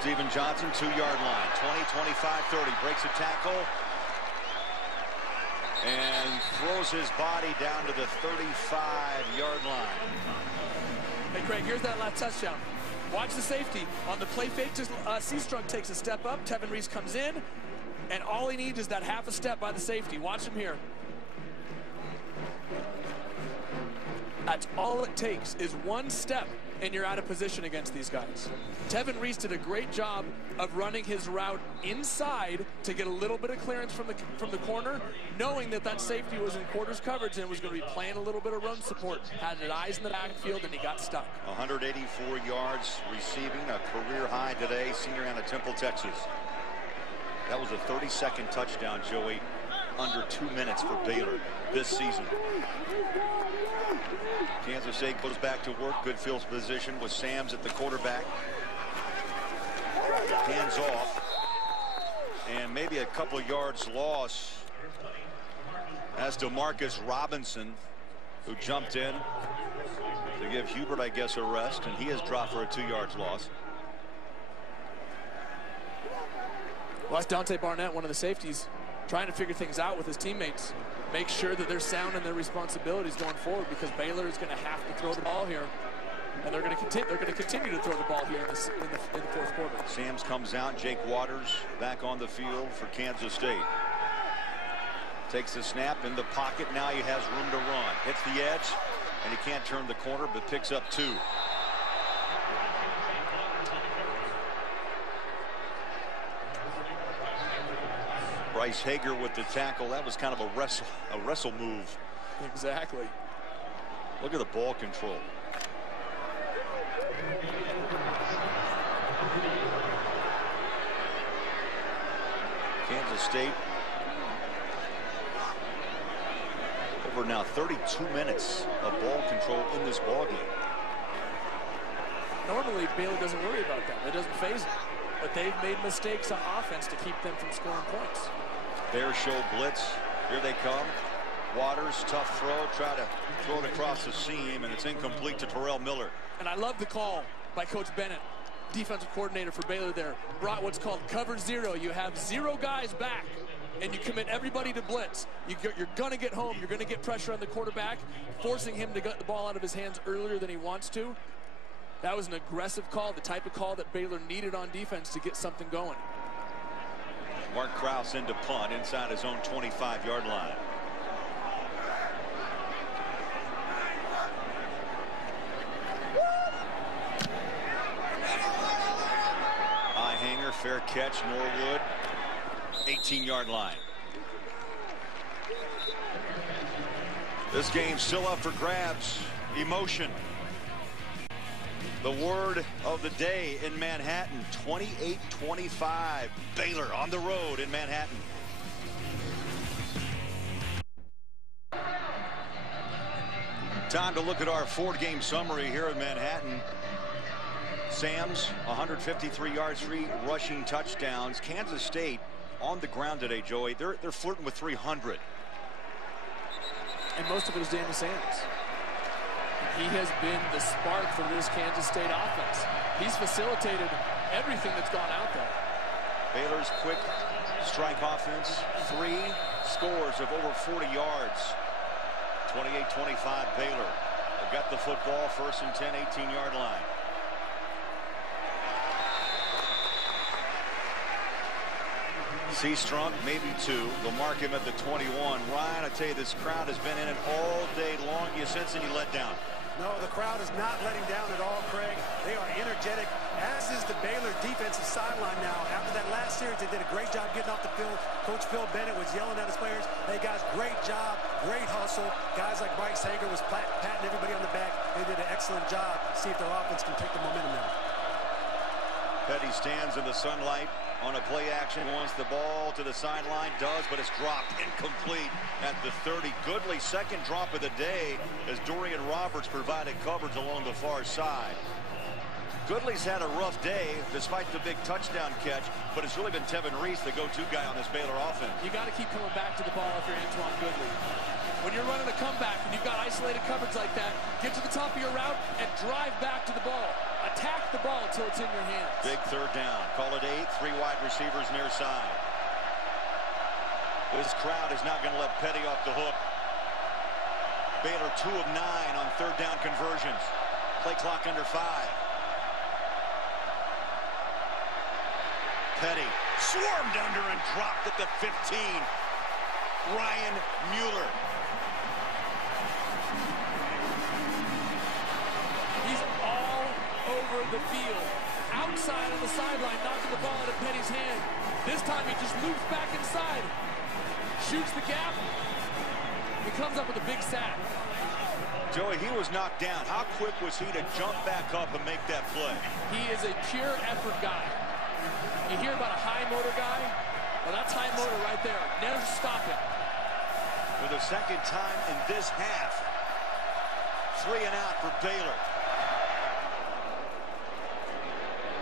Steven Johnson, 2-yard line. 20, 25, 30. Breaks a tackle. And throws his body down to the 35-yard line. Hey, Craig, here's that last touchdown. Watch the safety. On the play fake, Seastrunk takes a step up. Tevin Reese comes in, and all he needs is that half a step by the safety. Watch him here. That's all it takes is one step, and you're out of position against these guys. Tevin Reese did a great job of running his route inside to get a little bit of clearance from the corner, knowing that that safety was in quarters coverage and was going to be playing a little bit of run support. Had his eyes in the backfield, and he got stuck. 184 yards receiving, a career high today, senior out of Temple, Texas. That was a 32nd touchdown, Joey, under 2 minutes for Baylor this season. Kansas State goes back to work. Good field position with Sams at the quarterback. Hands off. And maybe a couple of yards loss as DeMarcus Robinson, who jumped in to give Hubert, I guess, a rest, and he has dropped for a 2 yards loss. Well, that's Dante Barnett, one of the safeties, trying to figure things out with his teammates. Make sure that they're sound in their responsibilities going forward, because Baylor is going to have to throw the ball here, and they're going to continue to throw the ball here in the fourth quarter. Sams comes out. Jake Waters back on the field for Kansas State. Takes the snap in the pocket. Now he has room to run. Hits the edge, and he can't turn the corner, but picks up 2. Bryce Hager with the tackle. That was kind of a wrestle move. Exactly. Look at the ball control. Kansas State over now 32 minutes of ball control in this ball game. Normally Baylor doesn't worry about that. It doesn't faze them. But they've made mistakes on offense to keep them from scoring points. Bear show blitz. Here they come. Waters, tough throw. Try to throw it across the seam, and it's incomplete to Terrell Miller. And I love the call by Coach Bennett, defensive coordinator for Baylor there. Brought what's called cover zero. You have 0 guys back, and you commit everybody to blitz. You're going to get home. You're going to get pressure on the quarterback, forcing him to get the ball out of his hands earlier than he wants to. That was an aggressive call, the type of call that Baylor needed on defense to get something going. Mark Krause into punt inside his own 25-yard line. High hanger, fair catch, Norwood. 18-yard line. This game's still up for grabs. Emotion. The word of the day in Manhattan, 28-25. Baylor on the road in Manhattan. Time to look at our 4-game summary here in Manhattan. Sam's 153 yards, 3 rushing touchdowns. Kansas State on the ground today, Joey. They're flirting with 300. And most of it is Daniel Sam's. He has been the spark for this Kansas State offense. He's facilitated everything that's gone out there. Baylor's quick strike offense, 3 scores of over 40 yards. 28-25 Baylor. They've got the football, 1st and 10, 18-yard line. Seastrunk, maybe 2. They'll mark him at the 21. Ryan, I tell you, this crowd has been in it all day long. You sense any letdown? No, the crowd is not letting down at all, Craig. They are energetic, as is the Baylor defensive sideline now. After that last series, they did a great job getting off the field. Coach Phil Bennett was yelling at his players, hey, guys, great job, great hustle. Guys like Bryce Hager was patting everybody on the back. They did an excellent job. See if their offense can take the momentum now. Petty stands in the sunlight on a play action, wants the ball to the sideline, does, but it's dropped incomplete at the 30. Goodley, second drop of the day as Dorian Roberts provided coverage along the far side. Goodley's had a rough day despite the big touchdown catch, but it's really been Tevin Reese, the go-to guy on this Baylor offense. You got to keep coming back to the ball if you're Antoine Goodley. When you're running a comeback and you've got isolated coverage like that, get to the top of your route and drive back to the ball. Attack the ball until it's in your hands. Big 3rd down. Call it 8. 3 wide receivers near side. This crowd is not going to let Petty off the hook. Baylor 2 of 9 on 3rd down conversions. Play clock under 5. Petty swarmed under and dropped at the 15. Ryan Mueller. He's all over the field. Outside on the sideline, knocking the ball out of Petty's hand. This time he just loops back inside. Shoots the gap. He comes up with a big sack. Joey, he was knocked down. How quick was he to jump back up and make that play? He is a pure effort guy. You hear about a high motor guy? Well, that's high motor right there. Never stop it. For the 2nd time in this half. 3 and out for Baylor.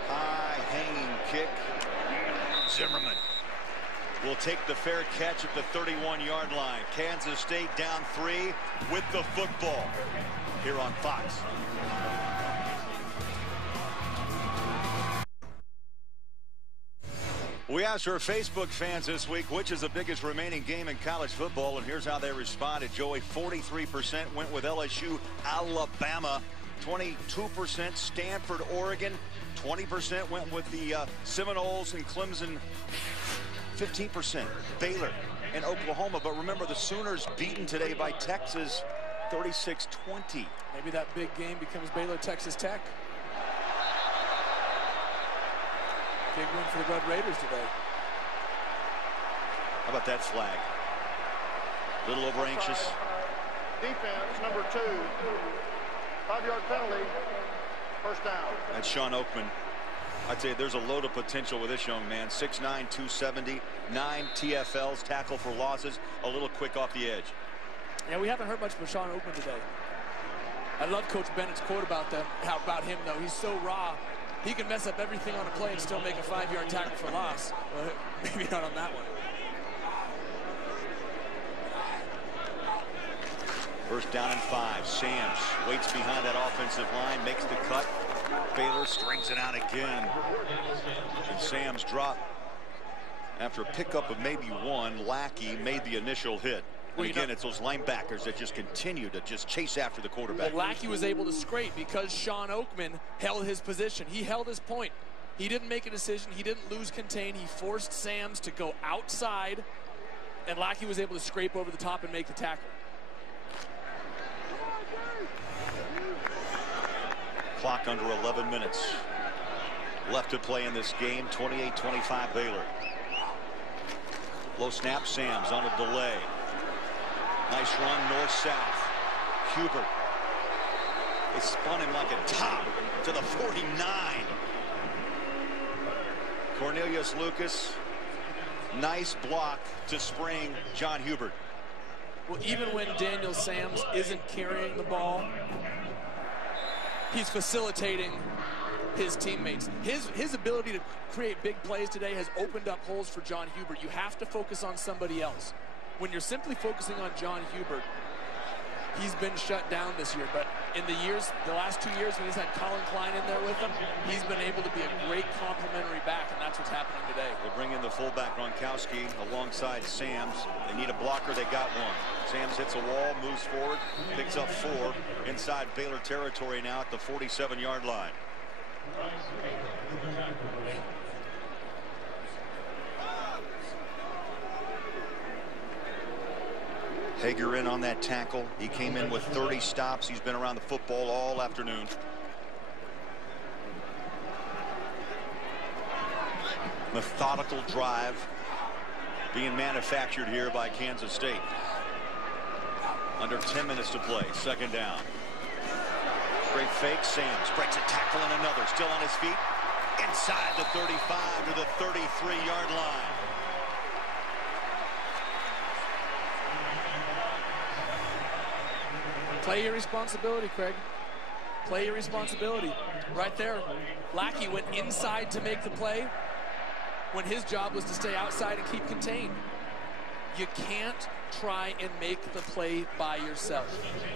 High hanging kick. Zimmerman will take the fair catch at the 31-yard line. Kansas State down 3 with the football here on Fox. We asked our Facebook fans this week which is the biggest remaining game in college football, and here's how they responded. Joey, 43% went with LSU, Alabama, 22% Stanford, Oregon, 20% went with the Seminoles and Clemson, 15% Baylor and Oklahoma. But remember, the Sooners beaten today by Texas 36-20. Maybe that big game becomes Baylor Texas Tech. Big win for the Red Raiders today. How about that flag? A little over anxious. Defense, number 2. 5-yard penalty. First down. That's Sean Oakman. I'd say there's a load of potential with this young man. 6'9", 270, 9 TFLs, tackle for losses, a little quick off the edge. Yeah, we haven't heard much from Sean Oakman today. I love Coach Bennett's quote about him, though. He's so raw. He can mess up everything on a play and still make a 5-yard tackle for loss. Well, maybe not on that one. First down and 5. Sams waits behind that offensive line, makes the cut. Baylor strings it out again. And Sams drop. After a pickup of maybe 1, Lackey made the initial hit. And again, it's those linebackers that just continue to just chase after the quarterback. Well, Lackey was able to scrape because Sean Oakman held his position. He held his point. He didn't make a decision. He didn't lose contain. He forced Sams to go outside, and Lackey was able to scrape over the top and make the tackle. Clock under 11 minutes left to play in this game. 28-25 Baylor. Low snap. Sams on a delay. Nice run north-south. Hubert. They spun him like a top to the 49. Cornelius Lucas. Nice block to spring John Hubert. Well, even when Daniel Sams isn't carrying the ball, he's facilitating his teammates. His ability to create big plays today has opened up holes for John Hubert. You have to focus on somebody else. When you're simply focusing on John Hubert, he's been shut down this year. But in the last 2 years when he's had Colin Klein in there with him, he's been able to be a great complementary back, and that's what's happening today. They bring in the fullback Gronkowski alongside Sams. They need a blocker. They got one. Sams hits a wall, moves forward, picks up 4 inside Baylor territory now at the 47-yard line. Hager in on that tackle. He came in with 30 stops. He's been around the football all afternoon. Methodical drive being manufactured here by Kansas State. Under 10 minutes to play. Second down. Great fake. Sams breaks a tackle and another. Still on his feet. Inside the 35 to the 33-yard line. Play your responsibility, Craig. Play your responsibility. Right there, Lackey went inside to make the play when his job was to stay outside and keep contained. You can't try and make the play by yourself.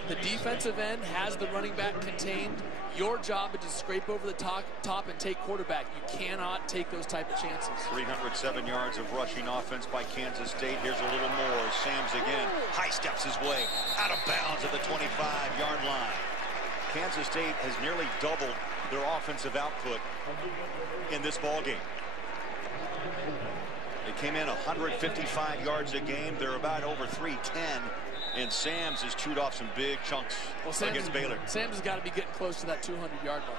The defensive end has the running back contained. Your job is to scrape over the top and take quarterback. You cannot take those type of chances. 307 yards of rushing offense by Kansas State. Here's a little more. Sams again. High steps his way out of bounds at the 25-yard line. Kansas State has nearly doubled their offensive output in this ball game. They came in 155 yards a game. They're about over 310. And Sams has chewed off some big chunks against Baylor. Sams has got to be getting close to that 200-yard mark.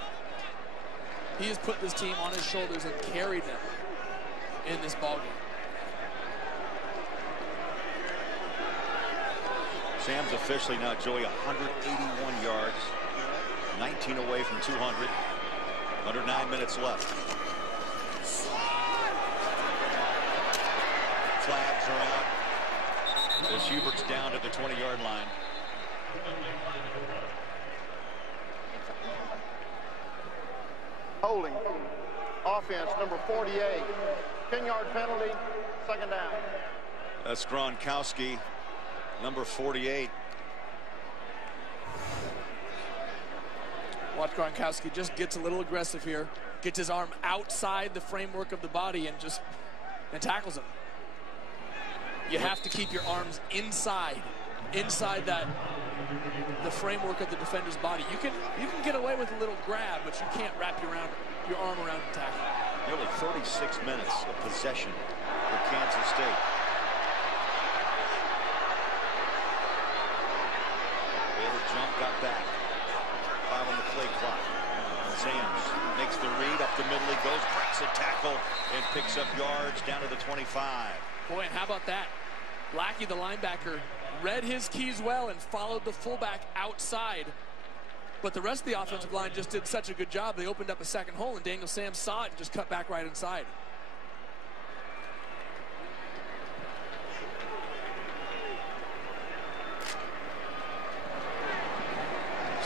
He has put this team on his shoulders and carried them in this ballgame. Sams officially now, Joey, 181 yards, 19 away from 200. Under 9 minutes left. Flags are out. As Hubert's down to the 20-yard line. Holding. Offense, number 48. 10-yard penalty, second down. That's Gronkowski, number 48. Watch Gronkowski just gets a little aggressive here. Gets his arm outside the framework of the body and tackles him. You have to keep your arms inside the framework of the defender's body. You can get away with a little grab, but you can't wrap your arm around the tackle. Nearly 36 minutes of possession for Kansas State. Baylor jump, got back. 5 on the play clock. Sams makes the read up the middle. He goes, breaks a tackle, and picks up yards down to the 25. Boy, and how about that? Lackey, the linebacker, read his keys well and followed the fullback outside. But the rest of the offensive line just did such a good job. They opened up a second hole, and Daniel Sam saw it and just cut back right inside.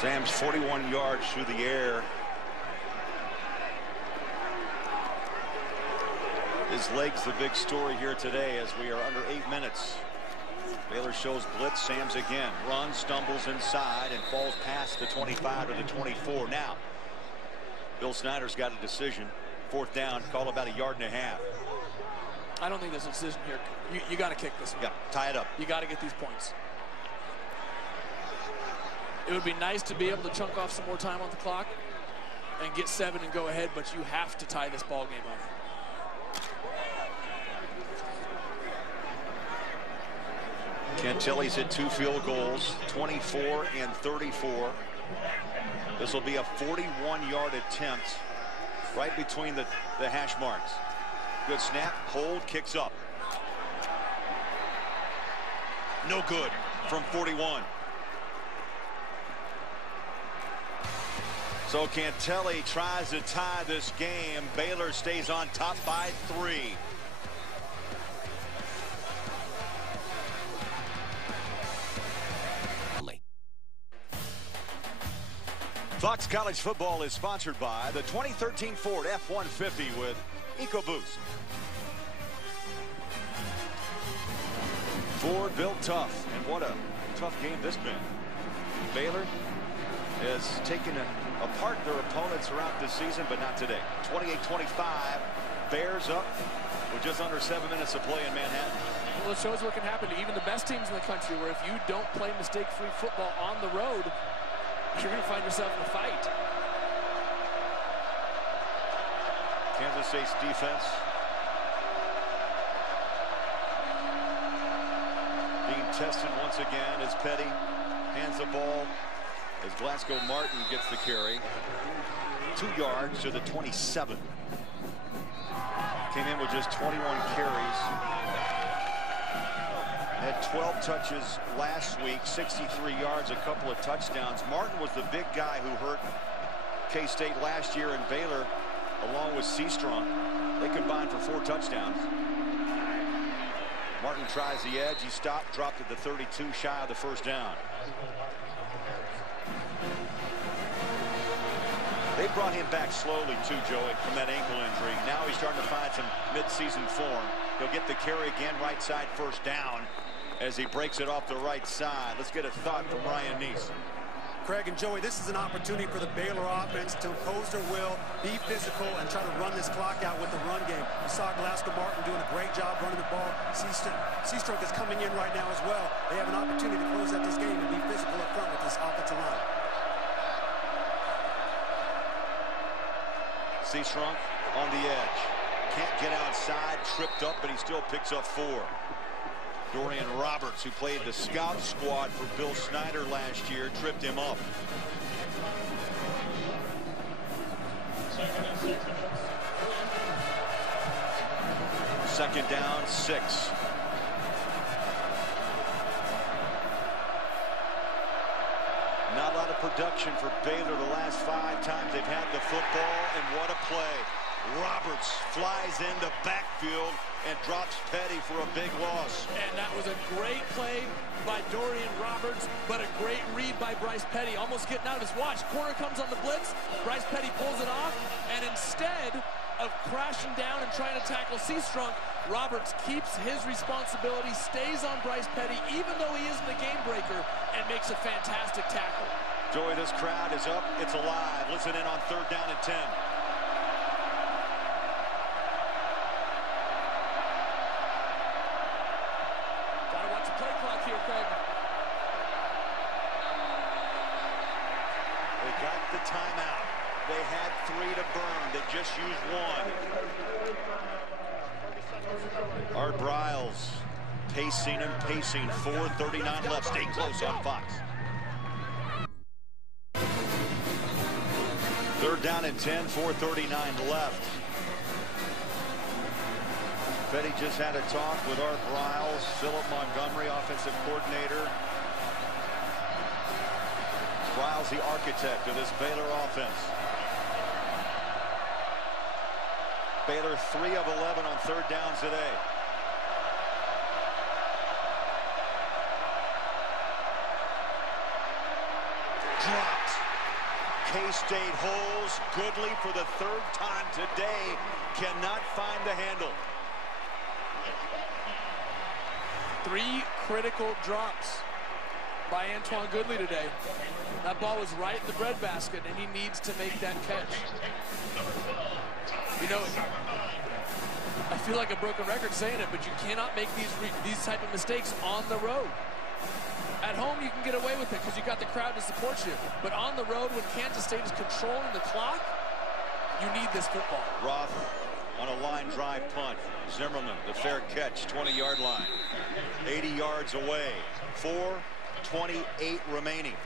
Sam's 41 yards through the air. His leg's the big story here today as we are under 8 minutes. Baylor shows blitz. Sam's again runs, stumbles inside, and falls past the 25 to the 24. Now, Bill Snyder's got a decision. 4th down, call about 1.5 yards. I don't think there's a decision here. You got to kick this one. Yeah, tie it up. You got to get these points. It would be nice to be able to chunk off some more time on the clock and get 7 and go ahead, but you have to tie this ball game up. Cantilli's hit 2 field goals, 24 and 34. This will be a 41-yard attempt right between the hash marks. Good snap, hold, kicks up. No good from 41. So Cantilli tries to tie this game. Baylor stays on top by 3. Fox College Football is sponsored by the 2013 Ford F-150 with EcoBoost. Ford built tough, and what a tough game this been. Baylor has taken apart their opponents throughout this season, but not today. 28-25, Bears up with just under 7 minutes of play in Manhattan. Well, it shows what can happen to even the best teams in the country, where if you don't play mistake-free football on the road, you're going to find yourself in a fight. Kansas State's defense being tested once again as Petty hands the ball as Glasgow Martin gets the carry. 2 yards to the 27. Came in with just 21 carries. Had 12 touches last week, 63 yards, a couple of touchdowns. Martin was the big guy who hurt K-State last year, and Baylor, along with Seastrong, they combined for 4 touchdowns. Martin tries the edge. He stopped, dropped at the 32, shy of the first down. They brought him back slowly, too, Joey, from that ankle injury. Now he's starting to find some mid-season form. He'll get the carry again, right side, first down, as he breaks it off the right side. Let's get a thought from Ryan Neese. Craig and Joey, this is an opportunity for the Baylor offense to impose their will, be physical, and try to run this clock out with the run game. We saw Glasgow Martin doing a great job running the ball. Seastrong is coming in right now as well. They have an opportunity to close out this game and be physical up front with this offensive line. Seastrong on the edge. Can't get outside, tripped up, but he still picks up 4. Dorian Roberts, who played the scout squad for Bill Snyder last year, tripped him up. Second down, 6. Not a lot of production for Baylor the last 5 times they've had the football, and what a play. Roberts flies into backfield and drops Petty for a big loss. And that was a great play by Dorian Roberts, but a great read by Bryce Petty. Almost getting out of his watch. Corner comes on the blitz. Bryce Petty pulls it off, and instead of crashing down and trying to tackle Seastrong, Roberts keeps his responsibility, stays on Bryce Petty, even though he isn't a game breaker, and makes a fantastic tackle. Joey, this crowd is up. It's alive. Listen in on 3rd down and 10. Timeout. They had 3 to burn. They just used 1. Art Briles pacing and pacing. 4:39 left. Stay close on Fox. 3rd down and 10. 4:39 left. Petty just had a talk with Art Briles, Philip Montgomery, offensive coordinator. Briles, the architect of this Baylor offense. Baylor 3 of 11 on third downs today. Dropped. K-State holds. Goodley for the third time today cannot find the handle. 3 critical drops by Antoine Goodley today. That ball was right in the breadbasket, and he needs to make that catch. You know, I feel like a broken record saying it, but you cannot make these type of mistakes on the road. At home, you can get away with it because you got the crowd to support you. But on the road, when Kansas State is controlling the clock, you need this football. Roth on a line drive punt. Zimmerman, the fair catch, 20-yard line. 80 yards away. 4:28 remaining.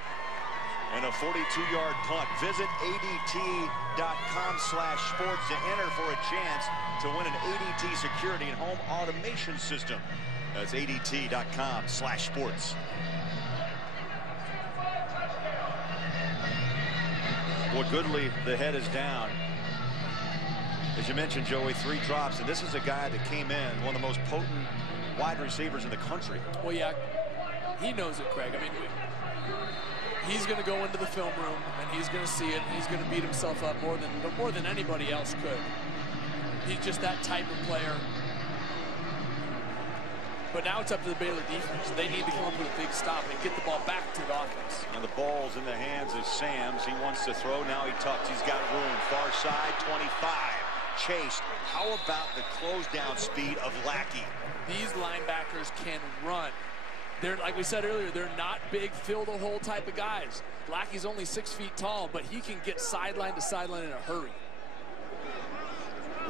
And a 42-yard punt. Visit ADT.com/sports to enter for a chance to win an ADT security and home automation system. That's ADT.com/sports. Well, Goodley, the head is down. As you mentioned, Joey, 3 drops, and this is a guy that came in, one of the most potent wide receivers in the country. Well, yeah, he knows it, Craig. I mean, he's going to go into the film room, and he's going to see it, and he's going to beat himself up more than anybody else could. He's just that type of player. But now it's up to the Baylor defense. They need to come up with a big stop and get the ball back to the offense. And the ball's in the hands of Sams. He wants to throw. Now he tucks. He's got room. Far side, 25. Chased. How about the close down speed of Lackey? These linebackers can run. They're, like we said earlier, they're not big, fill the hole type of guys. Lackey's only 6 feet tall, but he can get sideline to sideline in a hurry.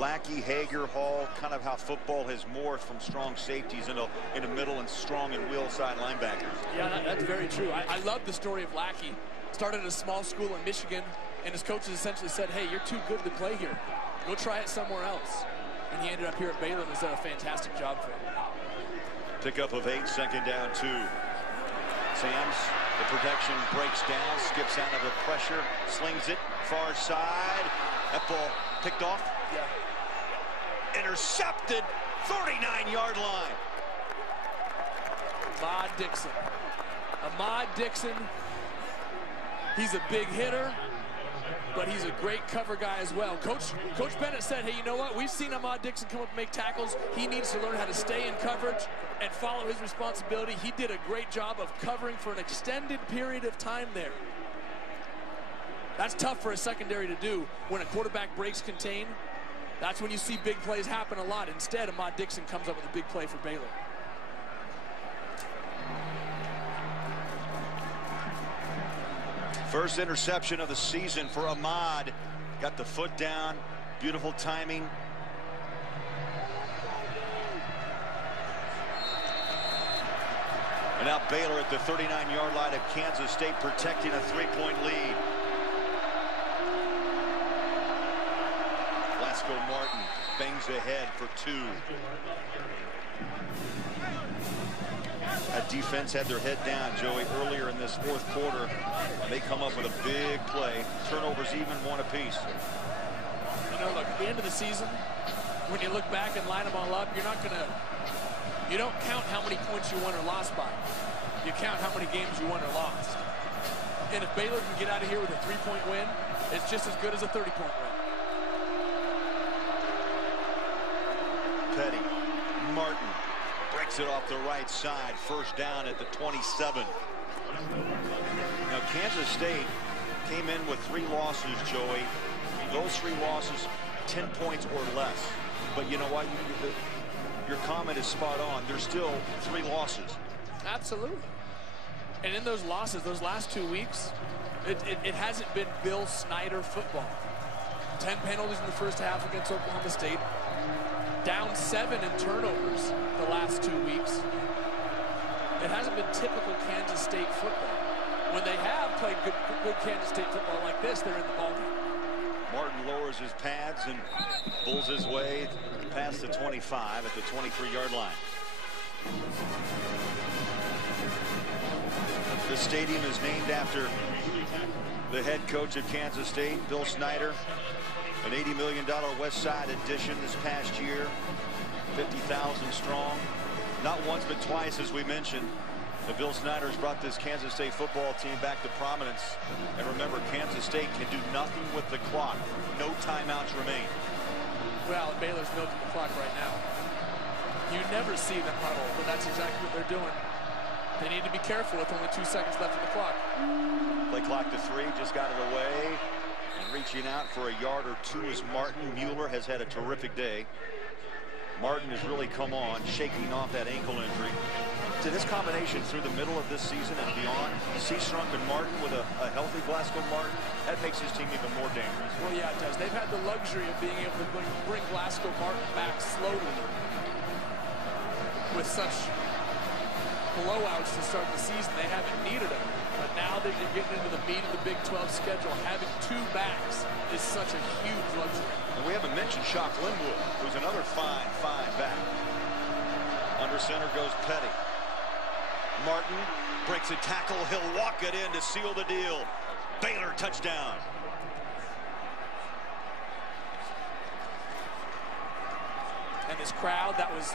Lackey, Hager, Hall, kind of how football has morphed from strong safeties into middle and strong and wheel side linebackers. Yeah, that's very true. I love the story of Lackey. Started at a small school in Michigan, and his coaches essentially said, hey, you're too good to play here. Go try it somewhere else. And he ended up here at Baylor and has done a fantastic job for him. Pickup of 8, second down 2. Sams, the protection breaks down, skips out of the pressure, slings it, far side. That ball picked off. Yeah. Intercepted, 39-yard line. Ahmad Dixon. Ahmad Dixon, he's a big hitter, but he's a great cover guy as well. Coach Bennett said, hey, you know what? We've seen Ahmad Dixon come up and make tackles. He needs to learn how to stay in coverage and follow his responsibility. He did a great job of covering for an extended period of time there. That's tough for a secondary to do when a quarterback breaks contain. That's when you see big plays happen a lot. Instead, Ahmad Dixon comes up with a big play for Baylor. First interception of the season for Ahmad. Got the foot down. Beautiful timing. And now Baylor at the 39-yard line of Kansas State, protecting a 3-point lead. Martin bangs ahead for 2. That defense had their head down, Joey, earlier in this fourth quarter, and they come up with a big play. Turnovers even 1 apiece. You know, look, at the end of the season, when you look back and line them all up, you don't count how many points you won or lost by. You count how many games you won or lost. And if Baylor can get out of here with a 3-point win, it's just as good as a 30-point win. Petty, Martin breaks it off the right side. First down at the 27. Now Kansas State came in with 3 losses, Joey. Those 3 losses, 10 points or less. But you know what? Your comment is spot on. There's still 3 losses. Absolutely. And in those losses, those last 2 weeks, it hasn't been Bill Snyder football. 10 penalties in the first half against Oklahoma State. Down 7 in turnovers the last 2 weeks. It hasn't been typical Kansas State football. When they have played good Kansas State football like this, they're in the ballgame. Martin lowers his pads and pulls his way past the 25 at the 23-yard line. The stadium is named after the head coach of Kansas State, Bill Snyder. An $80 million West Side edition this past year. 50,000 strong. Not once but twice, as we mentioned, that Bill Snyder's brought this Kansas State football team back to prominence. And remember, Kansas State can do nothing with the clock. No timeouts remain. Well, Baylor's milking the clock right now. You never see them huddle, but that's exactly what they're doing. They need to be careful with only 2 seconds left in the clock. Play clock to 3, just got it away. And reaching out for a yard or two is Martin. Mueller has had a terrific day. Martin has really come on, shaking off that ankle injury. To this combination through the middle of this season and beyond, Seastrunk and Martin with a healthy Glasgow Martin, that makes his team even more dangerous. Well, yeah, it does. They've had the luxury of being able to bring Glasgow Martin back slowly with such blowouts to start the season. They haven't needed them. But now that you're getting into the meat of the Big 12 schedule, having 2 backs is such a huge luxury. And we haven't mentioned Shock Linwood, who's another fine back. Under center goes Petty. Martin breaks a tackle. He'll walk it in to seal the deal. Baylor touchdown. And this crowd that was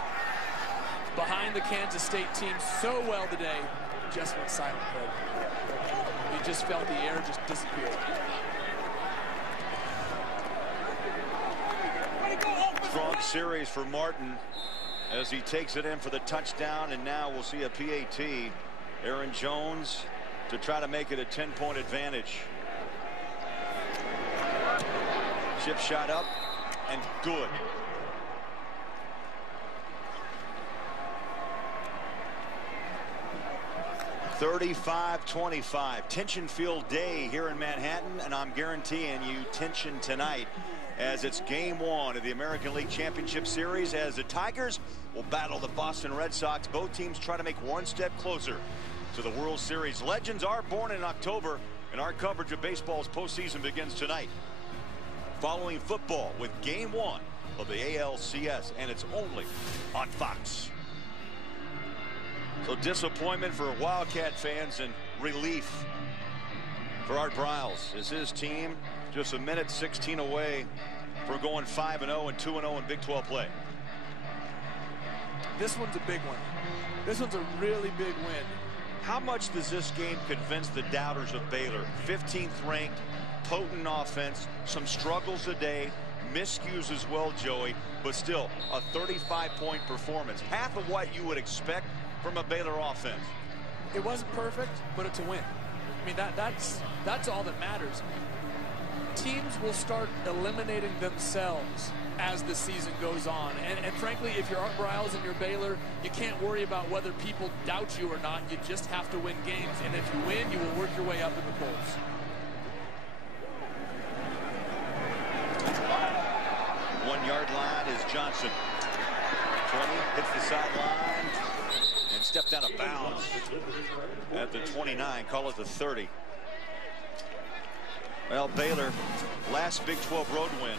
behind the Kansas State team so well today just went silent. You just felt the air just disappear. Strong series for Martin as he takes it in for the touchdown, and now we'll see a PAT. Aaron Jones to try to make it a 10-point advantage. Chip shot up and good. (35-25) tension-filled day here in Manhattan, and I'm guaranteeing you tension tonight as it's game 1 of the American League Championship Series, as the Tigers will battle the Boston Red Sox. Both teams try to make one step closer to the World Series. Legends are born in October, and our coverage of baseball's postseason begins tonight. Following football with game 1 of the ALCS, and it's only on Fox. So disappointment for Wildcat fans and relief for Art Briles as his team just a minute 16 away from going 5-0 and 2-0 in Big 12 play. This one's a big one. This one's a really big win. How much does this game convince the doubters of Baylor? 15th ranked, potent offense, some struggles today, miscues as well, Joey, but still a 35-point performance. Half of what you would expect from a Baylor offense. It wasn't perfect, but it's a win. I mean, that's all that matters. Teams will start eliminating themselves as the season goes on. And frankly, if you're Art Briles and you're Baylor, you can't worry about whether people doubt you or not. You just have to win games. And if you win, you will work your way up in the polls. One-yard line is Johnson. 20, hits the sideline, and stepped out of bounds at the 29. Call it the 30. Well, Baylor, last Big 12 road win,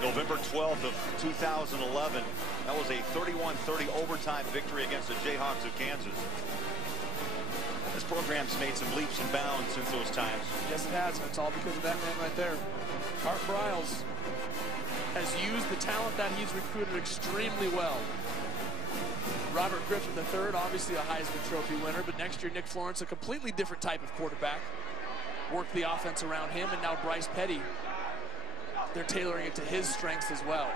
November 12th of 2011. That was a 31-30 overtime victory against the Jayhawks of Kansas. This program's made some leaps and bounds since those times. Yes, it has, and it's all because of that man right there. Art Briles has used the talent that he's recruited extremely well. Robert Griffin III, obviously a Heisman Trophy winner, but next year Nick Florence, a completely different type of quarterback. Worked the offense around him, and now Bryce Petty, they're tailoring it to his strengths as well.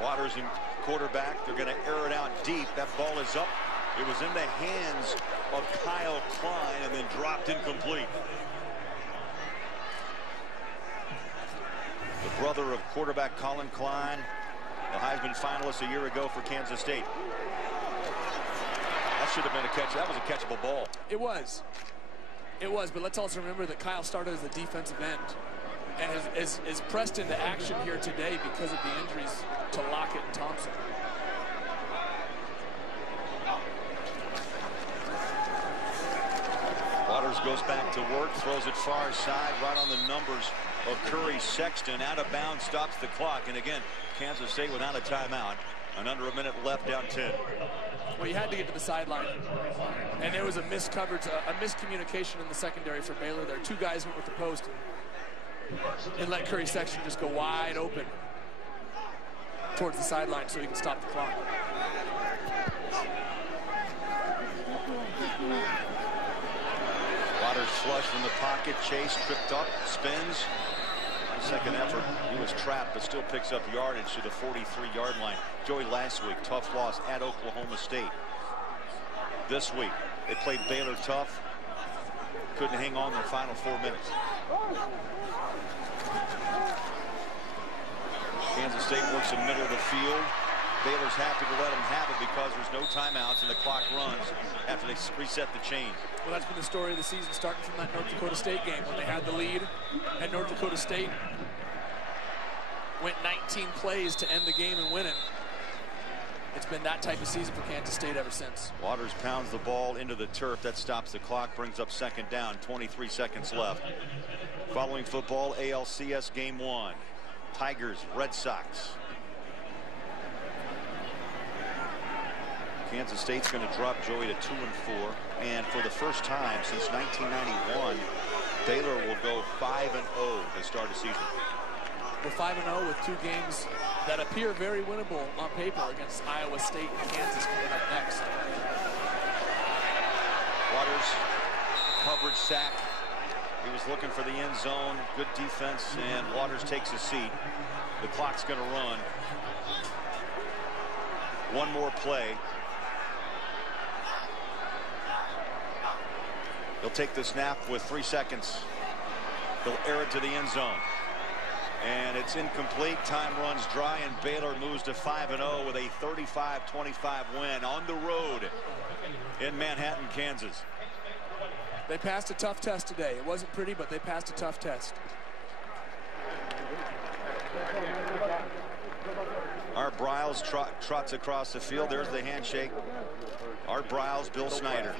Waters in quarterback. They're going to air it out deep. That ball is up. It was in the hands of Kyle Klein and then dropped incomplete. The brother of quarterback Colin Klein, the Heisman finalist a year ago for Kansas State. That should have been a catch. That was a catchable ball. It was. It was, but let's also remember that Kyle started as a defensive end and is pressed into action here today because of the injuries to Lockett and Thompson. Waters goes back to work, throws it far side, right on the numbers of Curry. Sexton out of bounds, stops the clock. And again, Kansas State without a timeout. And under a minute left, down 10. Well, you had to get to the sideline. And there was a missed coverage, a miscommunication in the secondary for Baylor there. Two guys went with the post and let Curry Sexton just go wide open towards the sideline so he can stop the clock. Waters flush from the pocket. Chase tripped up, spins. Second effort, he was trapped, but still picks up yardage to the 43-yard line. Joey, last week, tough loss at Oklahoma State. This week, they played Baylor tough. Couldn't hang on in the final 4 minutes. Kansas State works the middle of the field. Baylor's happy to let them have it because there's no timeouts and the clock runs after they reset the chains. Well, that's been the story of the season, starting from that North Dakota State game when they had the lead at North Dakota State. Went 19 plays to end the game and win it. It's been that type of season for Kansas State ever since. Waters pounds the ball into the turf. That stops the clock, brings up second down, 23 seconds left. Following football, ALCS Game 1. Tigers, Red Sox. Kansas State's going to drop Joey to 2-4. And for the first time since 1991, Baylor will go 5-0 to start the season. We're 5-0 with two games that appear very winnable on paper against Iowa State and Kansas coming up next. Waters, coverage sack. He was looking for the end zone. Good defense, and Waters takes a seat. The clock's going to run. One more play. He'll take the snap with 3 seconds. He'll air it to the end zone. And it's incomplete. Time runs dry, and Baylor moves to 5-0 with a 35-25 win on the road in Manhattan, Kansas. They passed a tough test today. It wasn't pretty, but they passed a tough test. Art Briles trots across the field. There's the handshake. Art Briles, Bill Snyder.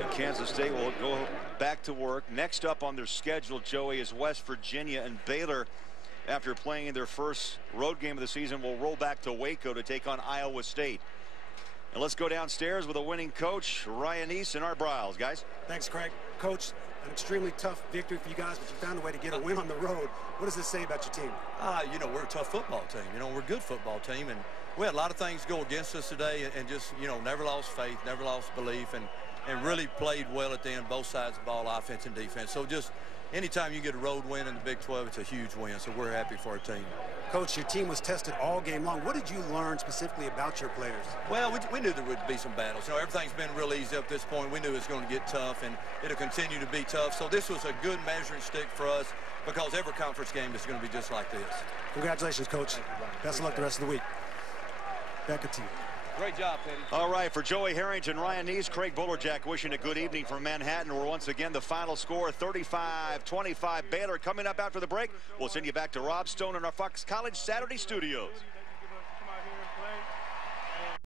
And Kansas State will go back to work. Next up on their schedule, Joey, is West Virginia, and Baylor, after playing in their first road game of the season, will roll back to Waco to take on Iowa State. And let's go downstairs with a winning coach, Ryan East and Art Briles. Guys. Thanks, Craig. Coach, an extremely tough victory for you guys, but you found a way to get a win on the road. What does this say about your team? You know, we're a tough football team. You know, we're a good football team, and we had a lot of things go against us today, and just, you know, never lost faith, never lost belief, and really played well at the end, both sides of the ball, offense and defense. So just anytime you get a road win in the Big 12, it's a huge win. So we're happy for our team. Coach, your team was tested all game long. What did you learn specifically about your players? Well, we knew there would be some battles. You know, everything's been real easy up to this point. We knew it was going to get tough, and it'll continue to be tough. So this was a good measuring stick for us, because every conference game is going to be just like this. Congratulations, Coach. Best of luck the rest of the week. Back to you. Great job, Petty. All right, for Joey Harrington, Ryan Neese, Craig Bolerjack wishing a good evening from Manhattan, where once again the final score 35-25 Baylor. Coming up after the break, we'll send you back to Rob Stone in our Fox College Saturday studios.